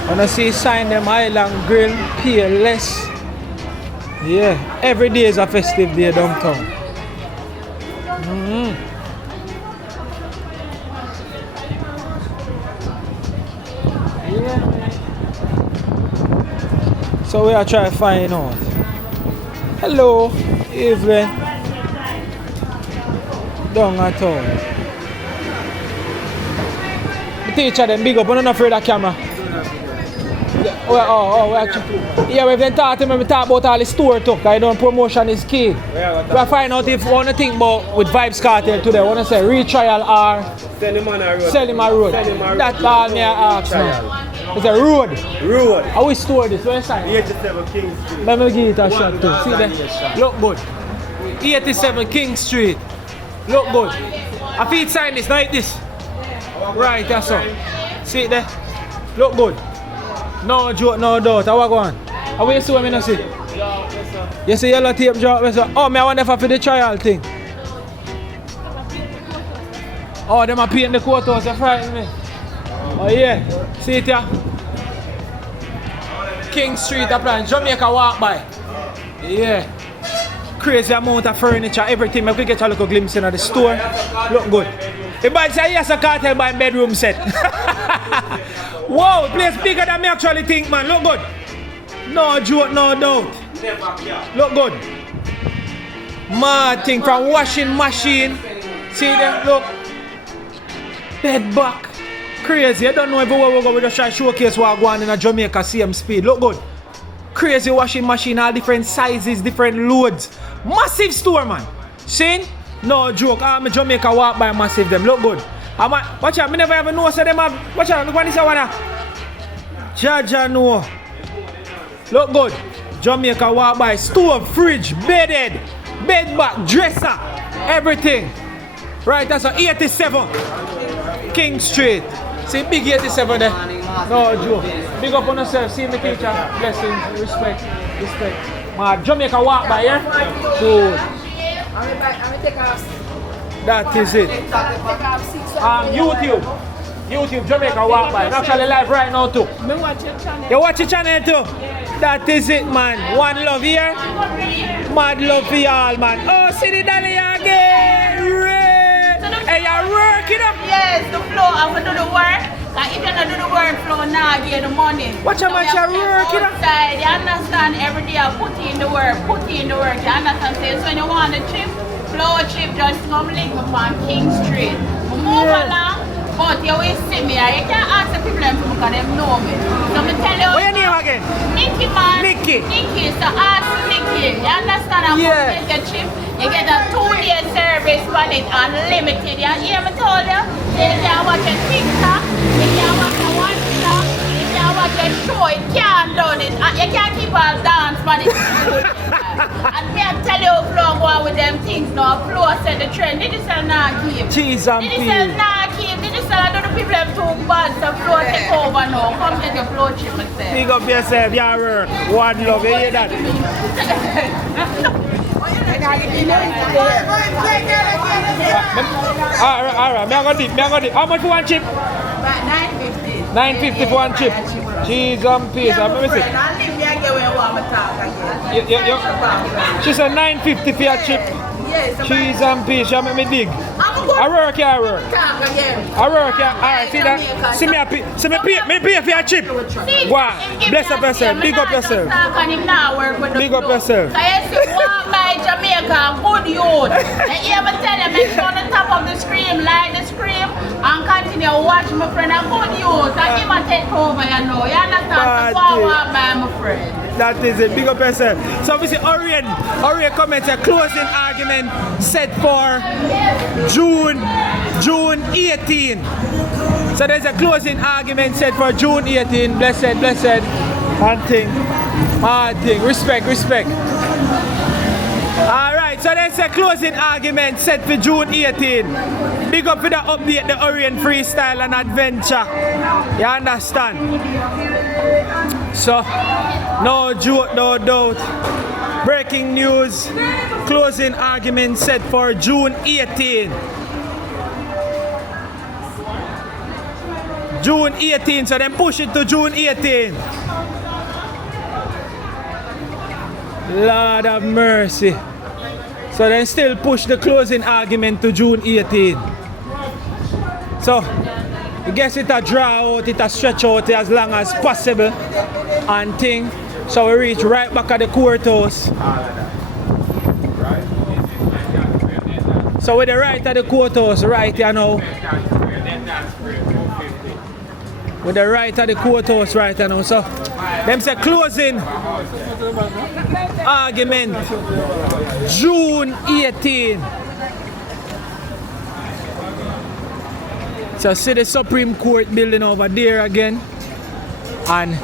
When I see sign them Island Grill, pay less. Yeah, every day is a festive day downtown. Yeah, man. So we are trying to find out. Hello, Evelyn. Downtown. The teacher them big up, I'm not afraid of camera. Yeah, we've been talking when we talk about all the store too, because promotion is key. We'll find out if we want to think about with Vybz Kartel today, we want to say retrial or sell him on a road. Sell him a road. That's all me I ask now. It's a road. Road. How we store this? Where's that? 87 King Street. Let me give it a shot too. See that? Look good. 87 King Street. Look good. I feel sign this like this. Right, that's all. See it there? Look good. No joke, no doubt. How go on? How you see what I not see? You see yellow tape drop? Oh, I wonder if I for the trial thing. Oh, them are painting the courthouse, they frighten me. Oh yeah, see it here? King Street applying, Jamaica walk by. Yeah. Crazy amount of furniture, everything. I could get a little glimpse in the store. Look good. Everybody say yes, a cartel by bedroom set. Wow, place bigger than me actually think, man. Look good. No joke, no doubt. Look good. Mad thing from washing machine. See there, look. Bed back. Crazy. I don't know everywhere we go, we just try to showcase what going on in a Jamaica same speed. Look good. Crazy washing machine, all different sizes, different loads. Massive store, man. See? No joke. I'm Jamaica walk by massive them. Look good. Watch out, I never ever know so them have. Watch out, look what this one. Jaja know. Look good. Jamaica walk by. Stove, fridge, bedded, bed back, dresser, everything. Right, that's a 87 King Street. See big 87 there. No joke. Big up on yourself. See me teacher. Blessings, respect. My Jamaica walk by here. Good. That is it. YouTube Jamaica walk by. I'm actually live right now too. You watch your channel too? That is it, man. One love here. Mad love for y'all, man. Oh, see the dolly again. Hey, you're working up. Yes, the flow. I'm going to do the work. Like if you don't do the work flow now, get the money. Watch how much you're working up. You understand? Every day I put in the work. You understand? So when you want a trip, flow trip, just come link me on King Street. Move along, but you always see me. You can't ask the people because they know me. So I tell you. What's your name again? Nikki, man. Nikki. So ask Nikki. You understand? I'm going to take a trip. You get a 2-day service on it, unlimited. You hear me told you? You can watch a TikTok, you can watch a WhatsApp, you can watch a show, you can't do it. You can't keep on dance on it. And me I tell you Flo go on with them things now. Flo said the trend. Did you sell not keep? Cheese and Did you sell not keep? Did you sell I know the people have too bad so Flo take over now. Come get your Flo chip myself. Big up yourself, your work. One love, you hear that? Alright, me I got it. How much for one chip? 950. 950 for one chip. Cheese and peas. Let me see. She said 950 for a chip. Cheese and peas. She make me dig. I work. Alright, see that? See me pay for a chip. Go on. Bless up yourself. Big up yourself. Big up yourself. Jamaica, good youth. And you ever tell them, make sure on the top of the screen, like the screen, and continue watch my friend. A good youth. And him a take over, you know. You understand? So go walk by my friend. That is it. Big up yourself. So we see Orion comments a closing argument set for June 18. So there's a closing argument set for June 18. Blessed. And thing. Respect. Alright, So they say closing argument set for June 18. Big up for the update, the Orient Freestyle and Adventure. You understand? So, no joke, no doubt. Breaking news, closing argument set for June 18. June 18, so then push it to June 18. Lord of mercy. So then still push the closing argument to June 18. So, I guess it a draw out, it a stretch out as long as possible and thing. So we reach right back at the courthouse. So with the right at the courthouse, right here now. With the right at the courthouse right here now. So them say closing argument June 18. So see the Supreme Court building over there again. And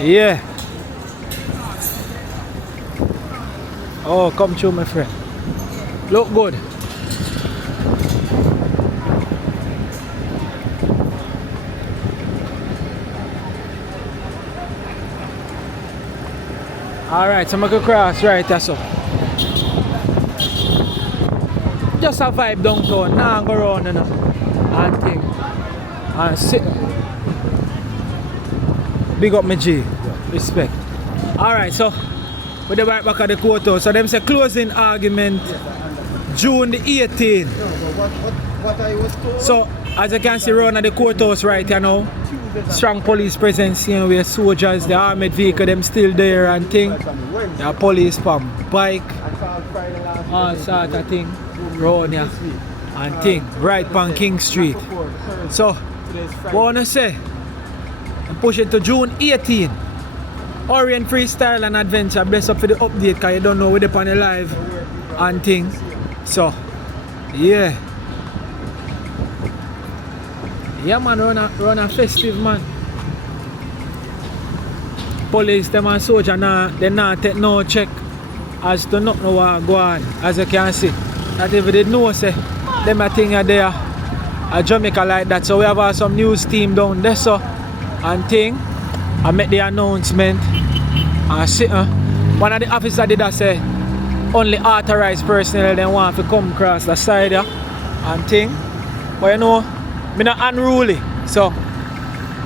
yeah. Oh, come through, my friend. Look good. Alright, so I'm gonna cross right there, so. Just a vibe downtown, now go around and thing. And sit. Big up my G. Respect. Alright, so with the right back at the courthouse. So them say closing argument June the 18th. So as you can see around at the courthouse right here now. Strong police presence here where soldiers, the armored vehicle them still there and thing. The police from bike, all sort of thing round here and thing. Right on King Street. So what I wanna say, I'm pushing to June 18. Orient Freestyle and Adventure, bless up for the update because you don't know we're on the live and things. So, yeah. Yeah man, run a festive man. Police, them and soldier, they not take no check as to not know what go on. As you can see, that if they know say, them a thing are there at Jamaica like that. So we have some news team down there so and thing. I make the announcement. And see, one of the officers did that say only authorized personnel then want to come across the side here and thing. But you know, I'm not unruly. So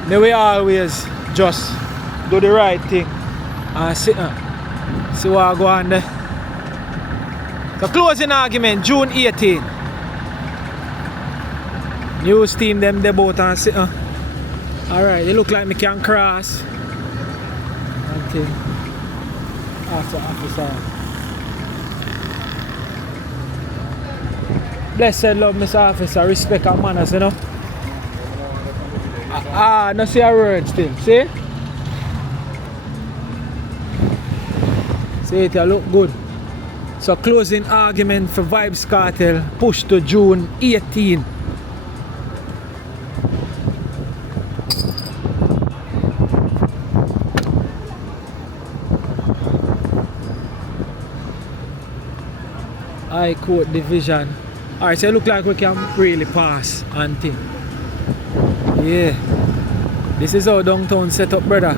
me we always just do the right thing and see what go on there. The closing argument June 18. News team them they both and see. Alright, they look like me can cross. And thing. After officer. Blessed love, Mr. Officer, respect and manners, you know. No see a word still, see? See it, look good. So closing argument for Vybz Kartel pushed to June 18. High Court Division. Alright, so it look like we can really pass and thing. Yeah. This is how downtown set up, brother.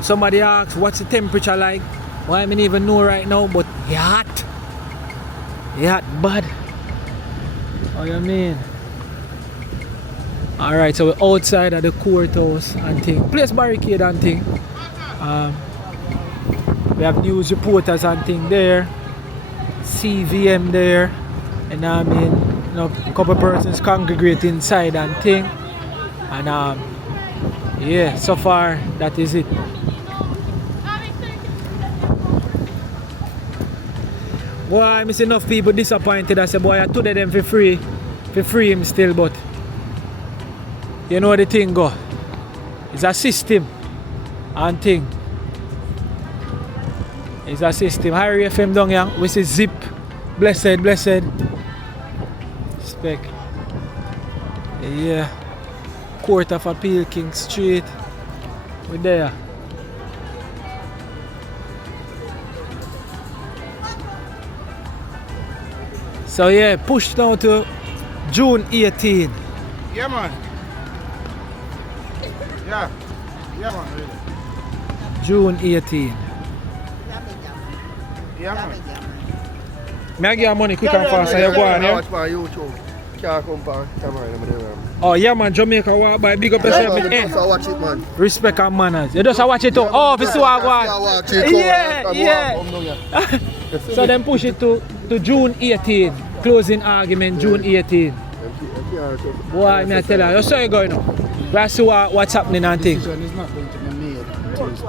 Somebody asks what's the temperature like? Well, I don't even know right now, but it's hot. It's hot bad. What do you mean? Alright, so we're outside of the courthouse and thing. Place barricade and thing. We have news reporters and thing there. CVM there. And I mean, you know, a couple persons congregate inside and thing. And yeah, so far that is it. Boy, I see enough people disappointed. I say, boy, I told them for free him still, but you know the thing go. It's a system and thing. It's a system. Harry FM down here. We see Zip. Blessed. Respect. Yeah. Court of Appeal, King Street. We're there. So yeah, push now to June 18. Yeah, man. Yeah. Yeah, man, really. June 18. Yeah, man. May I give you money quick and fast and you go on, yeah? Oh yeah man, Jamaica walk by, big up yourself with N. Watch it, man. Respect and manners. You just watch it too. Oh, if you see what I Watch want. it. Yeah. So then push it to June 18. Closing argument, June 18. Boy, me I tell you, you saw you going on. Let's see what's happening and things. Decision is not going to be made Tuesday.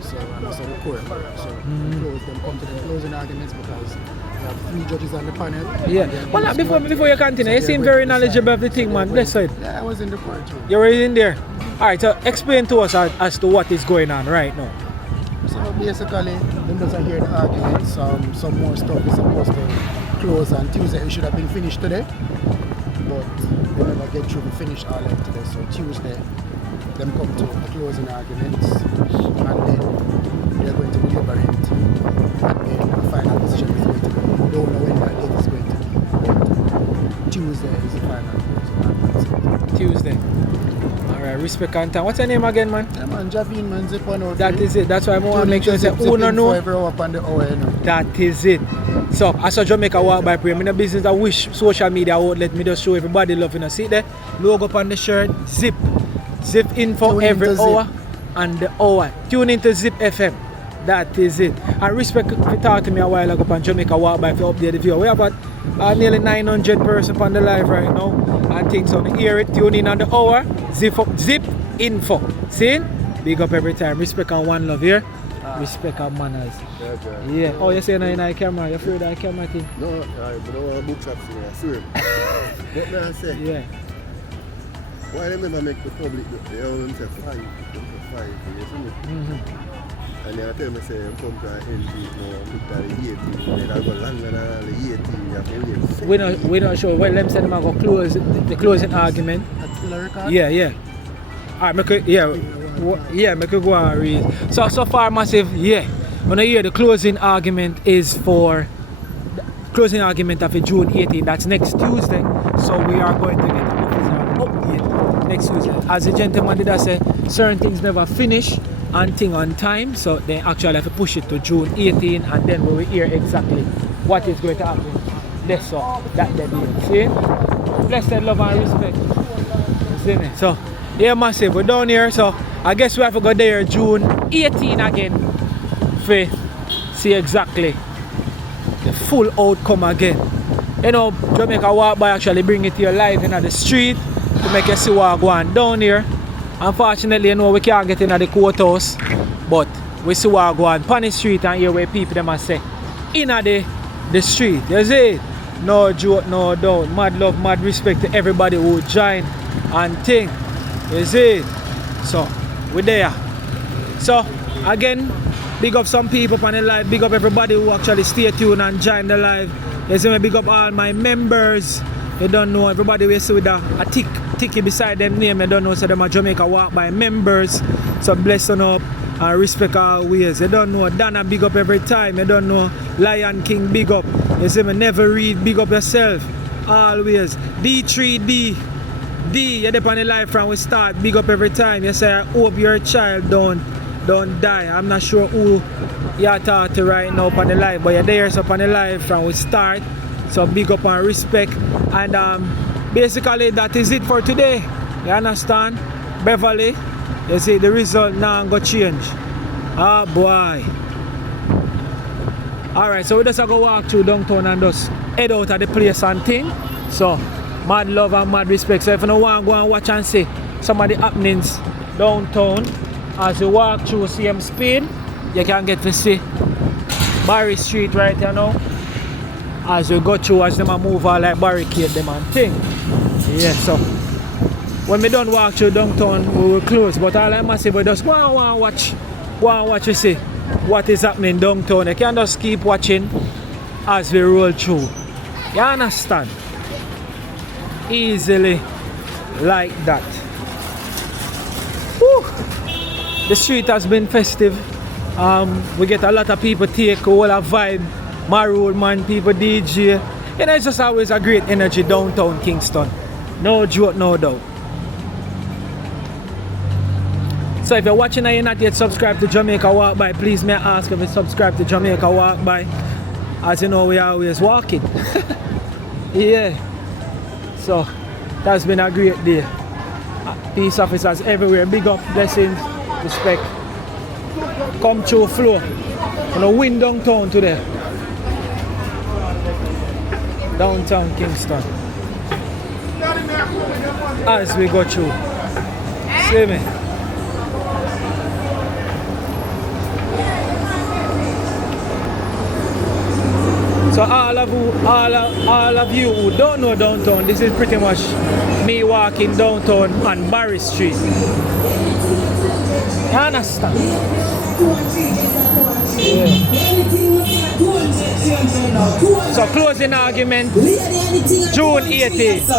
So that's a court. So close them, come to the closing arguments because we have 3 judges on the panel. Yeah. Well, before you continue, you seem very knowledgeable of the thing, man. Bless you. Yeah, I was in the court too. You were in there? Alright, so explain to us as to what is going on right now. So basically, them doesn't hear the arguments. Some more stuff is supposed to close on Tuesday. It should have been finished today. But they never get through to finish all of today. So Tuesday, them come to the closing arguments. And then they're going to deliberate. And then the final decision is going to be. We don't know when that date is going to be. But Tuesday is the final closing arguments. Tuesday. Alright, respect and time. What's your name again, man? Yeah, man, Javine, man, zip one out. That is it. That's why I want to make sure you say, who no know. That is it. So, as a Jamaica walk by prayer, I'm in a business that wish social media outlet me just show everybody love. You know, see there? Logo on the shirt, zip. Zip info Tune every into hour Zip. and the hour. Tune into Zip FM. That is it. And respect if you talk to me a while ago on Jamaica walk by if you update the view. We have got nearly 900 person on the live right now. And things on the hear it, tune in on the hour. Zip info. See? Big up every time. Respect and one love here. Respect and manners. Yeah. Oh, you say no in the camera. You're afraid of the camera thing? No, I don't want to book shots here. I swear. What may I say? Yeah. Why they never make the public they own say 5 for you, isn't it? And they tell me say come to an NG now and look at the 18 and I go longer than the 18 you have to We're not sure. Well, them said them are going to close the closing argument. That's still a record? Yeah. Alright, make it go and read. So far massive, yeah. When I hear the closing argument is for closing argument of June 18, that's next Tuesday. So we are going to get an official update next Tuesday. As the gentleman did I say, certain things never finish and thing on time, so they actually have to push it to June 18 and then we will hear exactly what is going to happen. That's all that they do. See? Blessed love and respect. See me? So yeah, massive, we're down here, so I guess we have to go there June 18 again for see exactly the full outcome again. You know, Jamaica walk by actually bring it here live in the street to make you see what going down here. Unfortunately, you know, we can't get into the courthouse, but we see what going on the street and hear where people them are say in the street. You see? No joke, no doubt. Mad love, mad respect to everybody who join and think. You see? So, we're there. So, again, big up some people on the live. Big up everybody who actually stay tuned and join the live. You see me? Big up all my members. You don't know, everybody we see with a ticky beside them name. You don't know, so them are Jamaica walk by members. So, bless them up and respect our ways. You don't know, Dana big up every time. You don't know, Lion King big up. You see me? Never read, big up yourself. Always. D3D. You're there on the live from we start, big up every time. You say, I hope your child don't die. I'm not sure who you're talking to right now on the live, but you're there so on the live from we start. So big up and respect. And basically that is it for today. You understand? Beverly, you see the result now go change. Oh boy. Alright, so we just go walk through downtown and just head out of the place and thing. So mad love and mad respect. So if you don't want to go and watch and see some of the happenings downtown as you walk through CM Speed, you can get to see Barry Street right here now. As you go through, as them a move all like barricade them and thing. Yeah, so when we don't walk through downtown, we will close. But all I must say, we just go and watch you see what is happening downtown. You can just keep watching as we roll through. You understand? Easily like that. Whew. The street has been festive. We get a lot of people take all a vibe. Maroon man, people DJ. You know, it's just always a great energy downtown Kingston. No joke, no doubt. So if you're watching and you're not yet subscribed to Jamaica Walk By, please may I ask if you subscribe to Jamaica Walk By. As you know, we are always walking. Yeah. So that's been a great day. Peace officers everywhere. Big up, blessings, respect. Come through flow. You know, win downtown today. Downtown Kingston. As we go through. See me? So all of you who don't know downtown, this is pretty much me walking downtown on Barry Street. You understand? Yeah. So closing argument, June 18th.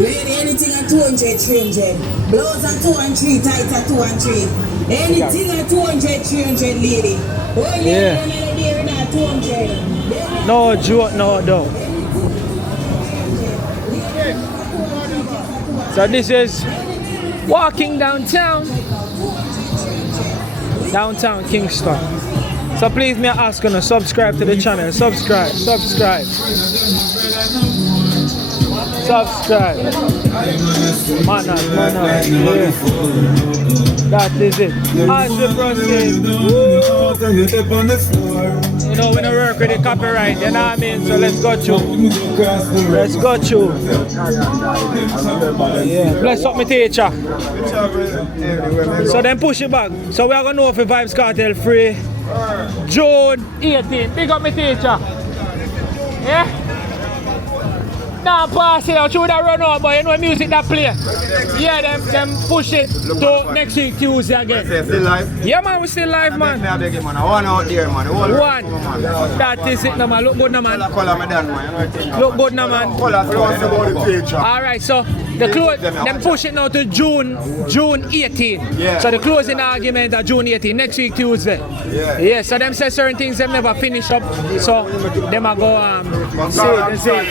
Anything at 200, 300. Blows at 2 and 3, tights at 2 and 3. Anything at 200, 300, lady. Yeah. No joke, no doubt. So this is walking downtown Kingston. So please may I ask you to subscribe to the channel. Subscribe. Manners. Yeah. That is it. As we proceed. You know, we don't work with the copyright, you know what I mean? So let's go through. Yeah. Bless up my teacher. So then push it back. So we are going to know if Vybz Kartel free June 18th. Big up my teacher. Yeah? Nah, pass it out. You would have run out, but you know music that play. Yeah, them push it to next week Tuesday again. Still live? Yeah, man, we still live, man. I beg you, man. One out there, man. One. That is it, no, man. Look good, no, man. Look good, no, man. Alright, so the close, them push it now to June 18. Yeah. So the closing argument at June 18, next week Tuesday. Yeah, so them say certain things them never finish up. So them a go say.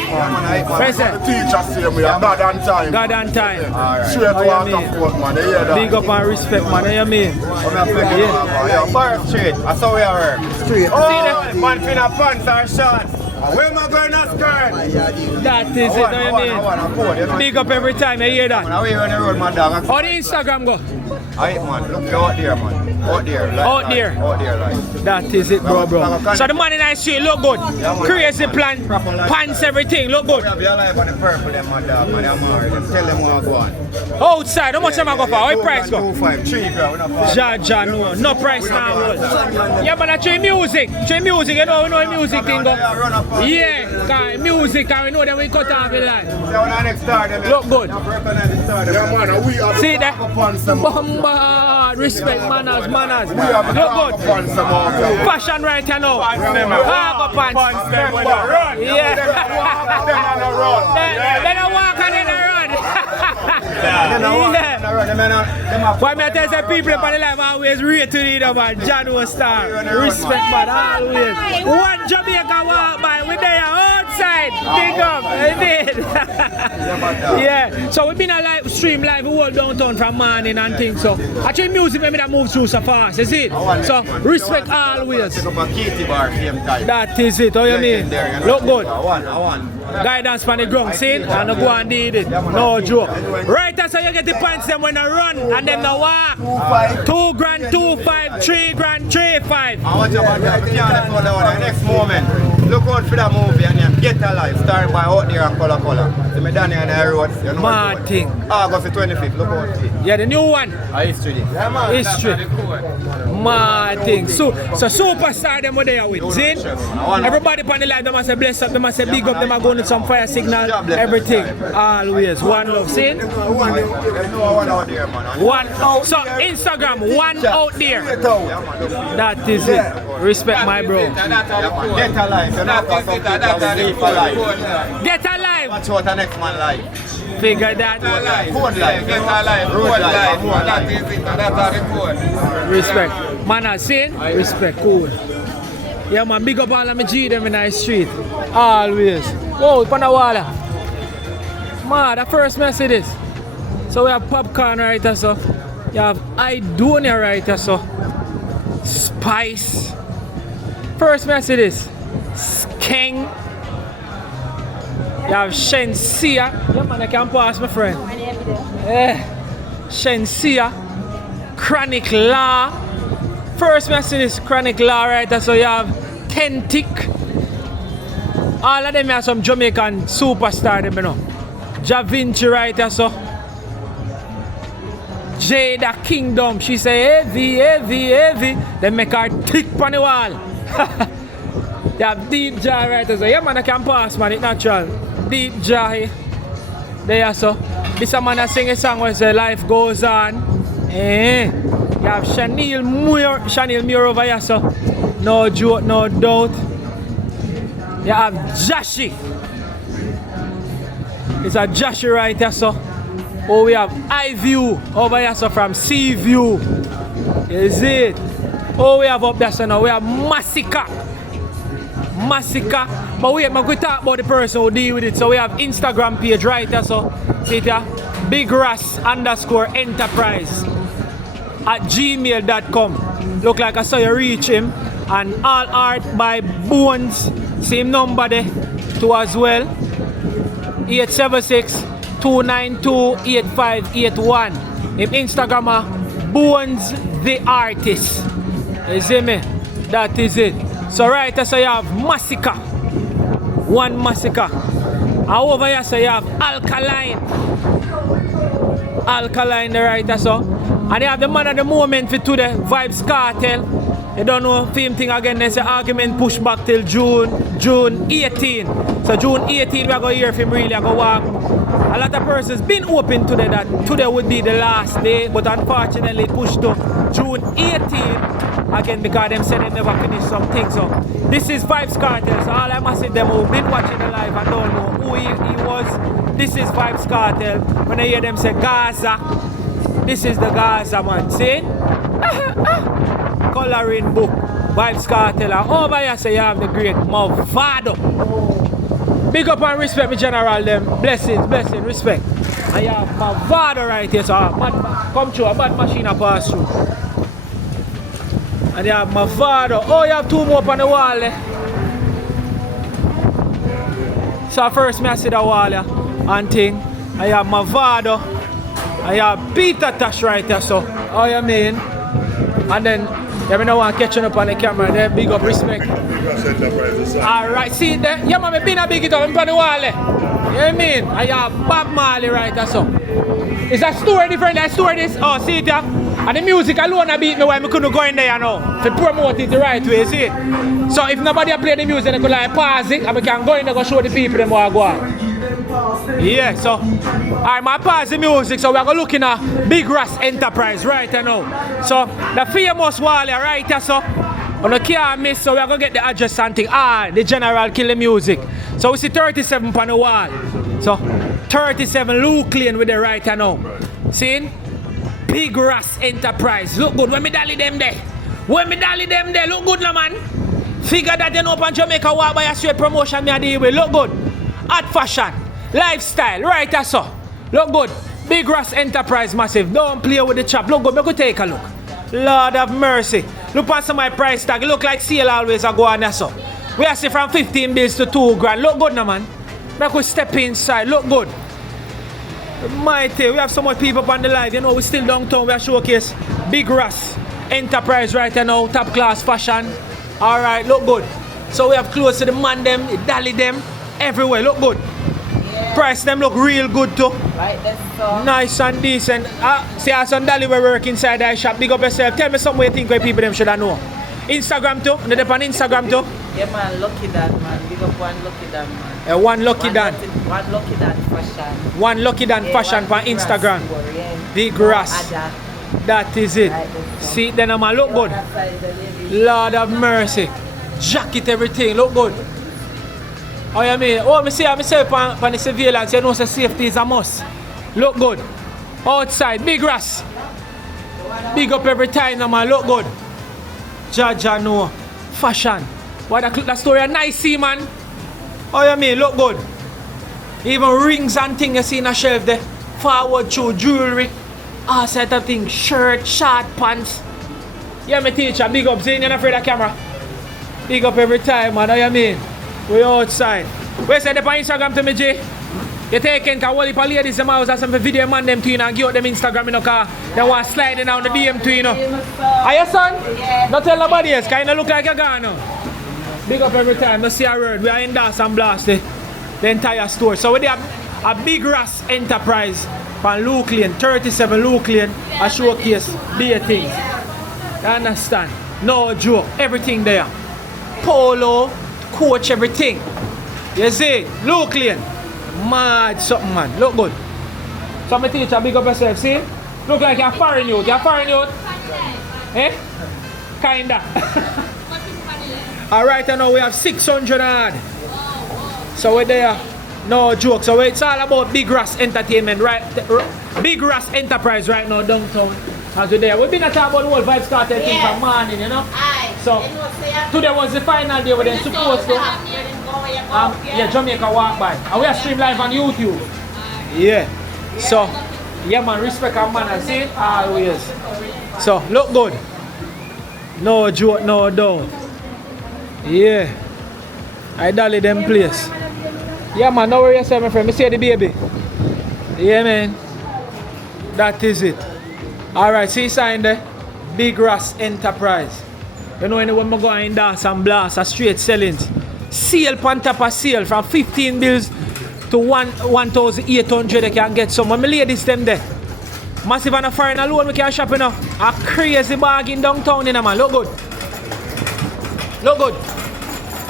The teacher say we are God and time. God and time. Straight to out of court, man. You hear that? Big up and respect, man. You hear me? Yeah. Bar Street. That's how we are. Street. Oh, man, pin a pants or shorts. Where am I going to skirt? That is it, know you mean? Big up every time, you hear that? How are you on the road, my dog? How the Instagram go? Alright, man, look out there, man. Out there. Like. That is it, bro. So the man in the street look good. Crazy plan, pants, everything, look good. Outside, how much am I go for? How price go? 2.5, 3 grand. Jaja, no price now. Yeah, but I train music, you know music thing go. Yeah, cause music, and we know that we cut off the line. Look good. See that? Bombard, respect, manners. Look good. Fashion right here now. Cargo pants. Yeah. Then I walk and then I run. Yeah. Why me I tell some people on the line always rate to the man, John was star. Respect, man, always. One Jamaica Walk By, we there outside. Big up, indeed. Yeah. So we've been a live stream live whole downtown from morning and things. So actually music maybe that moves through so fast, you see? So respect always. That is it, how you mean? Look good. Guidance from the ground, see? And go and did it. No joke. Right as you get the points them when they run and then they walk. 2 grand, 2.5, 3 grand, 3.5. Next moment. Look out for that movie and Get Alive, starring by Out There and Color. So me down here on the road. You know mad thing. August the 25th, look out for it. Yeah, the new one. History. History. Mad thing. So superstar them were there with. See? Everybody on the line, they must say bless up, they must say big up, they must go with some fire signal, everything. Always. One love. See? One. So Instagram, one out there. That is it. Respect my bro. Get Alive. Get Alive. Watch out the next man live. Figure that. Code live. Get Alive. Road live. Respect. Man, I seen. Respect. Cool. Yeah, man, big up all of my G them in the street. Always. Whoa, upon the wall. Man, the first message is. So we have popcorn right here, so. You have Idonia right here, so. Spice. First message is Skeng. You have Shensia. Yeah, man, I can pass, my friend. Shensia. Chronic Law. First message is Chronic Law right there, so you have Tentic. All of them are some Jamaican superstar, them, you know. Ja Vinci right there, so. Jada Kingdom, she say heavy. They make her tick on the wall. You have Deep Jaw right there, so yeah, man, I can pass, man, it's natural. Deep Jaw here. There, so. This a man that sing a song where say life goes on. You have Chanel Muir over here, so no joke, no doubt. You have Jashi. It's a Jashi right here, so. Oh, we have iView over here, so from Seaview. Is it? Oh, we have up there, so now we have Massacre. But wait, we talk about the person who deal with it. So we have Instagram page right here, so see it here? BigRass_Enterprise @gmail.com. Look like I saw you reach him. And all art by Bones. Same number there too as well. 876-292-8581. Him Instagram Bones the Artist. You see me? That is it. So right here so you have Massacre. One Massacre. And over here so you have Alkaline right here so. And you have the man of the moment for today, Vybz Kartel. You don't know film thing again, there's an argument push back till June 18. So June 18 we are going to hear from really, I go walk. A lot of persons been open today that today would be the last day, but unfortunately pushed to June 18 again because them said they never finished some things. So this is Vybz Kartel. So all I must say them who've been watching the live and don't know who he was. This is Vybz Kartel. When I hear them say Gaza, this is the Gaza man. See? Coloring book. Vybz Kartel. And over here so you have the great Mavado. Big up and respect me general them. Blessings, respect. And you have Mavado right here. So come through, a bad machine pass through. And you have Mavado. Oh, you have two more up on the wall there. So first me I see the wall here. And thing. And you have Mavado. And you have Peter Tash right here. So, how you mean? And then you know one catching up on the camera there. Big up respect. Alright, see there? Yeah, man, been a big it up on the wall there. You know what I mean? And you have Bob Marley right there. So, is that story different than story this? Oh, see it here? And the music alone I beat me why I couldn't go in there now. To promote it the right way, see it? So if nobody play the music, they could like pause it and we can go in there and show the people them what go on. Yeah, so alright, my pause the music, so we're going to look in a Big Rass Enterprise right now. So the famous wall here right here, so on the can't miss, so we're going to get the address and thing. The general kill the music. So we see 37 on the wall. So 37 Luke Lane with the right here now. See? Big Rass Enterprise. Look good. When me dolly them there. Look good no man. Figure that you know up Jamaica walk by a straight promotion me a deal with. Look good. Art fashion. Lifestyle. Right there so. Look good. Big Rass Enterprise massive. Don't play with the chop. Look good. Make we take a look. Lord have mercy. Look at some of my price tag. It look like sale always a go on there so. We are see from 15 bills to 2 grand. Look good no man. Make we step inside. Look good. Mighty, we have so much people on the live. You know, we still downtown. We are showcase Big Rass Enterprise right now. Top class fashion. Alright, look good. So we have clothes to the man them, the dolly them, everywhere. Look good. Yeah. Price them look real good too. Right, that's so. Nice and decent. See how some dolly we work inside that shop. Big up yourself. Tell me something you think where people them should know. Instagram too? They on Instagram too? Yeah man, Lucky Dan man. Big up one Lucky Dan man. One Lucky Dan. One Lucky Dan fashion. One Lucky Dan fashion for Instagram. Big Rass. That is it. Right, see then I'm look good. Lord have mercy. Jacket everything look good. Oh you mean? Oh me see myself on the surveillance, you know so safety is a must. Look good. Outside, Big Rass. Big up every time now man, look good. Jaja no. Fashion. What the story a nice see, man. Oh, you mean, look good. Even rings and things you see in a shelf there. Forward through jewelry. All set of things. Shirt, short pants. Yeah, my teacher, big up. Zane, you're not afraid of camera. Big up every time, man. How you mean? We outside. Where say the on Instagram to me, Jay? You taking cause all the ladies them house and some video man them to you and give out them Instagram, you know, cause they want sliding down the DM to you know. Are your son? Yeah. Don't tell nobody else, cause you look like you're gone now. Big up every time. You see a word. We are in Dance and Blast the entire store. So we have a big Ras enterprise from Luke Lane, 37 Luke Lane, a showcase beer things. You understand? No joke. Everything there. Polo, coach, everything. You see? Luke Lane. Mad something, man. Look good. So my teacher, big up yourself. See? Look like you're foreign youth. You're foreign youth? Eh? Kinda. Alright, I know we have 600 odd. So we're there. No joke. So it's all about Big Ras Entertainment, right? Big Ras Enterprise right now downtown. As we're there. We've been talking about the whole Vybz Kartel thing from morning, you know? So today was the final day where they're supposed to. Yeah, Jamaica walk by. And we are stream live on YouTube. Yeah. So, yeah man, respect our manners, see? Always. So, look good. No joke, no doubt. Yeah. I dolly them place. Yeah man, don't worry yourself my friend. Me see the baby. Yeah man. That is it. Alright, see sign there? Big Ras Enterprise. You know when we go in Dance and Blast, a straight selling. Sale on top of sale from 15 bills to 1,800 they can get some. When my ladies them there. Massive and a foreign alone we can shop enough. A crazy bargain downtown in a man. Look good. Look good.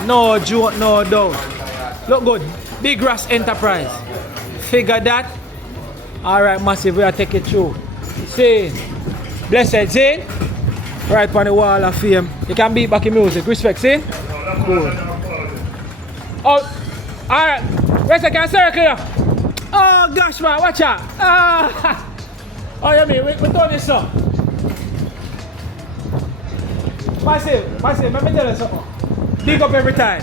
No joke, no doubt. Look good. Big Ras Enterprise. Figure that. Alright, Massive, we are taking it through. See. Blessed Zane. Right on the wall of fame. You can beat back in music. Respect, see? Cool. Oh, alright. Where's the circle? Oh gosh man, watch out. Oh you mean, we done this up. Massive, let me tell you something. Big up every time.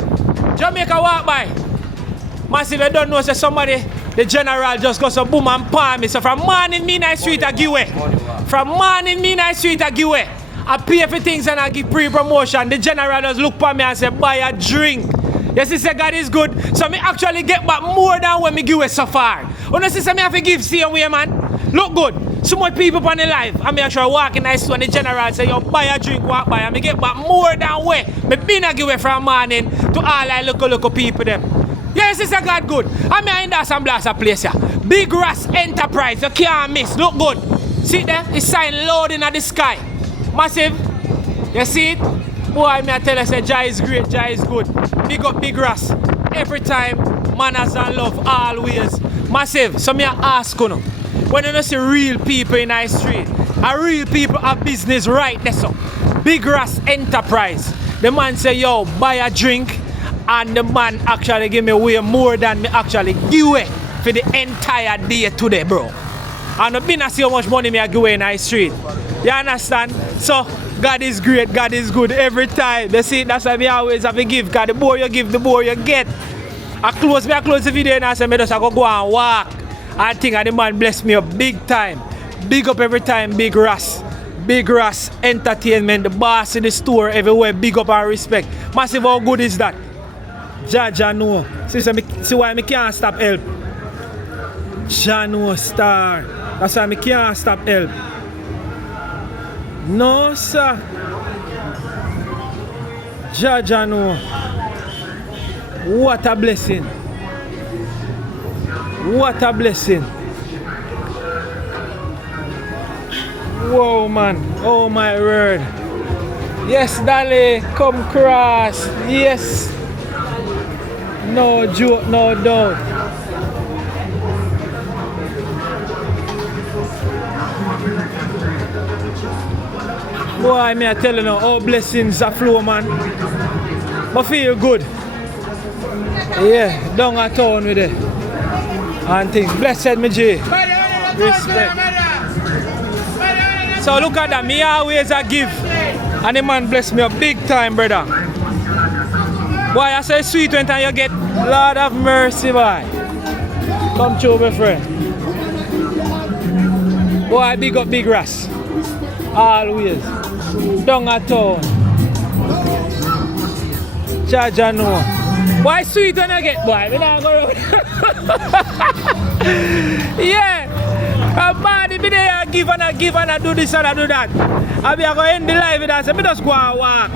Jamaica walk by. Massive, I don't know say somebody, the general just got some boom and palm me. So from morning me nice street I give away. From morning me nice street I give away. I pay for things and I give pre-promotion. The general just look for me and say buy a drink. Yes, he said God is good. So me actually get back more than when me give away so far. When you see me have to give same way, man. Look good. So much people on the live. And me actually walk in the store and the general say, yo, buy a drink, walk by. And me get back more than way. Me been a give away from morning to all I local people them. Yes, he said God good. And me in Dance and Blast a place here. Big Ras Enterprise. You can't miss. Look good. See there? It's sign loading at the sky. Massive. You see it? Boy, me I tell you, say Jah is great, Jah is good. Big up Big Ras. Every time, manners and love, always. Massive. So me I ask you, when you don't see real people in the street, and real people have business right there, so Big Ras Enterprise. The man say, yo, buy a drink, and the man actually give me way more than me actually give away for the entire day today, bro. And I've been to see how much money me I give away in the street. You understand? So, God is great, God is good every time. You see, that's why me always have to give, because the more you give, the more you get. I close the video and I say, I just go and walk. I think the man bless me up big time. Big up every time, Big Ras. Big Ras Entertainment, the boss in the store everywhere, big up and respect. Massive, how good is that? Jah know. See why I can't stop help. Jah know star. That's why I can't stop help. No, sir. Jah know. What a blessing. What a blessing. Whoa, man. Oh, my word. Yes, Dale. Come cross. Yes. No joke, no doubt. Boy, me I tell you now, all blessings are flow, man. But feel good. Yeah, down at town with it. And things. Blessed me G. Respect. So look at that, me always a give. And the man bless me a big time, brother. Boy, I say sweet when you get Lord of mercy, boy. Come through, my friend. Boy, big up Big Ras. Always. Down at town. Jaja no. Boy, sweet when I get, boy. We not go around. Yeah. I'm mad if I give and I do this and I do that. I be going to end the live with that. So I just go and walk.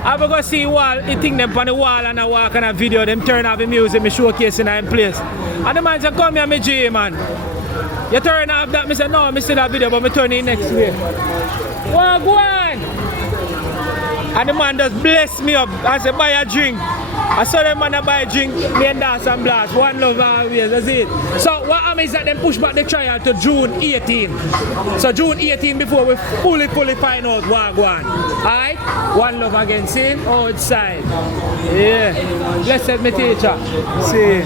I go to see wall, I think them on the wall and I walk and I video them turn off the music, me showcase in that place. And the man say, come here, me G, man. You turn off that, me say, no, me see that video, but me turn it next way. Go on. And the man just bless me up. I say, buy a drink. I saw them man buy a drink, me and dance and blast. One love always, that's it. So what happens is that them push back the trial to June 18. So June 18 before we fully find out what go on. Alright? One love against him outside. Yeah. Blessed me teacher. See.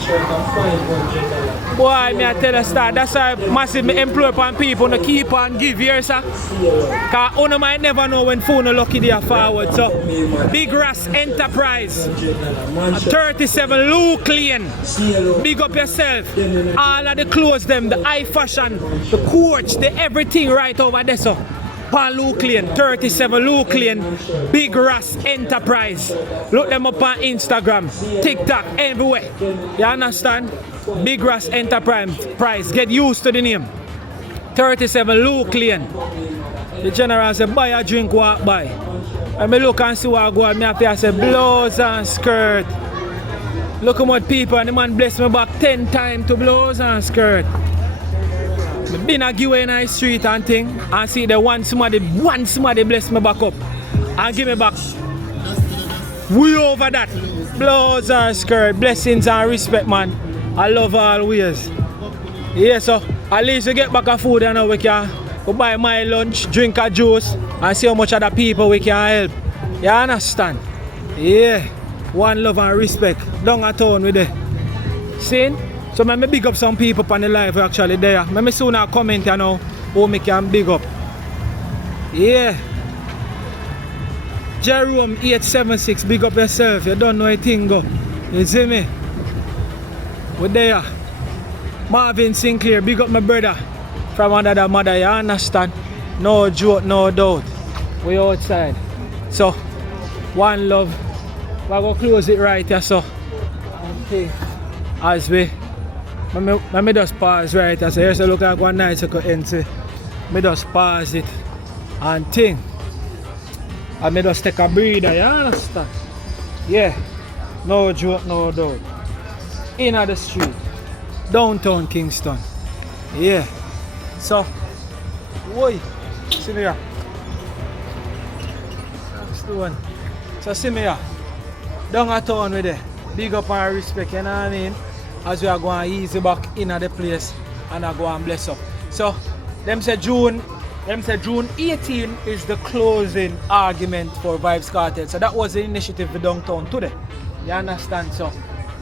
Boy, me I tell you start. That's why massive me employ upon people to keep on give here, sir. Cause one might never know when phone are lucky they are forward. So Big Ras Enterprise. 37 Luke Lane. Big up yourself. All of the clothes them, the high fashion, the coach, the everything right over there. So Pan Luke Lane, 37 Luke Lane, Big Ras Enterprise. Look them up on Instagram, TikTok, everywhere. You understand? Big Ras Enterprise. Get used to the name. 37 Luke Lane. The general said, buy a drink, walk by. And me look and see what I go on, me have to say blouse and skirt. Look how much people, and the man bless me back 10 times to blouse and skirt. Me been a give in the street and thing, and see the one somebody bless me back up. And give me back way over that. Blouse and skirt, blessings and respect, man. I love always. Yeah, so at least we get back a food and now we can go buy my lunch, drink a juice, and see how much other people we can help. You understand? Yeah. One love and respect. Down a town with it. See? So I big up some people on the live actually there. I soon comment you know who me can big up. Yeah. Jerome 876, big up yourself. You don't know a thing go. You see me? We there. Marvin Sinclair, big up my brother. From under the mother, you understand? No joke, no doubt. We outside. So, one love. We're going to close it right here, so. Okay. As we. Let me just pause right here. So, here's a look at one night so I can end. Let me just pause it. And think. And me just take a breather, you understand? Yeah. No joke, no doubt. In the street. Downtown Kingston. Yeah. So, woi, see me here. That's the one. So see me here. Down a town with it. Big up and respect, you know what I mean? As we are going easy back in the place and I go and bless up. So, them say June 18 is the closing argument for Vybz Kartel. So that was the initiative for downtown today. You understand? So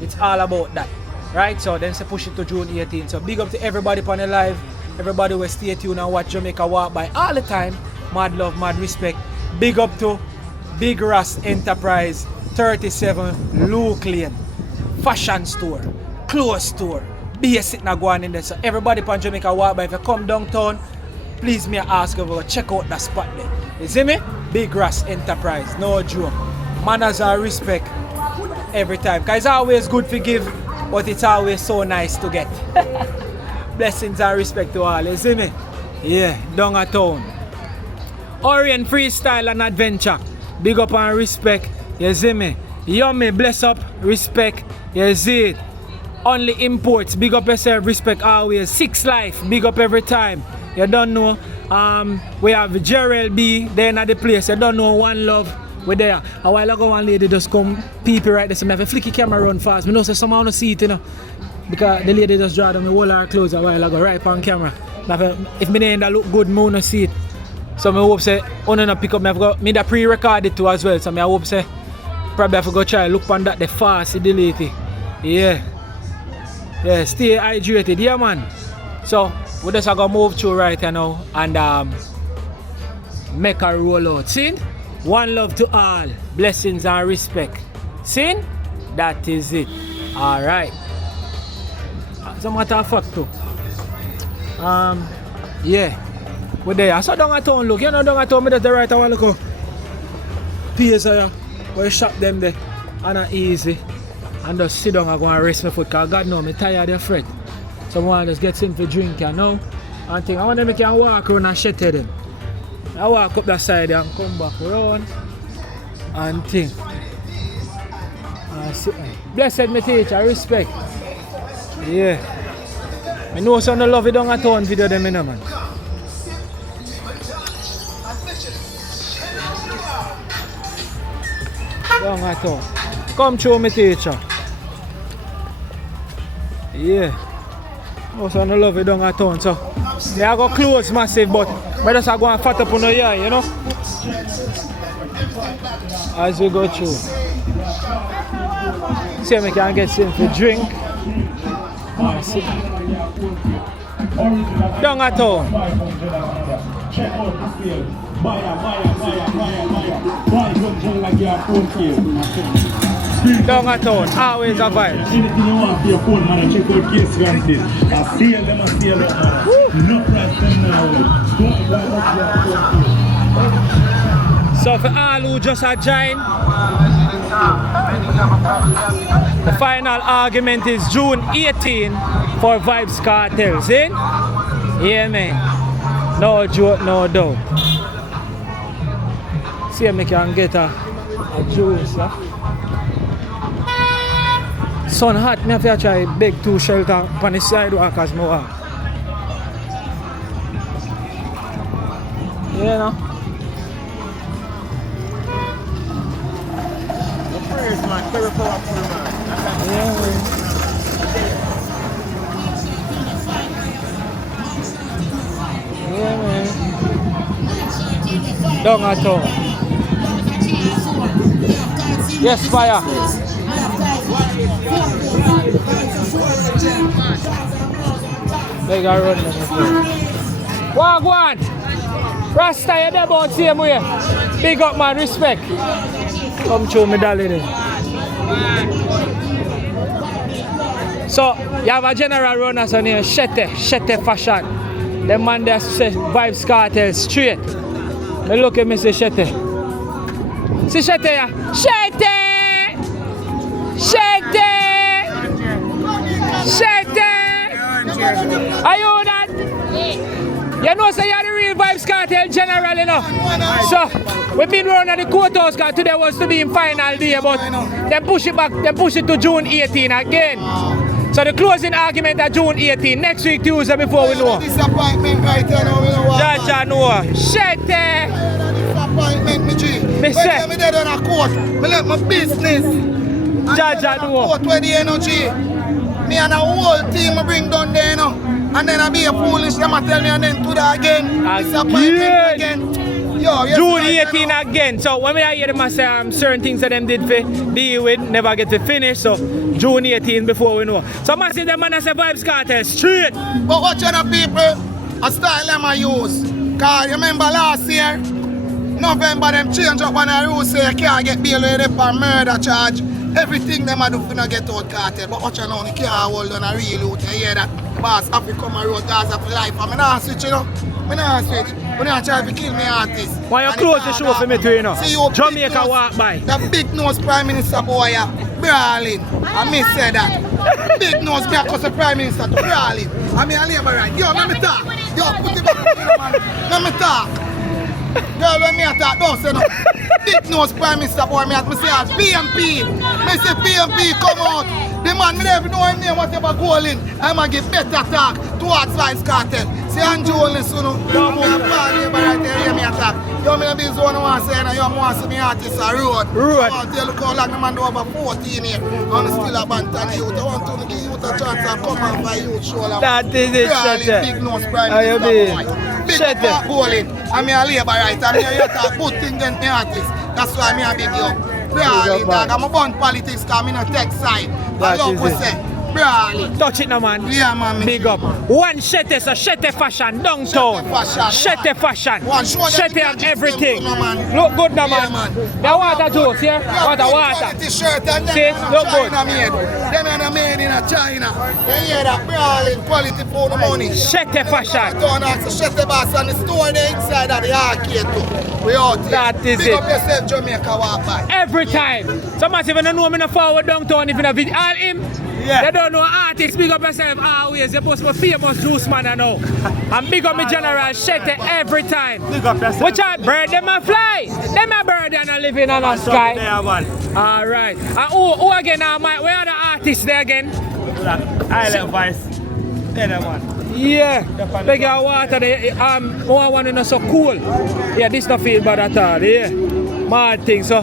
it's all about that. Right? So then say push it to June 18. So big up to everybody on the live. Everybody will stay tuned and watch Jamaica walk by all the time. Mad love, mad respect. Big up to Big Ras Enterprise, 37 Luke Lane. Fashion store, clothes store. Basic na going in there. So everybody on Jamaica walk by. If you come downtown, please me ask you to check out that spot there. You see me? Big Ras Enterprise, no joke. Manners and respect every time. Cause it's always good to give, but it's always so nice to get. Blessings and respect to all, you see me? Yeah, down a town. Orient freestyle and adventure. Big up and respect, you see me? Yummy, bless up, respect, you see it? Only imports, big up yourself, respect always. 6 Life, big up every time. You don't know. We have Gerald B then at the place. You don't know One Love. We're there. A while ago one lady just come peeping right there. So I have a flicky camera run fast. I know so someone don't see it, you know. Because the lady just draw down the whole her clothes a while ago right on camera. If me name that look good, I don't see it. So I hope say I don't pick up. Me that pre-record it too as well. So I hope say probably have to go try look on that the fast delete it. Yeah. Yeah, stay hydrated, yeah man. So we just gonna move through right here now and make a roll out. See? One love to all. Blessings and respect. See? That is it. Alright. As a matter of fact too. Yeah. We're there. I saw down at town, look. You know down at town, me just the right away look. Piers there. Where you shop them there. And not easy. And just sit down and go and rest my foot. Cause God know me tired of fret. So I want to just get something to drink, you know. And think I want them to can walk around and shut them. I walk up that side and come back around. And think. Blessed me teacher, respect. Yeah. I know some love you down at town video them in man. Down at town. Come show me teacher. Yeah. Also no love you down at town, so they are going to close massive, but I just go and fat up on the year, you know. As we go through. See if we can get something to drink. Down at town. Check out the sale. Buy. Down at town, always a vibe. Anything you want for your phone, man, check out case granted. I feel them, no price them now. So for all who just are joined, the final argument is June 18 for Vybz Kartel. See? Yeah, man. No joke, no doubt. See if I can get a juice. Huh? Sun hot, I have to try big 2 shelter on the sidewalk as I walk. Yeah, no? Prayers, man. Carry power for man. Yeah, man. Yeah, man. Down at all. Yes, fire. They got running. Wagwan! Rasta, you're there about same way. Big up, man. Respect. Come show me that lady. So, you have a general runner on here, Shete fashion. The man that says Vybz Kartel straight. They look at me say Shete. See Shete ya? Shete! Shete! Shete! Are you that? You know say you're the real Vybz Kartel general, you know. So, we've been running the courthouse because today was to be in final day, but they push it back, they push it to June 18 again. So the closing argument at June 18, next week Tuesday before we know. Disappointment right now, we know what. Jaja know. Shete! Disappointment, me G. Me say. Me dead on a court. Me let my business. Jaja know. Court where the energy. Me and a whole team I bring down there, you know. And then I be a foolish, them I tell me and then do that again. Disappointment again. Yo, yes, June 18 again. So when I hear them say certain things that them did for deal with, never get to finish. So June 18 before we know. So I see them man say Vybz Kartel straight. But what kind of people a style them I use? Cause you remember last year, November them change up on a rule say you can't get bail with them for murder charge. Everything them I do for not get out cartel. But what you know, you can't hold on a real youth. You hear that? Boss, Africa come and road Gaza for life. I'm not switch, you know. I'm not switch. I'm not trying to kill me artist. Why you close the show for me too, you know? See you Jamaica walk by. The big nose Prime Minister boy, brawling. I may say that. Big nose because the Prime Minister to brawling. I mean, I labor right. Yo, let me talk. Yo, put it back, man. Let me talk. Girl, when me attack, don't say no. Big nose Prime Minister boy, me at me say PMP. Me say PMP come out. The man, me never know his name, whatever goal in. I'm going to give better talk towards Vybz Kartel. See Andrew only soon. Yo, me a bad neighbor right there, hear me attack. Yo, me a be zone I want to say, yo, I want to see me artist a road. I want to tell you how long the man do over 14 years. And still a bantan youth. I want to give youth a chance and come and buy youth show. That is it, Shete. Big nose Prime Minister boy. Big up bowling. I'm a labor right. I'm here to put things in the artist. That's why I'm a big yo. Brawling dog. I'm a born politics because I'm not take side. I love what say. Brawley. Touch it now, man. Yeah, man. Big up. One Shete, so Shete fashion, downtown. Shete fashion. Shete and everything. Look good now, man. The water juice, yeah? Water. See, look good. Them are made in China. They hear that Brawley quality for the money. Shete fashion. Don't ask the Shete boss and the store there inside of the arcade too. We out here. That is Big it. up yourself, Jamaica, walk by. Every time. Some massive don't know me in the forward downtown if in a video. All him. Yeah. They don't know artists. Big up yourself always. You're supposed to be famous juice man I know. And big up me general Shete every time. Big up yourself. Which are bird them a fly. Them a bird and a living on the sky. There, man. Alright. And who again now, Mike? Where are the artists there again? Island Vice. There, man. Yeah, beg your water there. One is not so cool. Yeah, this not feel bad at all. Yeah, mad thing. So,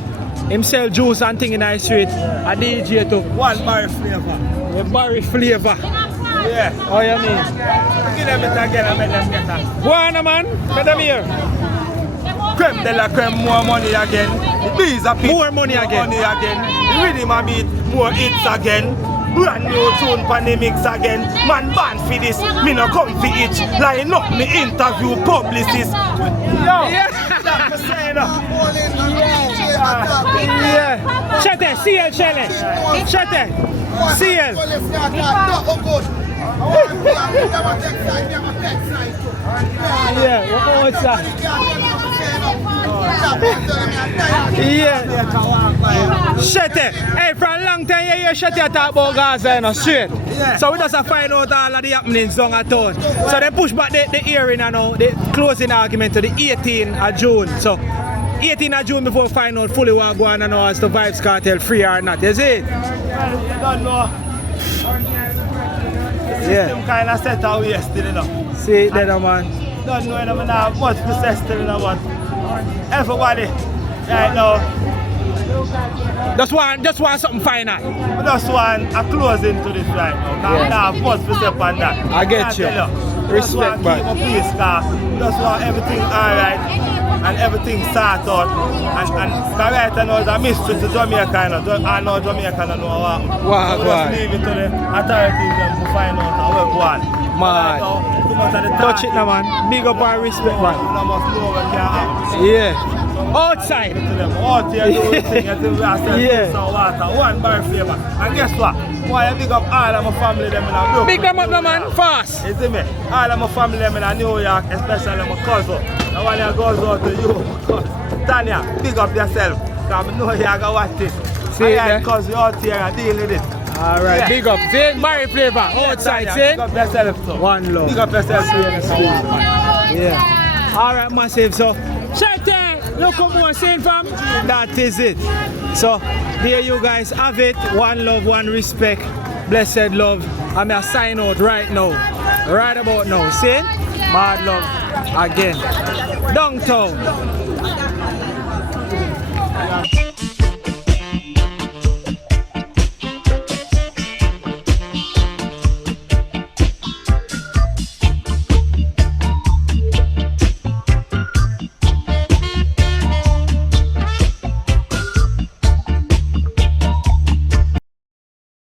him sell juice and thing in the street. A DJ too. One berry flavor. A berry flavor. Yeah. Oh, you mean? Give them it again and make them get that. Go on, man. Let them here. Creme de la creme, more money again. The bees are more money again. The rhythm a beat, more hits again. Brand new tune pandemics again. Man band for this, me no come for it. Line up me interview publicist. Yo, that's me saying. Yeah. Shete, CL Shele. Shete, CL. Yeah, what's that? Yeah. Shete. Hey, for a long time you hear Shete talk about Gaza, you know, straight. Yeah. So we just find out all of the happenings down at town. So they push back the hearing and now, the closing argument to the 18th of June. So 18th of June before we find out fully what going on now as the Vybz Kartel free or not. You see? You don't know. The system kind of set out yesterday now. See that, man. Don't know when I'm not much process still now, but everybody right now. Just want something final. We just want a closing to this right now. Yeah. Now much process on that. I get you. Respect, man. Keep a peace, we just want everything alright and everything start out. And right now it's a mystery to Jamaica. I know Jamaica don't know what happened. Wow, so just leave it to the authorities to find out how we go on. Man, touch it now, man. Big up and respect, man. Yeah. Outside. Out here doing things, water, one bar flavor. And guess what? Why I big up all of my family them in a Brooklyn. Big them up now, man, fast. You see me? All of my family them in New York, especially my cousin. The one that goes out to you. Tanya, big up yourself. Because I know you're going to watch this. See it? Because you're out here and dealing with it. Alright, yeah. Big up. See, Barry flavor. Outside, see? Big up yourself too. One love. Big up yourself too. Yeah. Alright, massive. So, Shete, look what more saying, fam. That is it. So, there you guys have it. One love, one respect. Blessed love. I'm going to sign out right now. Right about now. See? Mad love again. Downtown.